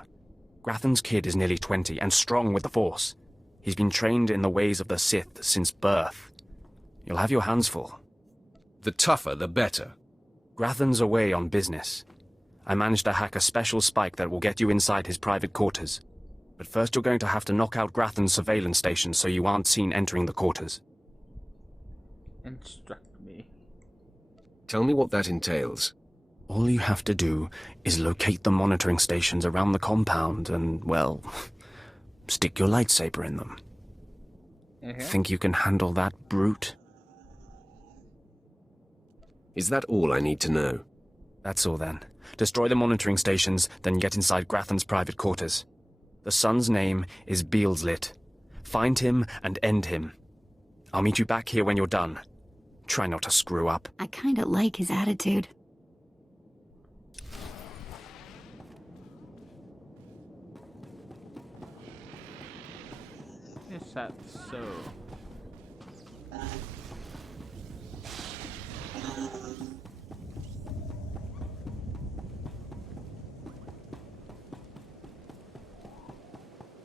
Grathan's kid is nearly 20 and strong with the Force. He's been trained in the ways of the Sith since birth. You'll have your hands full. The tougher, the better. Grathan's away on business. I managed to hack a special spike that will get you inside his private quarters. But first you're going to have to knock out Grathan's surveillance station so you aren't seen entering the quarters. Instruct me. Tell me what that entails. All you have to do is locate the monitoring stations around the compound and, well, stick your lightsaber in them. Think you can handle that brute? Is that all I need to know? That's all then. Destroy the monitoring stations, then get inside Grathan's private quarters. The son's name is Beelslit. Find him and end him. I'll meet you back here when you're done. Try not to screw up. I kinda like his attitude. Is that so?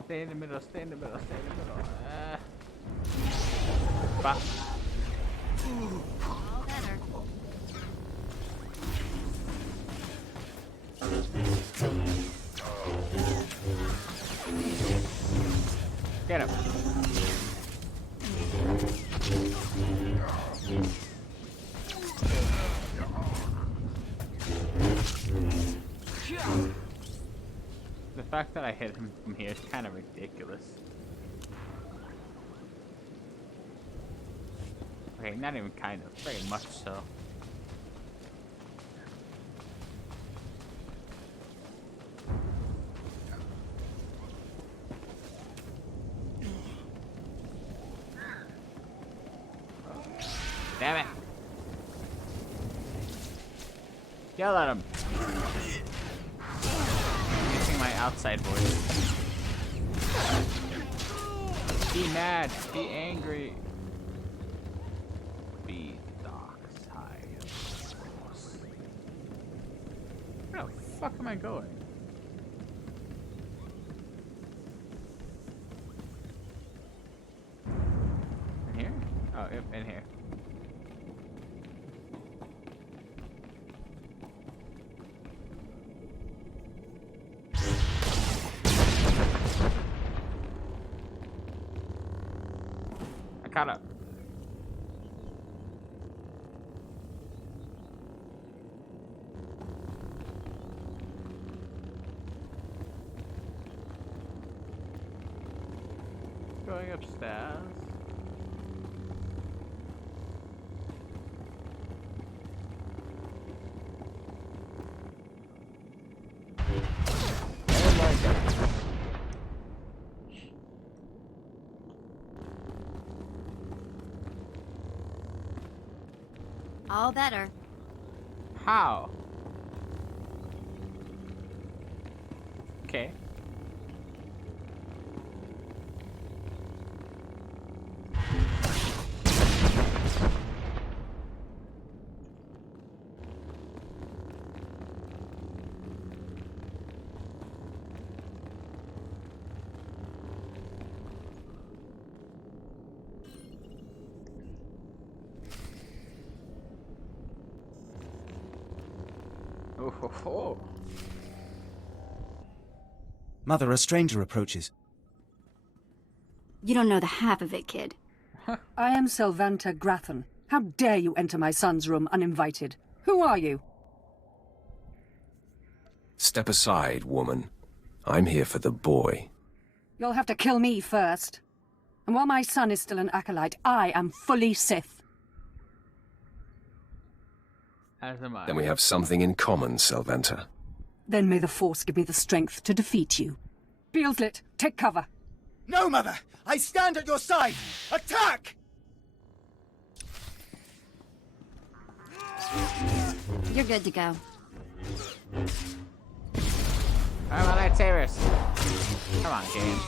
Stay in the middle, stay in the middle, stay in the middle. Fuck. All better. Get him. The fact that I hit him from here is kind of ridiculous. Okay, not even kind of, very much so. Damn it! Yell at him! I'm using my outside voice. Be mad, be angry. Be dark side of the Force. Where the fuck am I going? In here? Oh, yep, in here. Caught up. Going upstairs. Oh my god. All better. How? Okay. Oh. Mother, a stranger approaches. You don't know the half of it, kid. I am Selvanta Grathan. How dare you enter my son's room uninvited? Who are you? Step aside, woman. I'm here for the boy. You'll have to kill me first. And while my son is still an acolyte, I am fully Sith. As am I. Then we have something in common, Selvanta. Then may the Force give me the strength to defeat you. Beelslit, take cover. No, Mother! I stand at your side! Attack! You're good to go. Alright, my lightsabers. Come on, game.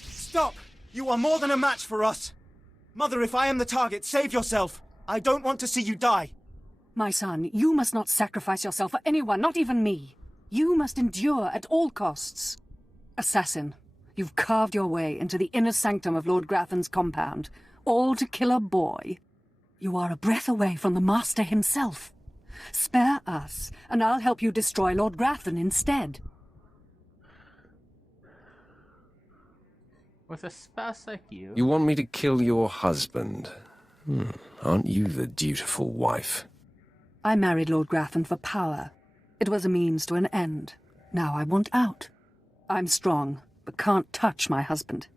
Stop! You are more than a match for us! Mother, if I am the target, save yourself! I don't want to see you die! My son, you must not sacrifice yourself for anyone, not even me. You must endure at all costs. Assassin, you've carved your way into the inner sanctum of Lord Grathan's compound, all to kill a boy. You are a breath away from the Master himself. Spare us, and I'll help you destroy Lord Grathan instead. With a spouse like you... You want me to kill your husband? Aren't you the dutiful wife? I married Lord Grathan for power. It was a means to an end. Now I want out. I'm strong, but can't touch my husband.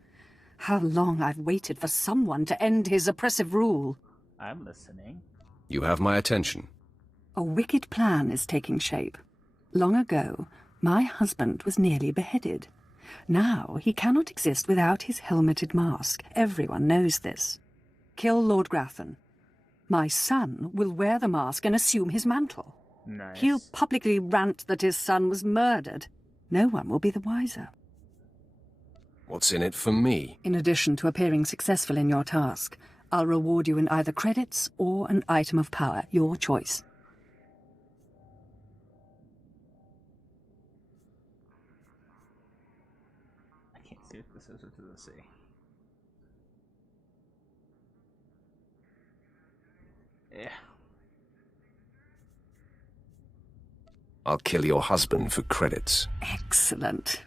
How long I've waited for someone to end his oppressive rule. I'm listening. You have my attention. A wicked plan is taking shape. Long ago, my husband was nearly beheaded. Now he cannot exist without his helmeted mask. Everyone knows this. Kill Lord Grathan. My son will wear the mask and assume his mantle. Nice. He'll publicly rant that his son was murdered. No one will be the wiser. What's in it for me? In addition to appearing successful in your task, I'll reward you in either credits or an item of power, your choice. I can't see if this is what does it say. Yeah. I'll kill your husband for credits. Excellent.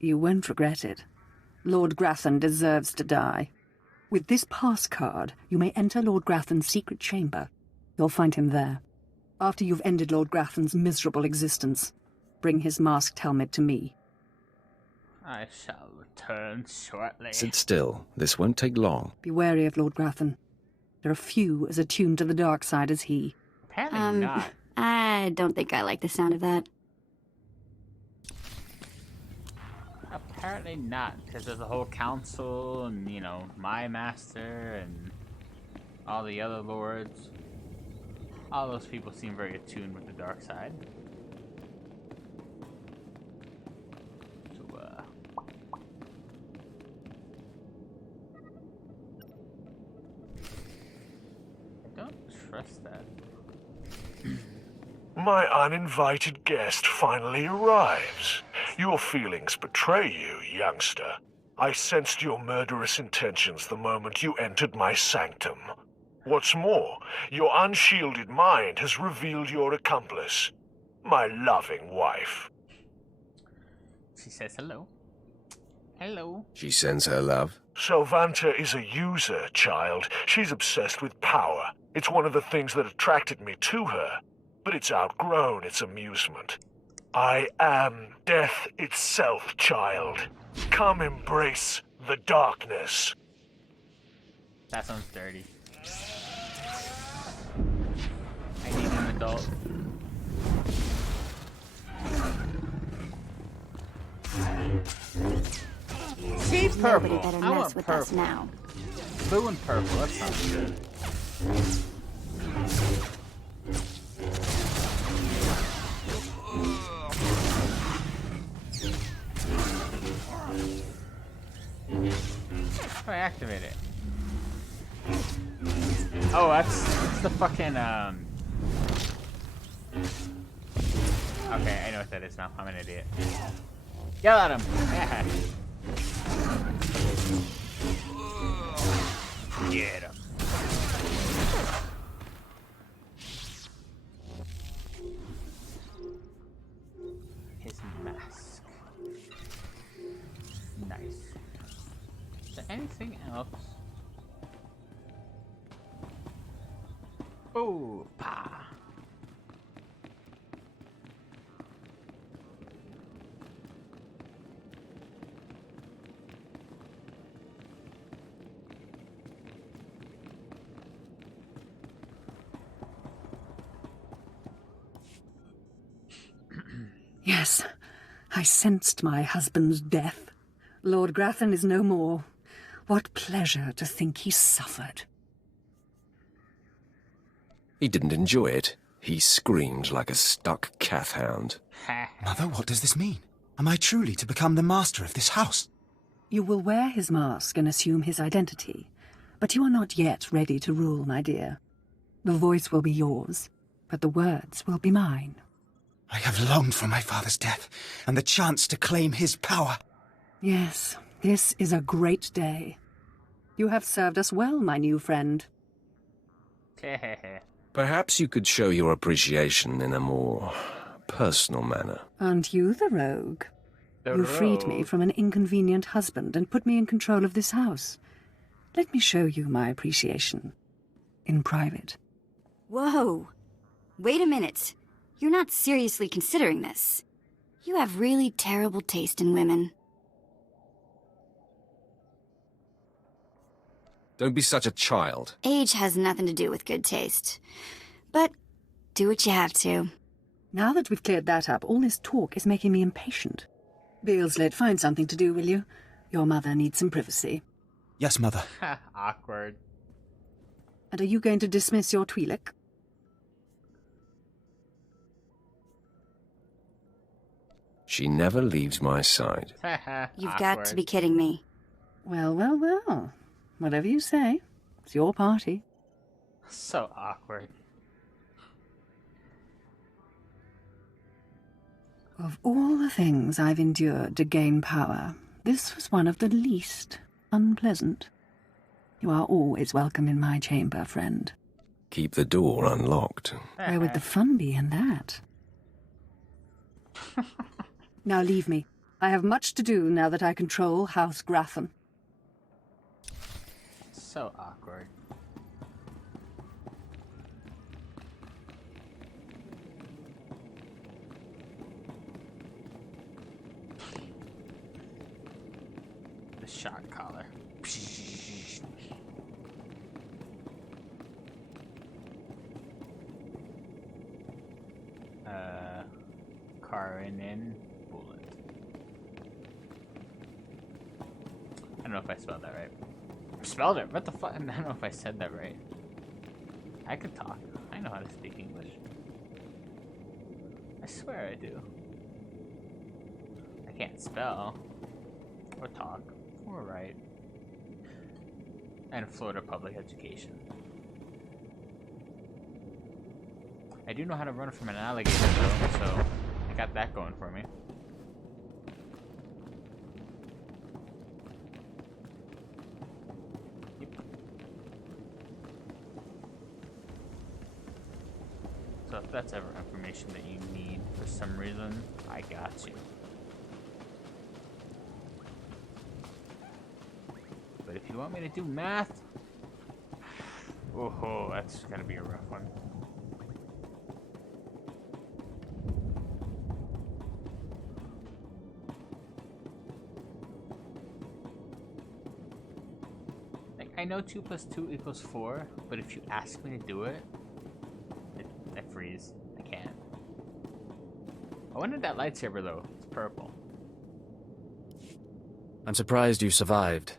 You won't regret it. Lord Grathan deserves to die. With this pass card, you may enter Lord Grathan's secret chamber. You'll find him there. After you've ended Lord Grathan's miserable existence, bring his masked helmet to me. I shall return shortly. Sit still. This won't take long. Be wary of Lord Grathan. There are few as attuned to the dark side as he. Apparently not. I don't think I like the sound of that. Apparently not, because there's a whole council and, you know, my master and all the other lords. All those people seem very attuned with the dark side. So, I don't trust that. My uninvited guest finally arrives. Your feelings betray you, youngster. I sensed your murderous intentions the moment you entered my sanctum. What's more, your unshielded mind has revealed your accomplice, my loving wife. She says hello. Hello. She sends her love. Sylvanta is a user, child. She's obsessed with power. It's one of the things that attracted me to her. But it's outgrown its amusement. I am death itself, child. Come embrace the darkness. That sounds dirty. I need an adult. See, purple. Nobody better I mess want with purple. us now. Blue and purple. That sounds good. How do I activate it? Oh, that's the fucking Okay, I know what that is now. I'm an idiot. Yell at him! Yeah. Get him. His mask. Nice. Is there anything else? Oh, pa. Yes, I sensed my husband's death. Lord Grathan is no more. What pleasure to think he suffered. He didn't enjoy it. He screamed like a stuck cat-hound. Mother, what does this mean? Am I truly to become the master of this house? You will wear his mask and assume his identity, but you are not yet ready to rule, my dear. The voice will be yours, but the words will be mine. I have longed for my father's death, and the chance to claim his power. Yes, this is a great day. You have served us well, my new friend. Perhaps you could show your appreciation in a more personal manner. Aren't you the rogue? You freed me from an inconvenient husband and put me in control of this house. Let me show you my appreciation. In private. Whoa. Wait a minute. You're not seriously considering this. You have really terrible taste in women. Don't be such a child. Age has nothing to do with good taste. But do what you have to. Now that we've cleared that up, all this talk is making me impatient. Beelzlet, find something to do, will you? Your mother needs some privacy. Yes, Mother. Awkward. And are you going to dismiss your Twi'lek? She never leaves my side. You've got to be kidding me. Well, well, well. Whatever you say. It's your party. So awkward. Of all the things I've endured to gain power, this was one of the least unpleasant. You are always welcome in my chamber, friend. Keep the door unlocked. Where would the fun be in that? Now leave me. I have much to do now that I control House Grafton. So awkward. The shot collar. Karinen bullet. I don't know if I spelled that right. Spelled it. What the fuck? I don't know if I said that right. I could talk. I know how to speak English. I swear I do. I can't spell or talk or write. And Florida public education. I do know how to run from an alligator though, so I got that going for me. So if that's ever information that you need for some reason, I got you. But if you want me to do math, oh, that's gonna be a rough one. Like, I know 2 + 2 = 4, but if you ask me to do it, I freeze. I can't. I wanted that lightsaber though. It's purple. I'm surprised you survived.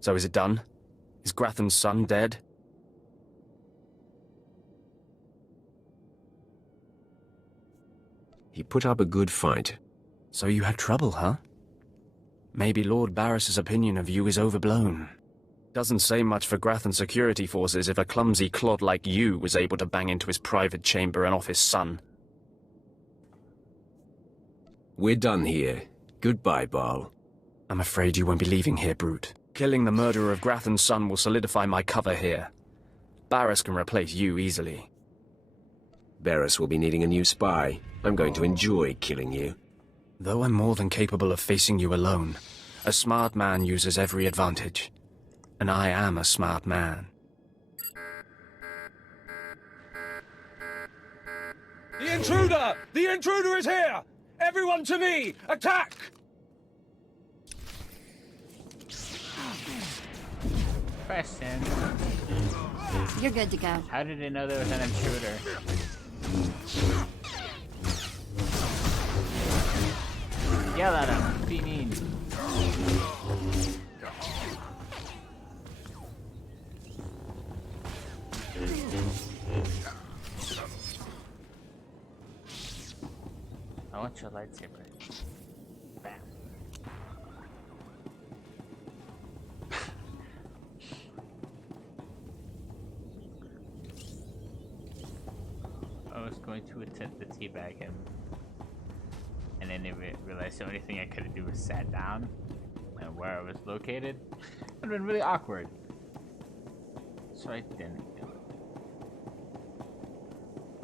So is it done? Is Grafton's son dead? He put up a good fight. So you had trouble, huh? Maybe Lord Barris's opinion of you is overblown. Doesn't say much for Grafton security forces if a clumsy clod like you was able to bang into his private chamber and off his son. We're done here. Goodbye, Baal. I'm afraid you won't be leaving here, Brute. Killing the murderer of Grafton's son will solidify my cover here. Barris can replace you easily. Barris will be needing a new spy. I'm going to enjoy killing you. Though I'm more than capable of facing you alone, a smart man uses every advantage. And I am a smart man. The intruder! The intruder is here! Everyone to me! Attack! Question. You're good to go. How did they know there was an intruder? Yell at him. Be mean. I want your lightsaber. Bam. I was going to attempt to teabag him, and then I realized the only thing I could do was sat down, and where I was located would have been really awkward. So I didn't do it.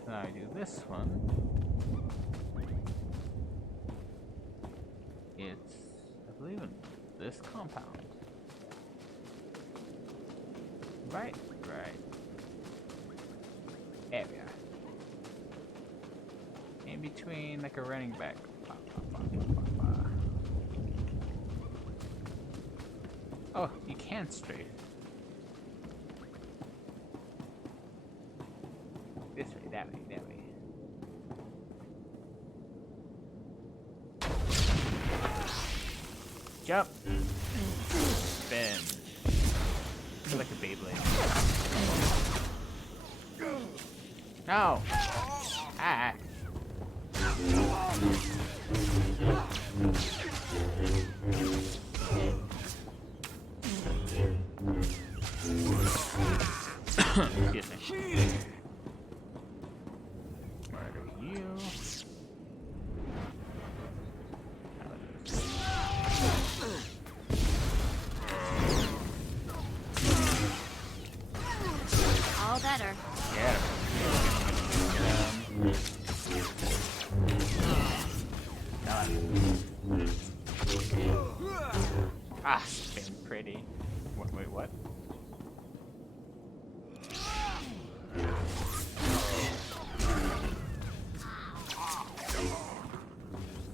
Now I do this one. It's, I believe, in this compound. Right. There we are. In between, like a running back. Oh, you can strafe. This way, that way. Jump! Spin. Feel like a Beyblade. No! Ah! Excuse me. Murder you. All better. Yeah. Ah, spin pretty. Wait, what?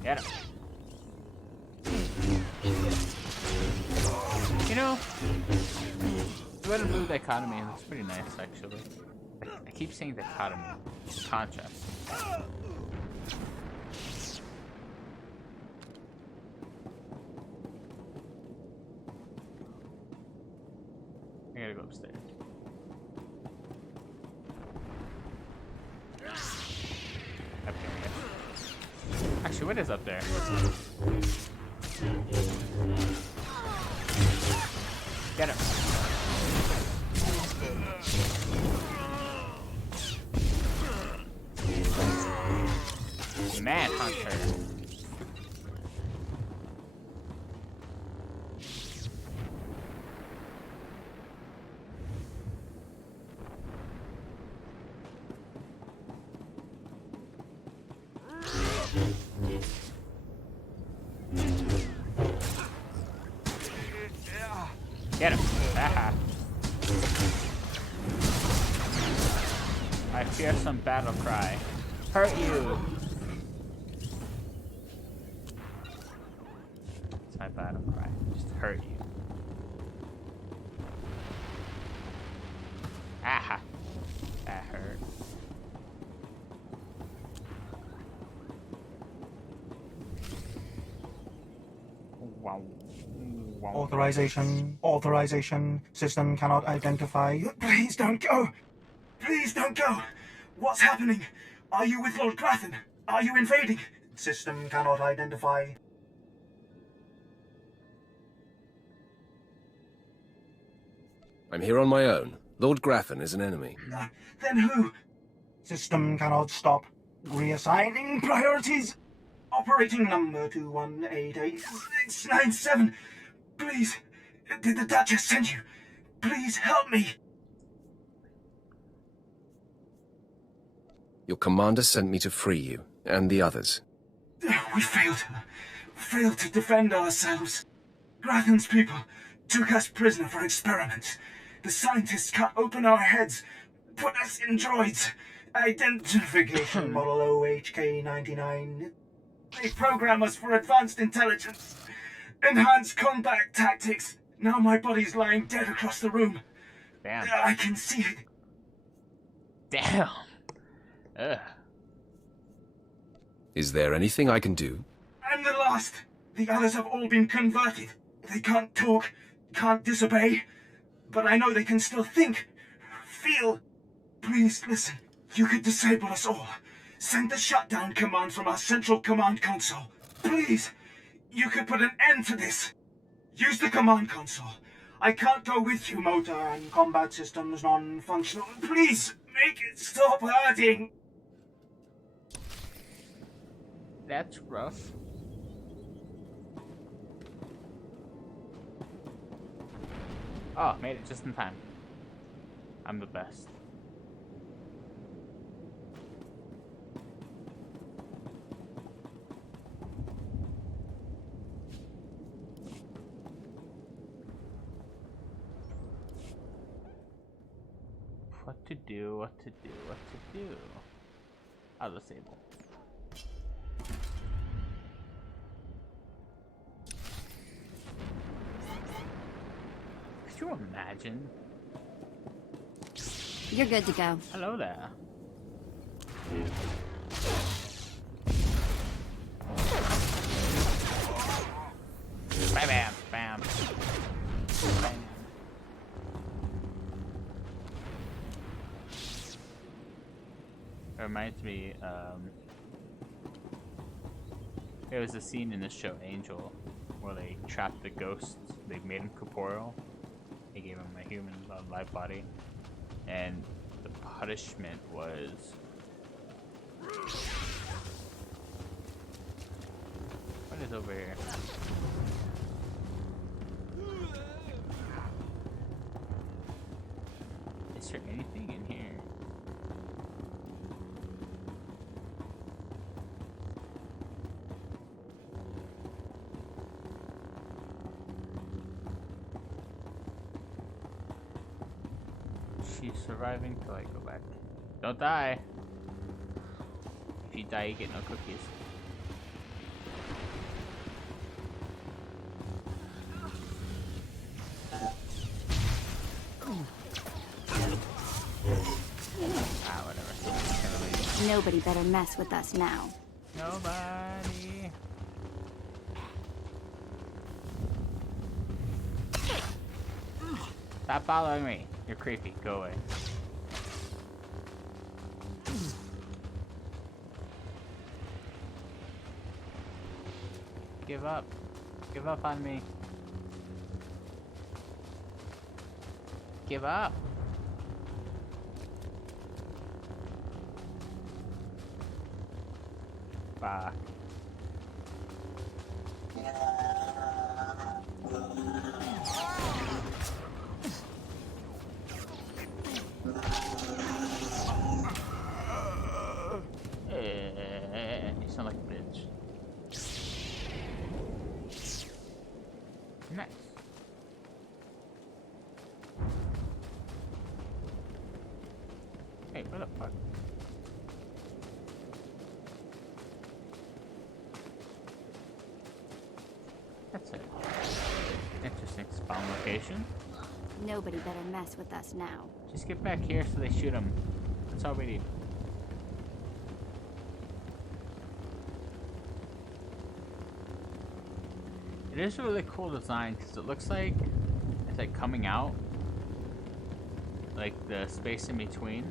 Get him. You know, the red and blue dichotomy looks pretty nice, actually. I keep saying dichotomy. Contrast. I gotta go upstairs. Up there, I guess. Actually, what is up there? Get him. Mad Hunter. Get him. Aha. I fear some battle cry. Hurt you. It's my battle cry. Just hurt you. Aha. That hurt. Wow. Authorization. System cannot identify. Please don't go. Please don't go. What's happening? Are you with Lord Grathan? Are you invading? System cannot identify. I'm here on my own. Lord Grathan is an enemy. Then who? System cannot stop. Reassigning priorities. Operating number 2188697. Please, did the Duchess send you? Please help me. Your commander sent me to free you, and the others. We failed her. Failed to defend ourselves. Grathan's people took us prisoner for experiments. The scientists cut open our heads, put us in droids. Identification model OHK99. They program us for advanced intelligence. Enhanced combat tactics. Now my body's lying dead across the room. Damn. I can see it. Damn. Ugh. Is there anything I can do? I'm the last. The others have all been converted. They can't talk, can't disobey. But I know they can still think, feel. Please listen. You could disable us all. Send the shutdown command from our central command console. Please! You could put an end to this. Use the command console. I can't go with you, motor and combat systems non-functional. Please, make it stop hurting! That's rough. Oh, made it just in time. I'm the best. What to do, what to do, what to do. I'll disable. Could you imagine? You're good to go. Hello there. Bam, bam, bam. Bam. It reminds me, there was a scene in the show Angel where they trapped the ghosts. They made him corporeal. They gave him a human live body. And the punishment was... What is over here? Is there anything in here? She's surviving till I go back. Don't die! If you die, you get no cookies. Ah, whatever. Nobody better mess with us now. Nobody. Stop following me. You're creepy. Go away. Give up. Give up on me. Give up. Fuck. You sound like a bitch. Nice. Hey, what the fuck? That's it. Interesting spawn location. Nobody better mess with us now. Just get back here so they shoot him. That's all we need. It is a really cool design because it looks like it's like coming out, like the space in between,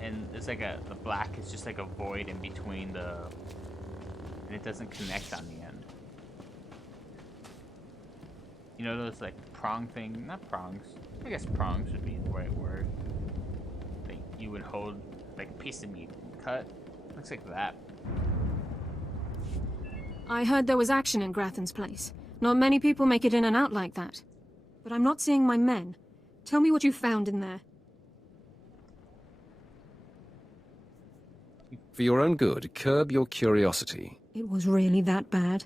and it's like the black is just like a void in between and it doesn't connect on the end. You know those like prong thing, not prongs. I guess prongs would be the right word. Like you would hold like a piece of meat and cut. Looks like that. I heard there was action in Grathan's place. Not many people make it in and out like that. But I'm not seeing my men. Tell me what you found in there. For your own good, curb your curiosity. It was really that bad.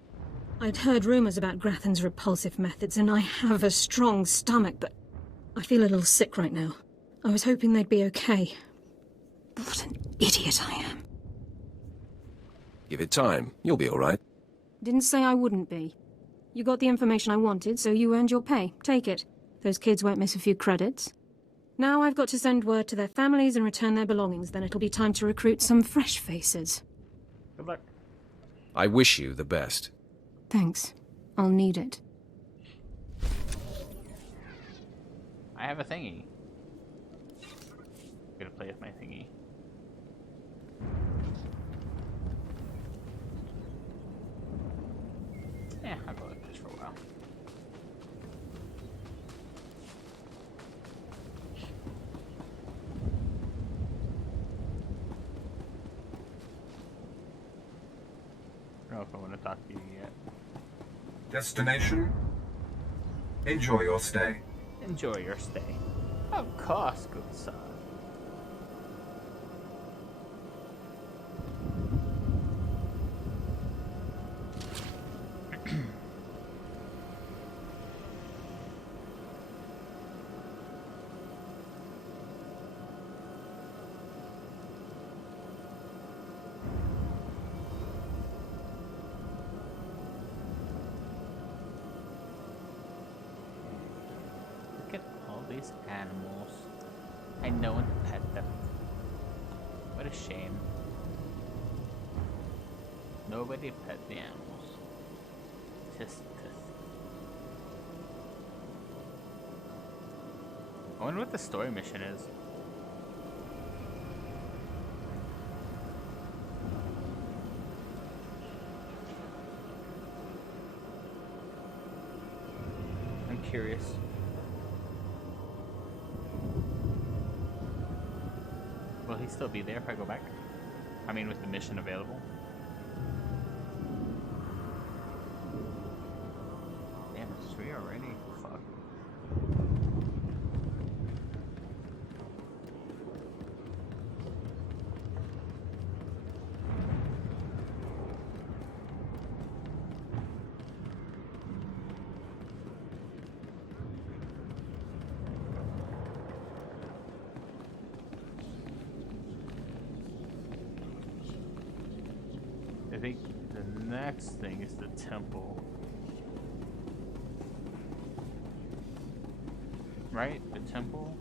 I'd heard rumors about Grathan's repulsive methods, and I have a strong stomach, but I feel a little sick right now. I was hoping they'd be okay. What an idiot I am. Give it time. You'll be all right. Didn't say I wouldn't be. You got the information I wanted, so you earned your pay. Take it. Those kids won't miss a few credits. Now I've got to send word to their families and return their belongings, then it'll be time to recruit some fresh faces. Good luck. I wish you the best. Thanks. I'll need it. I have a thingy. I'm gonna play with my thingy. don't know if I want to talk to you yet. Destination? Enjoy your stay. Enjoy your stay. Of course, good son. These animals. I know one to pet them. What a shame. Nobody pet the animals. Just. I wonder what the story mission is. I'm curious. Will he still be there if I go back? I mean, with the mission available? Damn, it's 3 already. Fuck. I think the next thing is the temple. Right? The temple?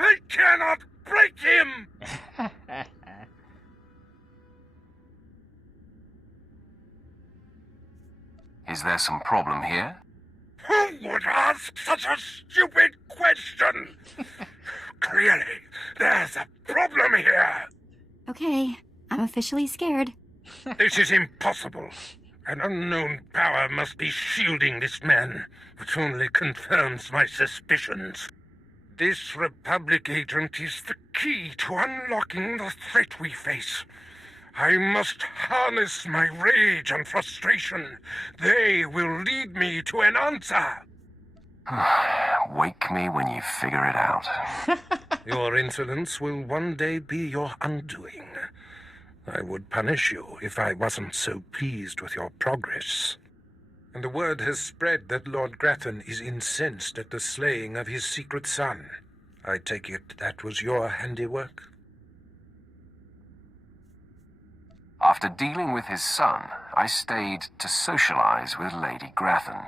I cannot break him! Is there some problem here? Who would ask such a stupid question? Clearly, there's a problem here. Okay, I'm officially scared. This is impossible. An unknown power must be shielding this man, which only confirms my suspicions. This Republic agent is the key to unlocking the threat we face. I must harness my rage and frustration. They will lead me to an answer. Wake me when you figure it out. Your insolence will one day be your undoing. I would punish you if I wasn't so pleased with your progress. And the word has spread that Lord Grathan is incensed at the slaying of his secret son. I take it that was your handiwork? After dealing with his son, I stayed to socialize with Lady Grathan.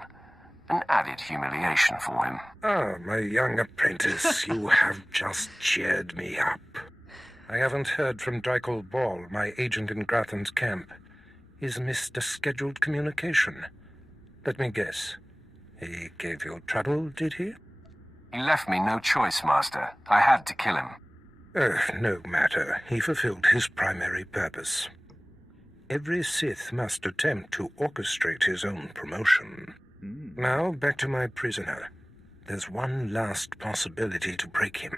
An added humiliation for him. Ah, my young apprentice, you have just cheered me up. I haven't heard from Drykel Ball, my agent in Grathan's camp. He's missed a scheduled communication. Let me guess. He gave you trouble, did he? He left me no choice, Master. I had to kill him. No matter. He fulfilled his primary purpose. Every Sith must attempt to orchestrate his own promotion. Now, back to my prisoner. There's one last possibility to break him.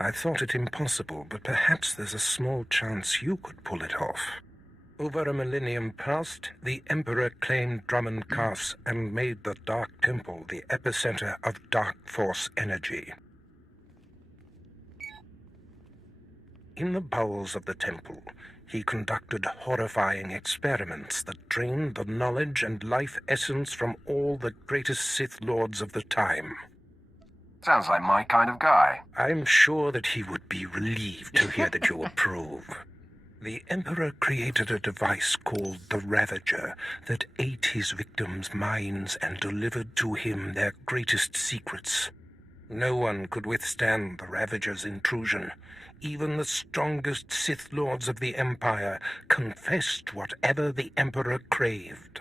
I thought it impossible, but perhaps there's a small chance you could pull it off. Over a millennium past, the Emperor claimed Drummond Cass and made the Dark Temple the epicenter of Dark Force energy. In the bowels of the temple, he conducted horrifying experiments that drained the knowledge and life essence from all the greatest Sith Lords of the time. Sounds like my kind of guy. I'm sure that he would be relieved to hear that you approve. The Emperor created a device called the Ravager that ate his victims' minds and delivered to him their greatest secrets. No one could withstand the Ravager's intrusion. Even the strongest Sith Lords of the Empire confessed whatever the Emperor craved.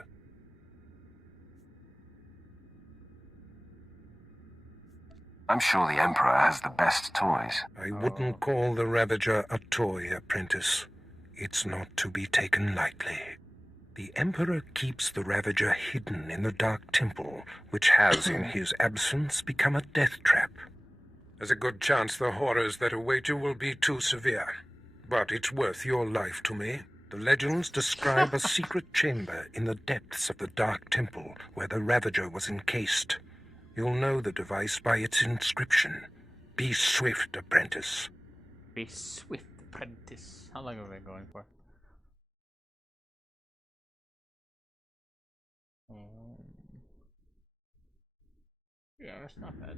I'm sure the Emperor has the best toys. I wouldn't call the Ravager a toy, apprentice. It's not to be taken lightly. The Emperor keeps the Ravager hidden in the Dark Temple, which has, in his absence, become a death trap. There's a good chance the horrors that await you will be too severe. But it's worth your life to me. The legends describe a secret chamber in the depths of the Dark Temple where the Ravager was encased. You'll know the device by its inscription. Be swift, apprentice. Be swift, apprentice. How long have we been going for? Yeah, that's not bad.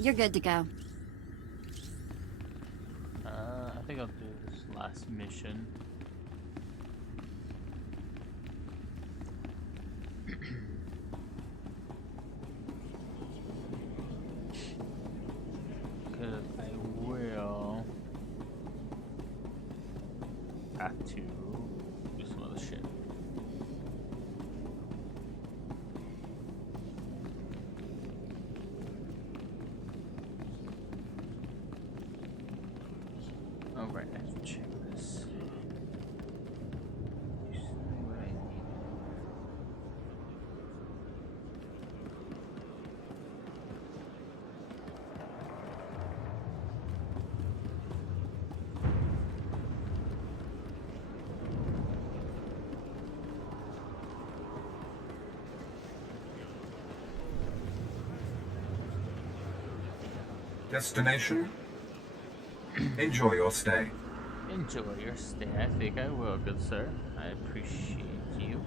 You're good to go. I think I'll do this last mission. Because I will have to do some other shit. Oh, right, I have to check this. Destination? Enjoy your stay. Enjoy your stay. I think I will, good sir. I appreciate you.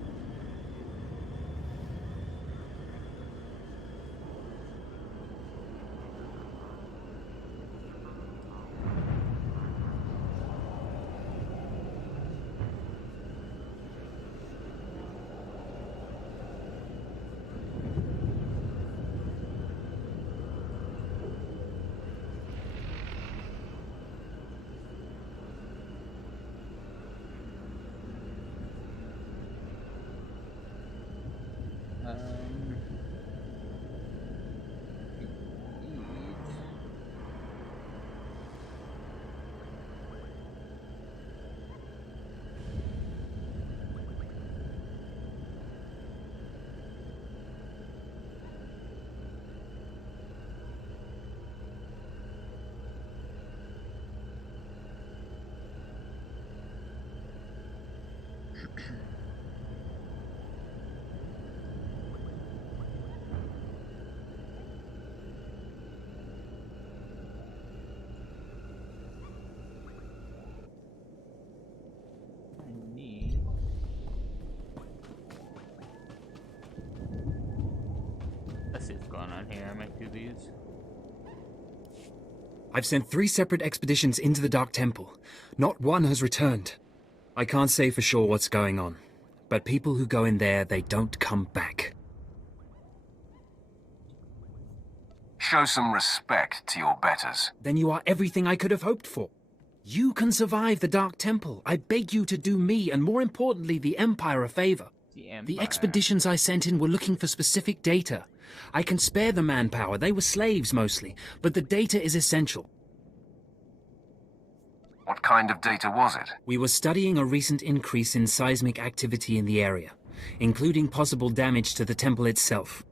Let's see what's going on here. I might do these. I've sent 3 separate expeditions into the Dark Temple. Not one has returned. I can't say for sure what's going on, but people who go in there, they don't come back. Show some respect to your betters. Then you are everything I could have hoped for. You can survive the Dark Temple. I beg you to do me, and more importantly, the Empire a favor. The expeditions I sent in were looking for specific data. I can spare the manpower, they were slaves mostly, but the data is essential. What kind of data was it? We were studying a recent increase in seismic activity in the area, including possible damage to the temple itself.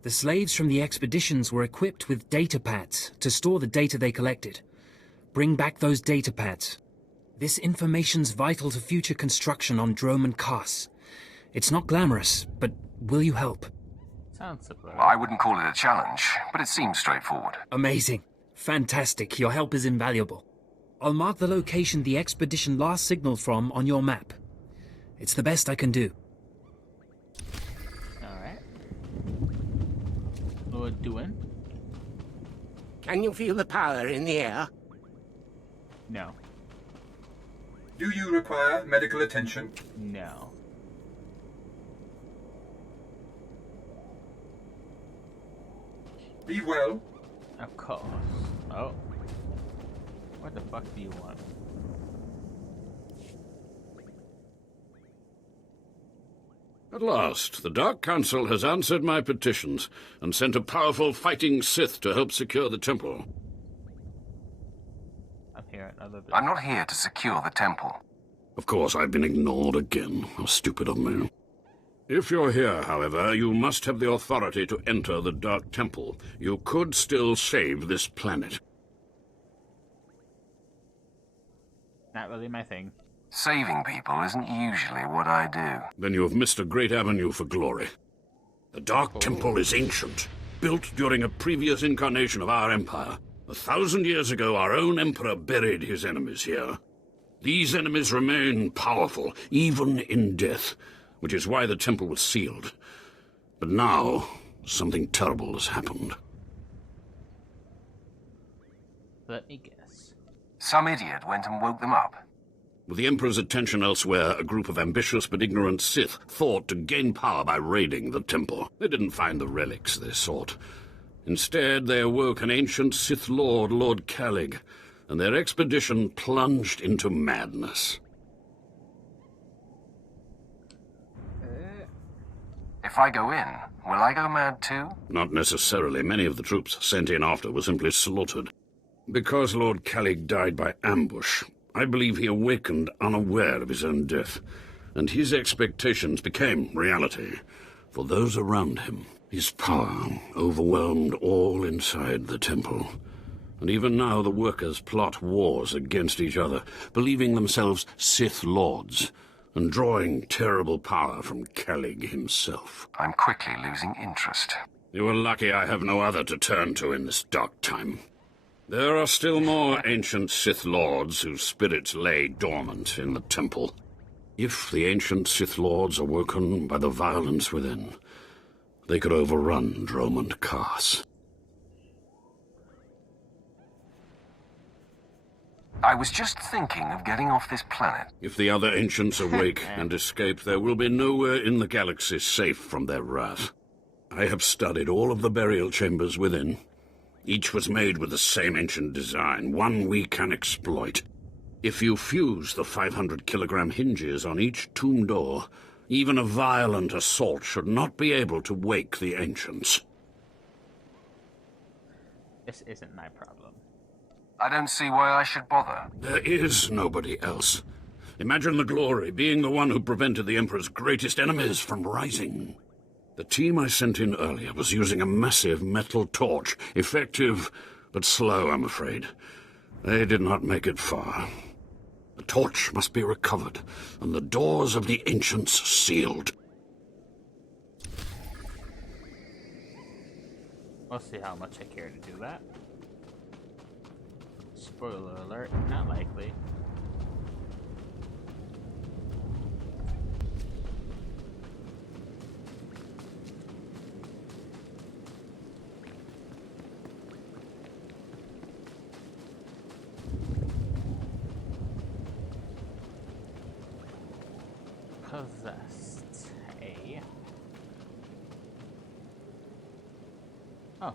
The slaves from the expeditions were equipped with data pads to store the data they collected. Bring back those data pads. This information's vital to future construction on Drome and Kars. It's not glamorous, but will you help? Sounds surprising. I wouldn't call it a challenge, but it seems straightforward. Amazing. Fantastic. Your help is invaluable. I'll mark the location the expedition last signaled from on your map. It's the best I can do. Alright. What we're doing? Can you feel the power in the air? No. Do you require medical attention? No. Be well. Of course. Oh. What the fuck do you want? At last, the Dark Council has answered my petitions and sent a powerful fighting Sith to help secure the temple. I'm not here to secure the temple. Of course, I've been ignored again. How stupid of me. If you're here, however, you must have the authority to enter the Dark Temple. You could still save this planet. Not really my thing. Saving people isn't usually what I do. Then you have missed a great avenue for glory. The Dark Temple is ancient, built during a previous incarnation of our empire. 1,000 years ago, our own emperor buried his enemies here. These enemies remain powerful, even in death, which is why the temple was sealed. But now, something terrible has happened. Let me guess. Some idiot went and woke them up. With the Emperor's attention elsewhere, a group of ambitious but ignorant Sith thought to gain power by raiding the temple. They didn't find the relics they sought. Instead, they awoke an ancient Sith Lord, Lord Calig, and their expedition plunged into madness. If I go in, will I go mad too? Not necessarily. Many of the troops sent in after were simply slaughtered. Because Lord Calig died by ambush, I believe he awakened unaware of his own death, and his expectations became reality for those around him. His power overwhelmed all inside the temple, and even now the workers plot wars against each other, believing themselves Sith Lords, and drawing terrible power from Calig himself. I'm quickly losing interest. You are lucky I have no other to turn to in this dark time. There are still more ancient Sith Lords whose spirits lay dormant in the temple. If the ancient Sith Lords are woken by the violence within, they could overrun Dromund Kaas. I was just thinking of getting off this planet. If the other ancients awake and escape, there will be nowhere in the galaxy safe from their wrath. I have studied all of the burial chambers within. Each was made with the same ancient design, one we can exploit. If you fuse the 500-kilogram hinges on each tomb door, even a violent assault should not be able to wake the ancients. This isn't my problem. I don't see why I should bother. There is nobody else. Imagine the glory, being the one who prevented the Emperor's greatest enemies from rising. The team I sent in earlier was using a massive metal torch. Effective, but slow, I'm afraid. They did not make it far. The torch must be recovered, and the doors of the ancients sealed. We'll see how much I care to do that. Spoiler alert, not likely. Possessed. Hey. Oh.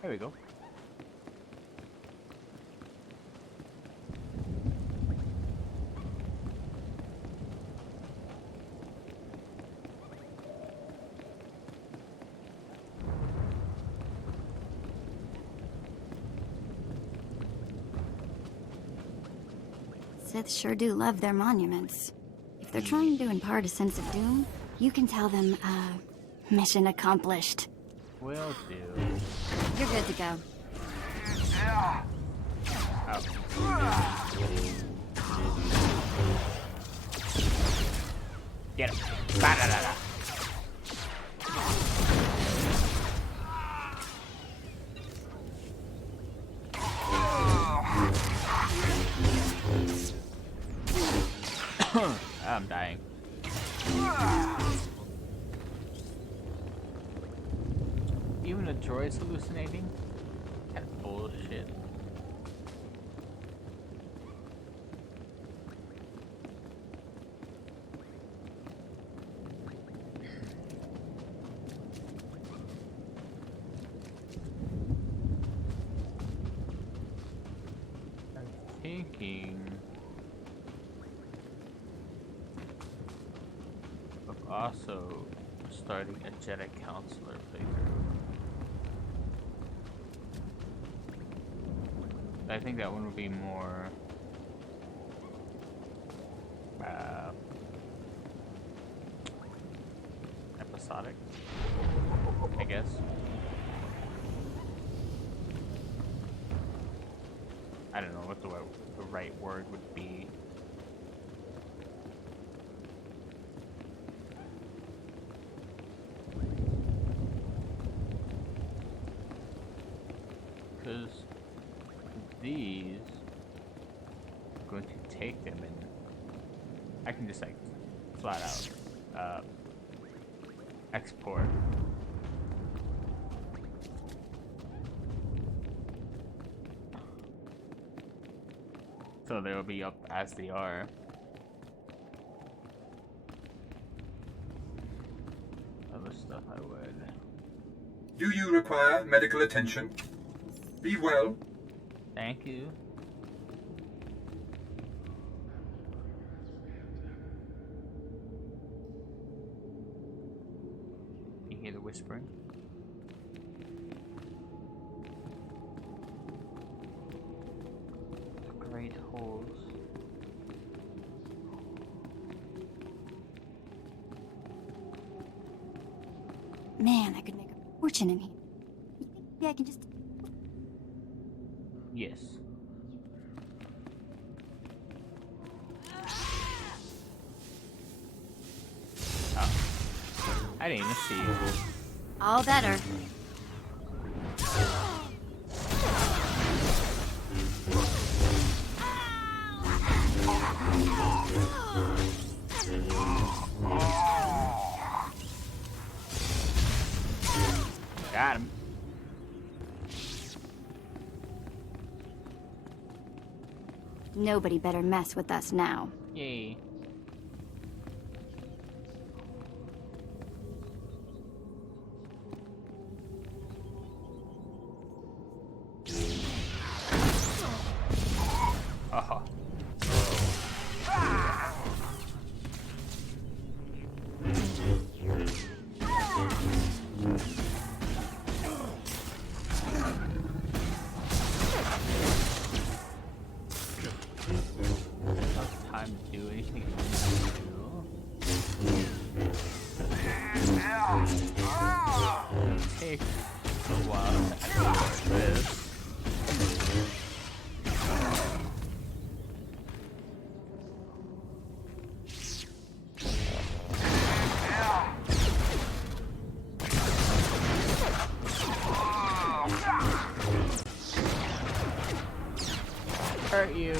There we go. Sith sure do love their monuments. If they're trying to impart a sense of doom, you can tell them, mission accomplished. Will do. You're good to go. Get him. Ba-da-da-da. I'm dying. Even a droid's hallucinating? That's bullshit. thinking of also starting a Jedi Counselor playthrough. I think that one would be more episodic, I guess. I don't know what the right word would be. Because these, I'm going to take them and I can just like flat out export. So they'll be up as they are. Other stuff I would. Do you require medical attention? Be well. Thank you. You hear the whispering? The great holes. Man, I could make a fortune in here. You think maybe I can just... Yes. Oh. I didn't even see you. All better. Got him. Nobody better mess with us now. Yay. Oh. Time to do anything take a while to access this. Hurt you.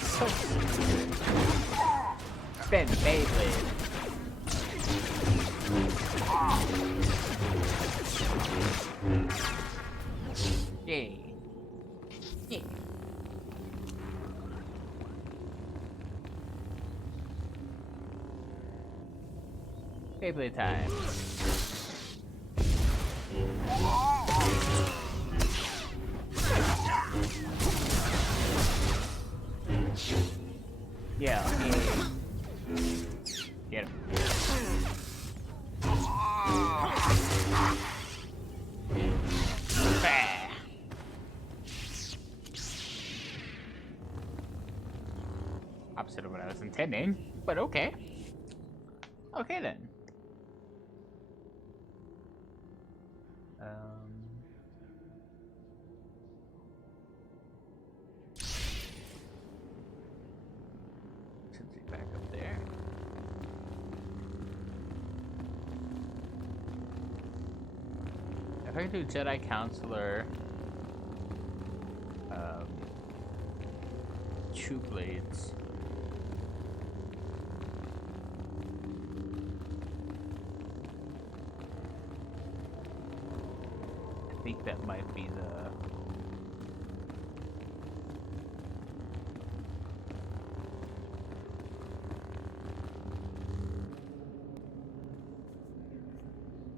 So stupid. Ben Beyblade. Yay. Yeah. Beyblade time. Yeah. Get him. Bah. Opposite of what I was intending, but okay. Okay then. Back up there. If I could do Jedi Counselor, two blades. I think that might be the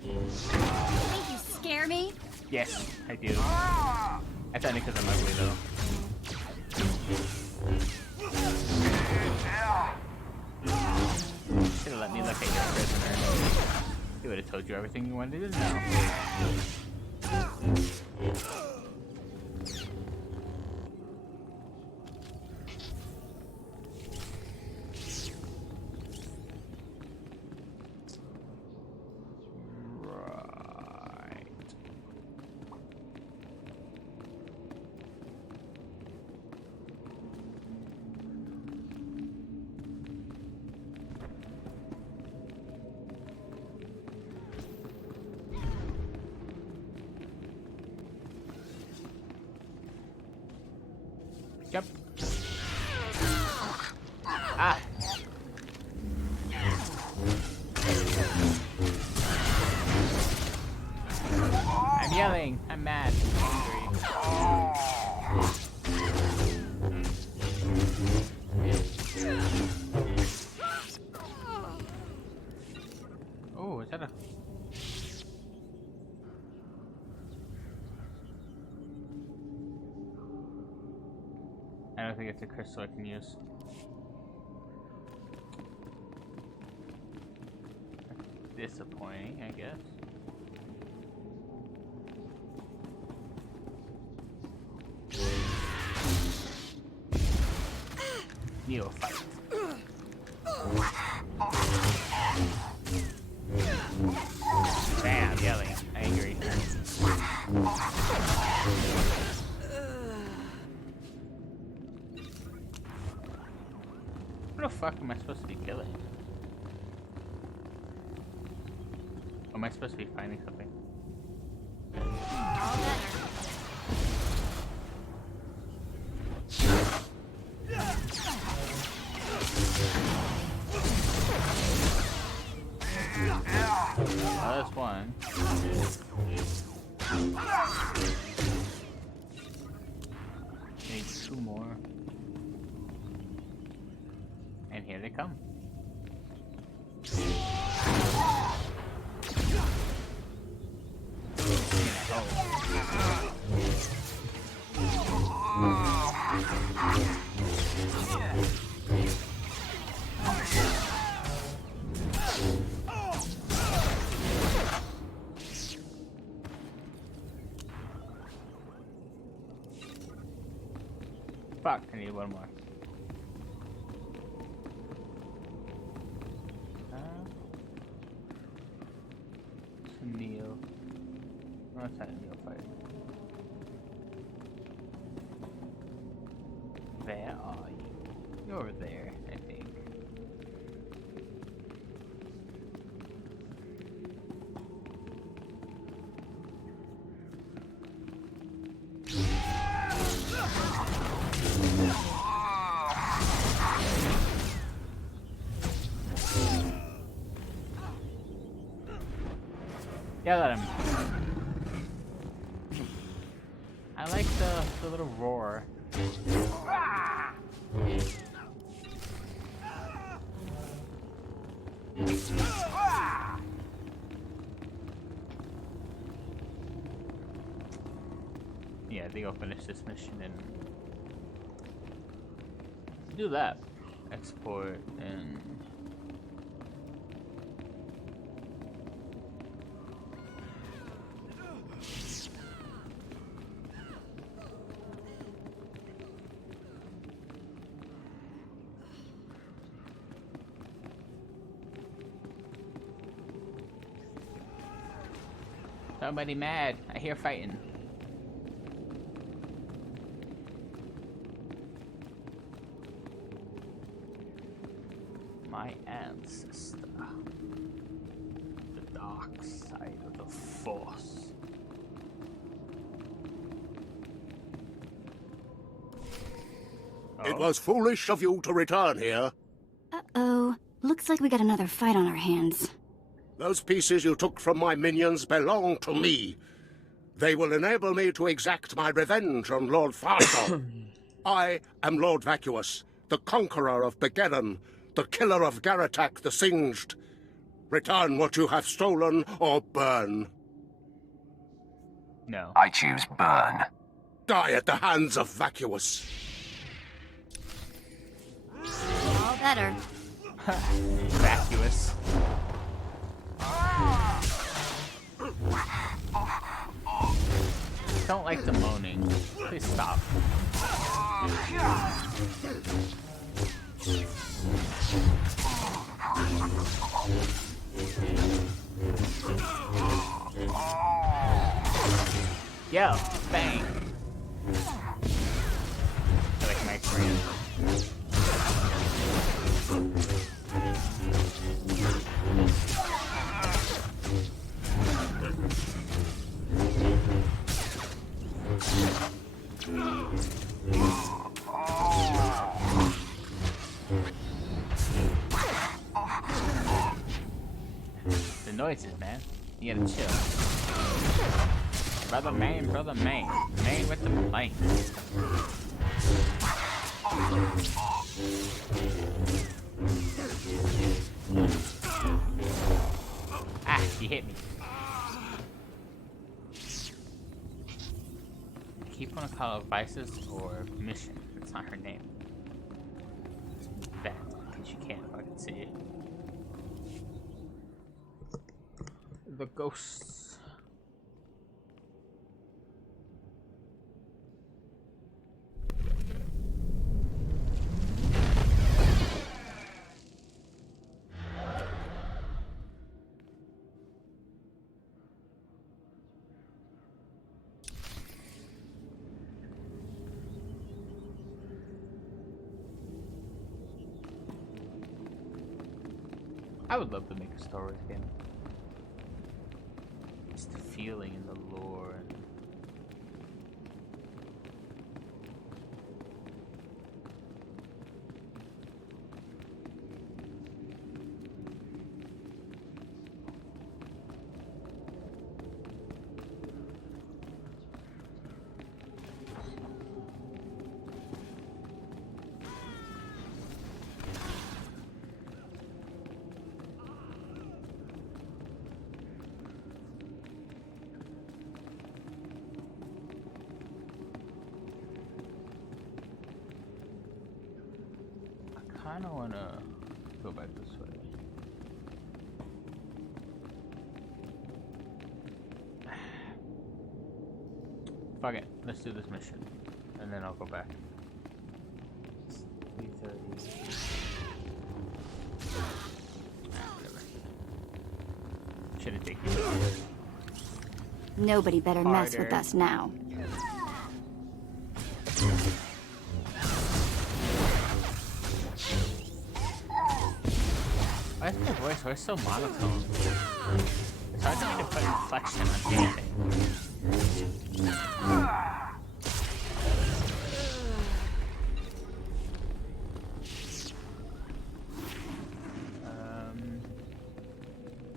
Think you scare me? Yes, I do. That's only because I'm ugly, though. Should have let me look at your prisoner. He would have told you everything you wanted to know. Jump. Ah. I'm yelling. I'm mad. I'm angry. Oh, is that a... I don't think it's a crystal I can use. That's disappointing, I guess. Neophyte. Bam, yelling, angry. What the fuck am I supposed to be killing? Or am I supposed to be finding something? Oh, that's one. Need two more. And here they come. Fuck, I need one more. Neo. Oh, it's not a neophyte. Where are you? You're there, I think. Yell at him. I like the little roar. Yeah, I think I'll finish this mission and do that. Export and somebody mad. I hear fighting. My ancestor. The dark side of the Force. It was foolish of you to return here. Uh-oh. Looks like we got another fight on our hands. Those pieces you took from my minions belong to me. They will enable me to exact my revenge on Lord Farthor. I am Lord Vacuous, the conqueror of Begeddon, the killer of Garatak the Singed. Return what you have stolen or burn. No. I choose burn. Die at the hands of Vacuous. All better. Vacuous. Don't like the moaning. Please stop. Yo, bang. I like my friend. The noises, man. You gotta chill. Brother man, man with the plane. Ah, she hit me. Keep on a call of Vices or Mission. That's not her name. Bad, because you can't fucking see it. The ghosts. I would love to make a Star Wars game. Just the feeling and the lore. I kinda wanna go back this way. Fuck it, let's do this mission, and then I'll go back. It's 3:30. Whatever. Should've taken it. Nobody better mess with Harder. us now. Why is my voice always so monotone? It's hard for me to put inflection on anything.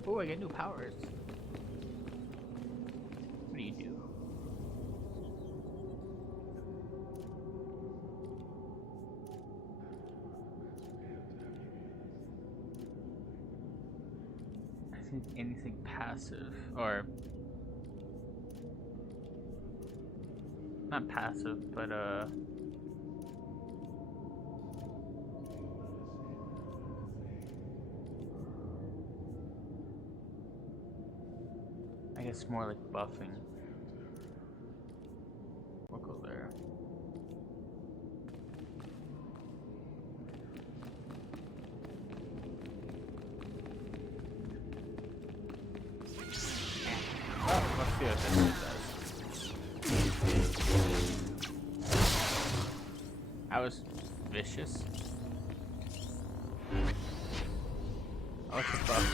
Oh, I get new powers. What do you do? Anything passive or not passive, but I guess more like buffing. We'll go there. Oh, let's see what this does. That was vicious. Oh, it's a buff.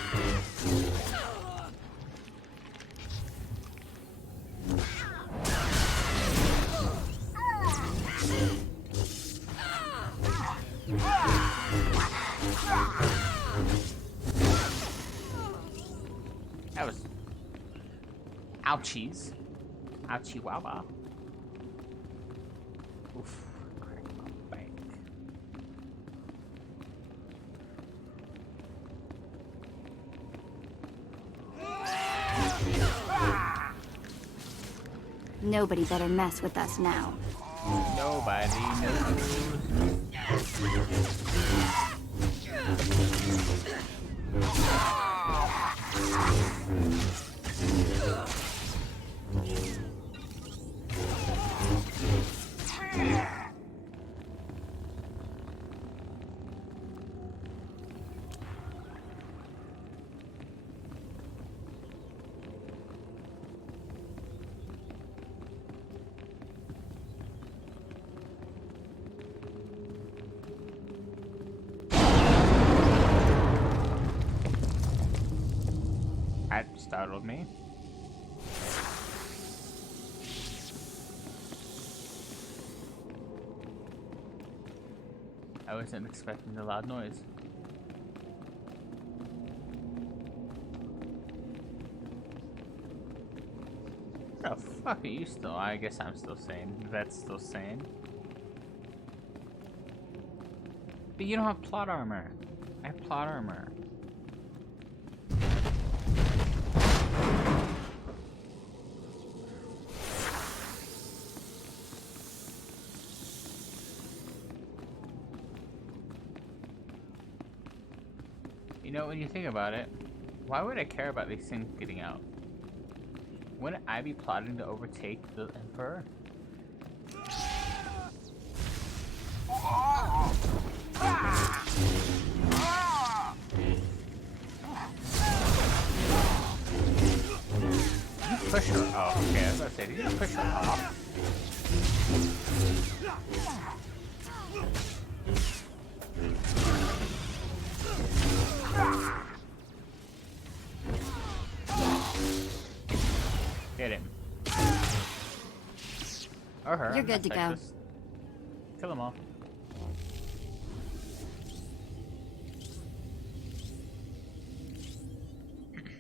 That was ouchies. Ouchie wow wow. Oof. Crack my back. Nobody better mess with us now. Nobody That startled me. I wasn't expecting the loud noise. Oh, fuck are you still? I guess I'm still sane. That's still sane. But you don't have plot armor. I have plot armor. You know, when you think about it, why would I care about these things getting out? Wouldn't I be plotting to overtake the Emperor? Did you push her off? Okay, I was about to say, did you push her off? Get him. Or her. You're good to go. Just kill them all.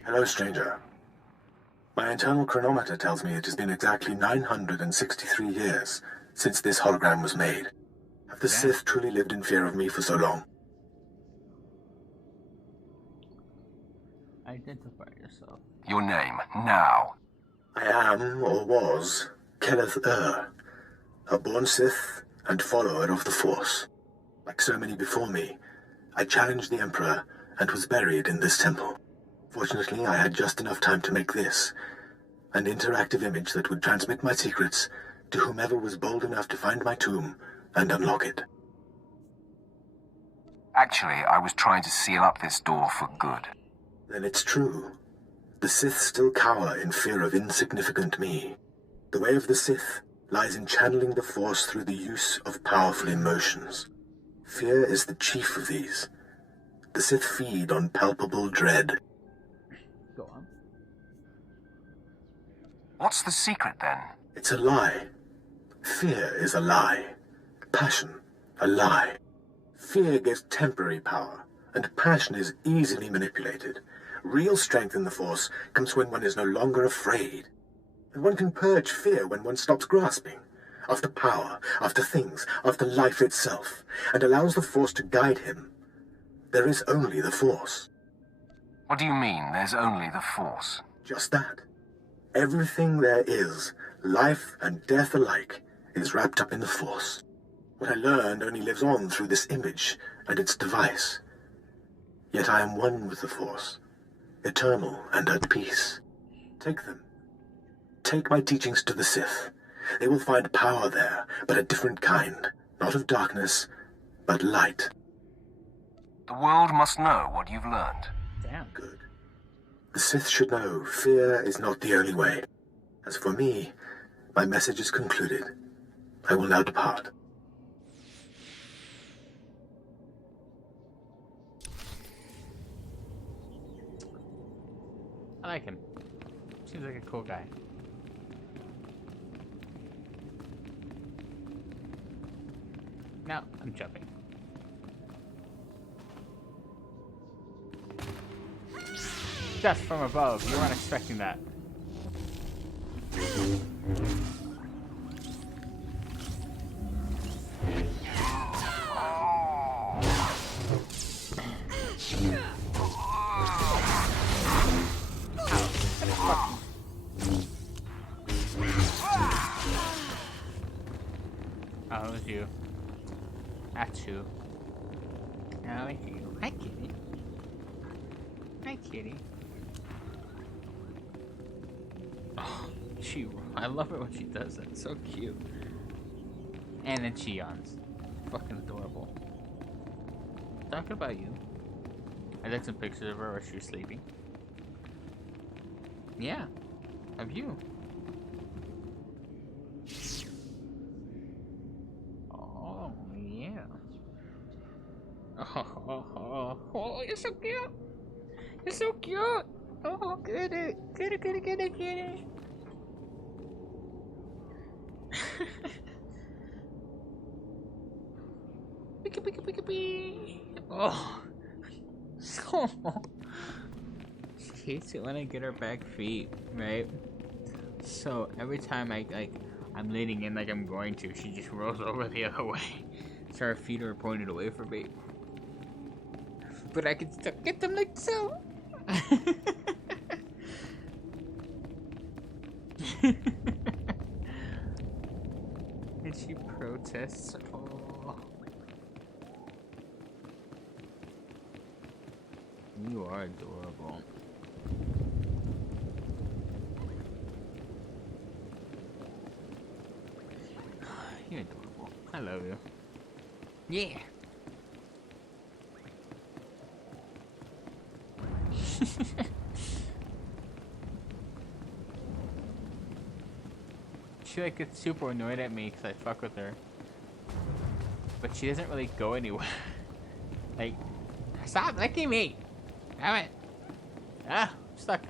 Hello, stranger. My internal chronometer tells me it has been exactly 963 years since this hologram was made. Have the Sith truly lived in fear of me for so long? Identify yourself. Your name, now. I am, or was, Kenneth a born Sith and follower of the Force. Like so many before me, I challenged the Emperor and was buried in this temple. Fortunately, I had just enough time to make this, an interactive image that would transmit my secrets to whomever was bold enough to find my tomb and unlock it. Actually, I was trying to seal up this door for good. Then it's true. The Sith still cower in fear of insignificant me. The way of the Sith lies in channeling the Force through the use of powerful emotions. Fear is the chief of these. The Sith feed on palpable dread. Go on. What's the secret, then? It's a lie. Fear is a lie. Passion, a lie. Fear gives temporary power, and passion is easily manipulated. Real strength in the Force comes when one is no longer afraid. And one can purge fear when one stops grasping after power, after things, after life itself, and allows the Force to guide him. There is only the Force. What do you mean, there's only the Force? Just that. Everything there is, life and death alike, is wrapped up in the Force. What I learned only lives on through this image and its device. Yet I am one with the Force, eternal and at peace. Take them. Take my teachings to the Sith. They will find power there, but a different kind. Not of darkness, but light. The world must know what you've learned. Damn. Good. The Sith should know fear is not the only way. As for me, my message is concluded. I will now depart. I like him. Seems like a cool guy. Now, I'm jumping. Death from above. You weren't expecting that. Oh, it was you. That's you. Oh, it's you. Hi, kitty. Hi, kitty. Oh, I love it when she does that. It's so cute. And then she yawns. Fucking adorable. Talking about you. I took some pictures of her while she was sleeping. Yeah. Of you. Oh, yeah. Oh, you're so cute. You're so cute. Oh, get it. Get it, get it, get it, get it. Pika, pika, pika, pika. Oh. So. She hates it when I get her back feet, right? So every time I'm leaning in like I'm going to, she just rolls over the other way. So her feet are pointed away from me. But I can still get them like so. And she protests. Oh. You are adorable. You're adorable. I love you. Yeah. She gets super annoyed at me because I fuck with her. But she doesn't really go anywhere. Like, stop licking me! Damn it! Ah, I'm stuck.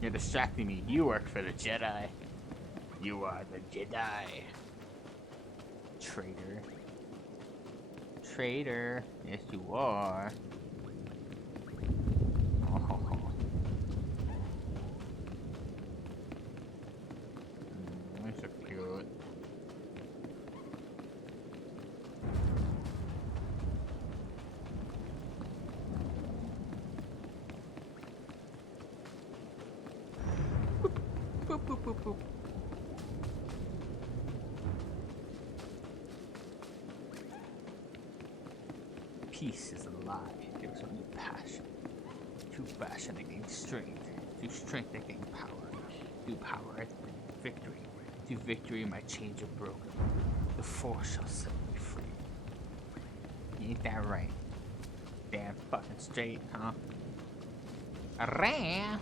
You're distracting me. You work for the Jedi. You are the Jedi. Traitor. Traitor. Yes, you are. Oh. You're so cute. Boop, boop, boop, boop. Peace is a lie. Gives only passion. Through passion I gain strength. Through strength I gain power. Through power I gain victory. Through victory my chains are broken. The Force shall set me free. Ain't that right? Damn fucking straight, huh? Arrgh!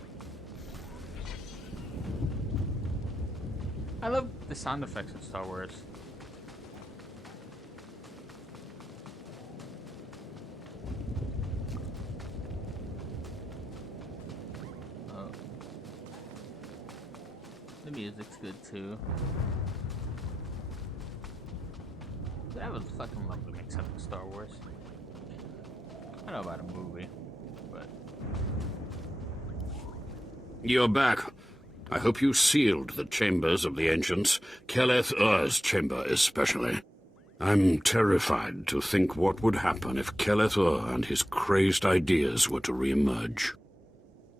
I love the sound effects in Star Wars. Oh. The music's good too. That was fucking lovely mix up in Star Wars. I don't know about a movie, but... You're back. I hope you sealed the chambers of the ancients, Keleth Ur's chamber especially. I'm terrified to think what would happen if Keleth Ur and his crazed ideas were to re-emerge.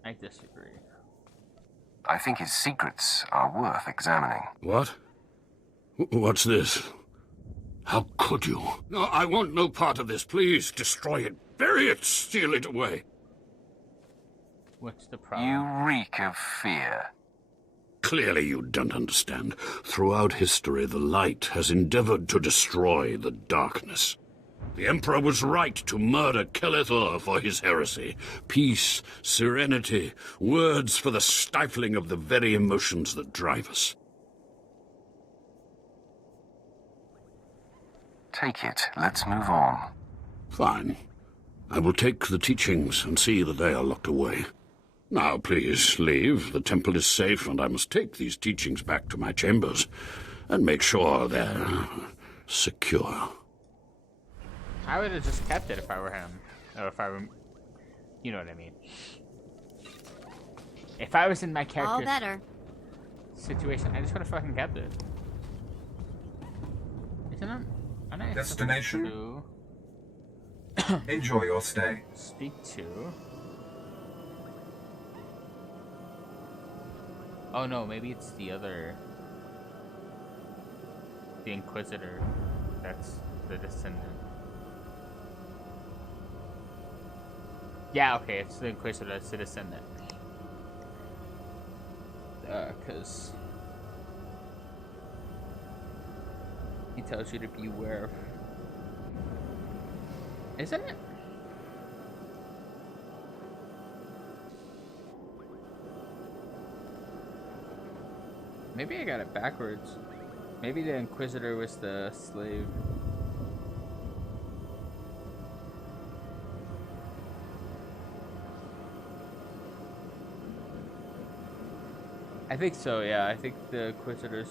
I disagree. I think his secrets are worth examining. What? What's this? How could you? No, I want no part of this. Please, destroy it. Bury it. Steal it away. What's the problem? You reek of fear. Clearly you don't understand. Throughout history, the light has endeavored to destroy the darkness. The Emperor was right to murder Keleth Ur for his heresy. Peace, serenity, words for the stifling of the very emotions that drive us. Take it. Let's move on. Fine. I will take the teachings and see that they are locked away. Now, please, leave. The temple is safe, and I must take these teachings back to my chambers and make sure they're secure. I would have just kept it if I were him. Or if I were... You know what I mean. If I was in my character's... All better. Situation, I just would have fucking kept it. Isn't it? Aren't I Destination? Enjoy your stay. Speak to... Oh no, maybe it's the other... the Inquisitor that's the descendant. Yeah, okay, it's the Inquisitor that's the descendant. Because he tells you to beware of... Isn't it? Maybe I got it backwards. Maybe the Inquisitor was the slave. I think so, yeah. I think the Inquisitor's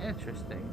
interesting.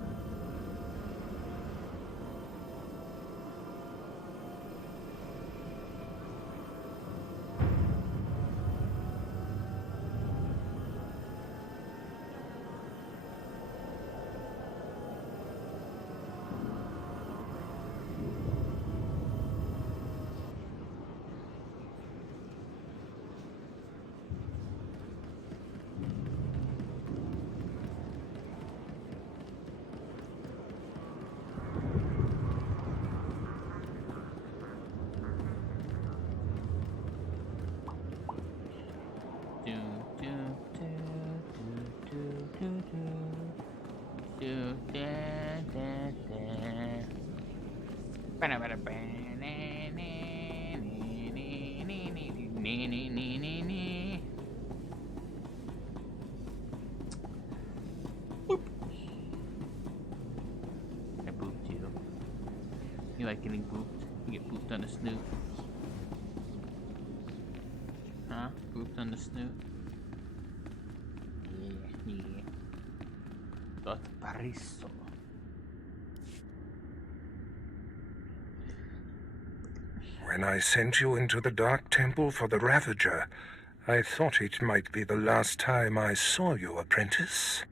I booped you. You like getting booped? You get booped on the snoot. Huh? Booped on the snoot? Yeah. Dot Pariso. When I sent you into the Dark Temple for the Ravager, I thought it might be the last time I saw you, apprentice.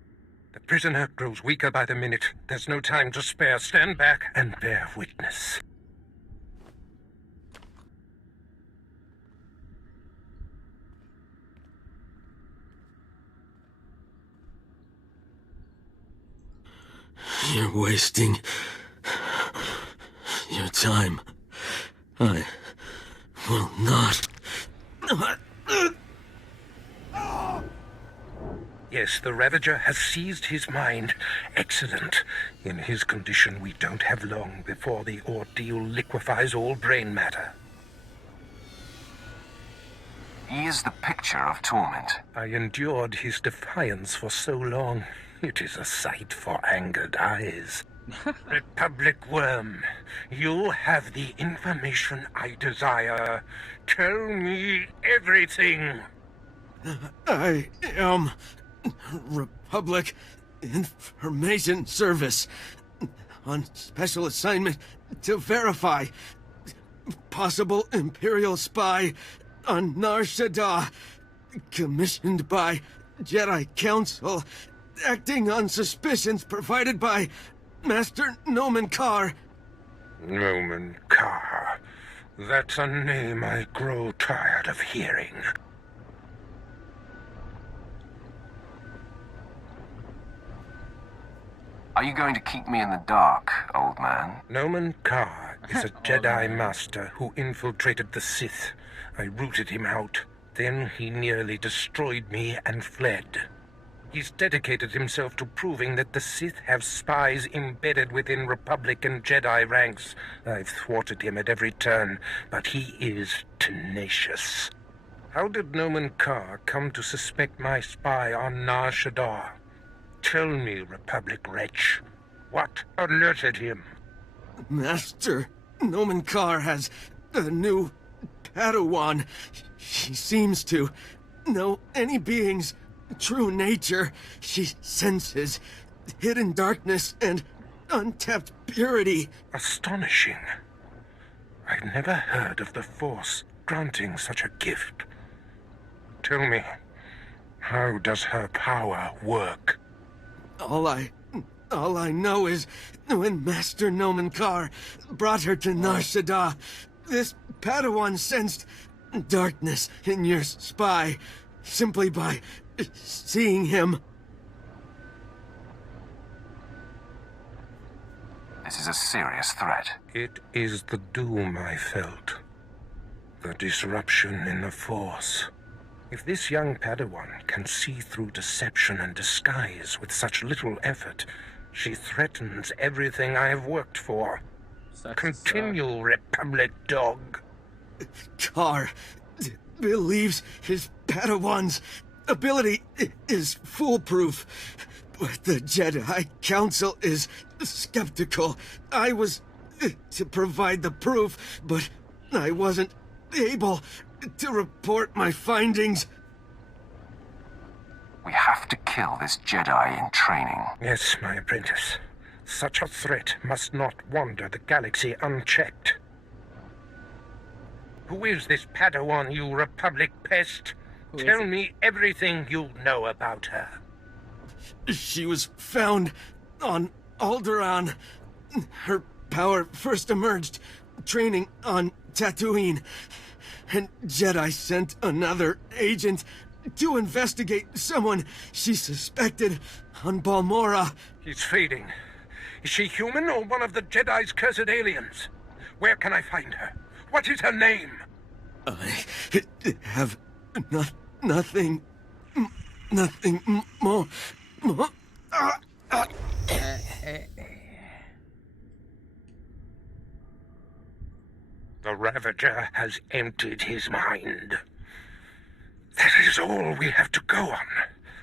The prisoner grows weaker by the minute. There's no time to spare. Stand back and bear witness. You're wasting your time. I will not. Yes, the Ravager has seized his mind. Excellent. In his condition, we don't have long before the ordeal liquefies all brain matter. He is the picture of torment. I endured his defiance for so long. It is a sight for angered eyes. Republic Worm, you have the information I desire. Tell me everything. I am Republic Information Service on special assignment to verify possible Imperial spy on Nar Shaddaa, commissioned by Jedi Council, acting on suspicions provided by Master Nomen Karr. Nomen Karr. That's a name I grow tired of hearing. Are you going to keep me in the dark, old man? Nomen Karr is a Jedi Master who infiltrated the Sith. I rooted him out. Then he nearly destroyed me and fled. He's dedicated himself to proving that the Sith have spies embedded within Republic and Jedi ranks. I've thwarted him at every turn, but he is tenacious. How did Nomen Karr come to suspect my spy on Nar Shaddaa? Tell me, Republic wretch, what alerted him? Master Nomen Karr has a new Padawan. She seems to know any being's true nature. She senses hidden darkness and untapped purity. Astonishing. I've never heard of the Force granting such a gift. Tell me, how does her power work? All I know is when Master Nomen Karr brought her to Nar Shaddaa, this Padawan sensed darkness in your spy simply by seeing him. This is a serious threat. It is the doom I felt. The disruption in the Force. If this young Padawan can see through deception and disguise with such little effort, she threatens everything I have worked for. Continue, Republic dog. Carr believes his Padawan's ability is foolproof, but the Jedi Council is skeptical. I was to provide the proof, but I wasn't able to report my findings. We have to kill this Jedi in training. Yes, my apprentice. Such a threat must not wander the galaxy unchecked. Who is this Padawan, you Republic pest? Tell me everything you know about her. She was found on Alderaan. Her power first emerged training on Tatooine. And Jedi sent another agent to investigate someone she suspected on Balmorra. He's fading. Is she human or one of the Jedi's cursed aliens? Where can I find her? What is her name? I have nothing more. The Ravager has emptied his mind. That is all we have to go on.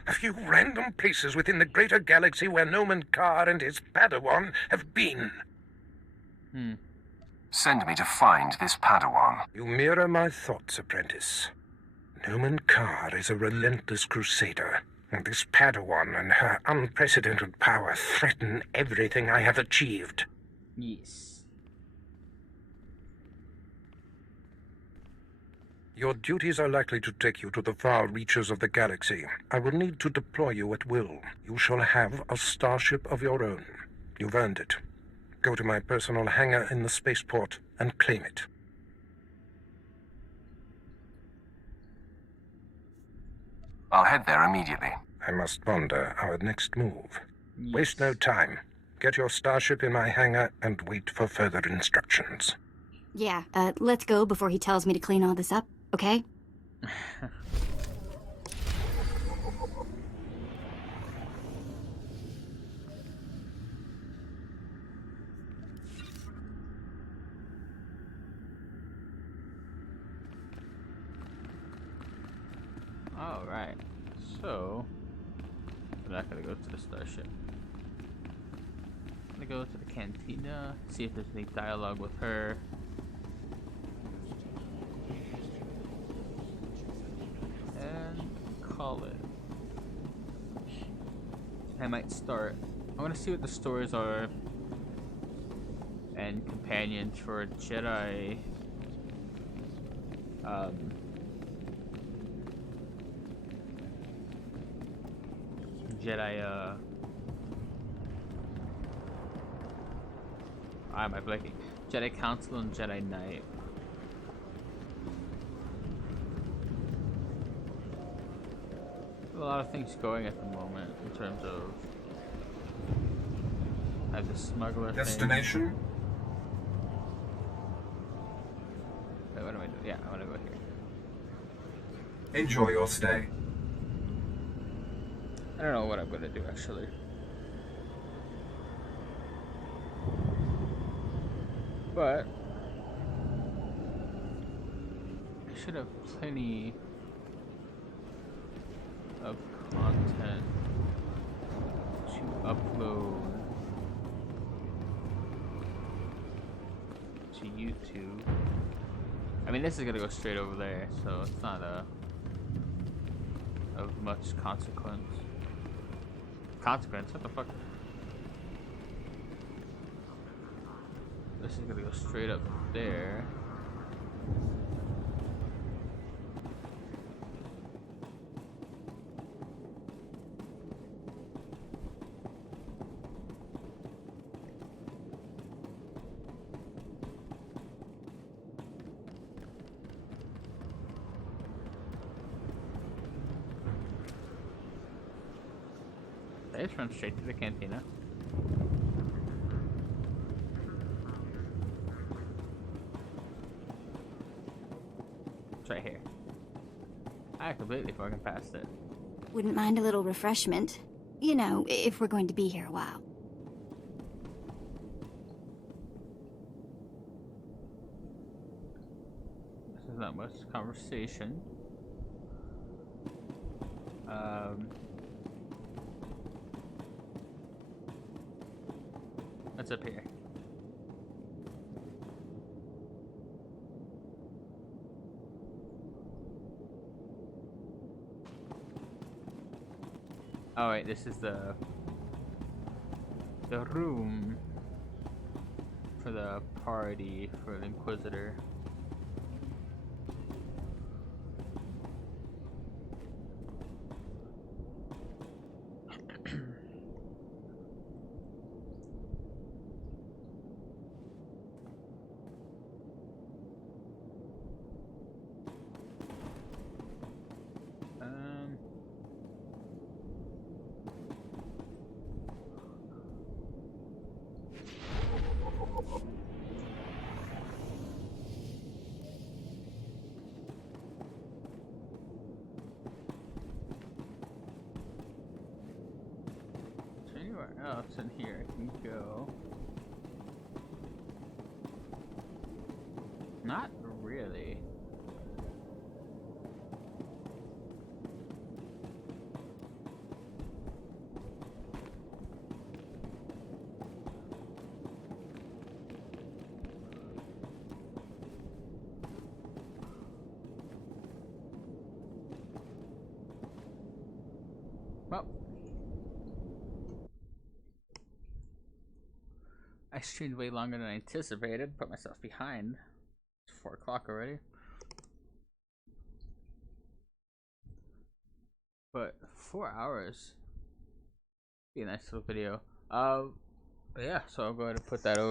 A few random places within the greater galaxy where Nomen Carr and his Padawan have been. Send me to find this Padawan. You mirror my thoughts, apprentice. Nomen Carr is a relentless crusader, and this Padawan and her unprecedented power threaten everything I have achieved. Yes. Your duties are likely to take you to the far reaches of the galaxy. I will need to deploy you at will. You shall have a starship of your own. You've earned it. Go to my personal hangar in the spaceport and claim it. I'll head there immediately. I must ponder our next move. Yes. Waste no time. Get your starship in my hangar and wait for further instructions. Yeah, let's go before he tells me to clean all this up, okay? Alright, so we're not gonna go to the starship. I'm gonna go to the cantina, see if there's any dialogue with her. And call it. I might start. I want to see what the stories are and companions for Jedi. Why am I blanking? Jedi Council and Jedi Knight. A lot of things going at the moment in terms of I have the smuggler destination. Thing. Wait, what am I doing? Yeah, I want to go here. Enjoy your stay. I don't know what I'm gonna do actually. But I should have plenty of content to upload to YouTube. I mean, this is gonna go straight over there, so it's not of much consequence. What the fuck? This is gonna go straight up there. They just run straight to the cantina. I completely fucking passed it. Wouldn't mind a little refreshment. You know, if we're going to be here a while. This is not much conversation. What's up here? Oh wait, this is the room for the party for the Inquisitor. Anywhere else in here I can go? Not really. Well, I streamed way longer than I anticipated. Put myself behind. It's 4 o'clock already. But 4 hours. Be a nice little video. Yeah, so I'll go ahead and put that over.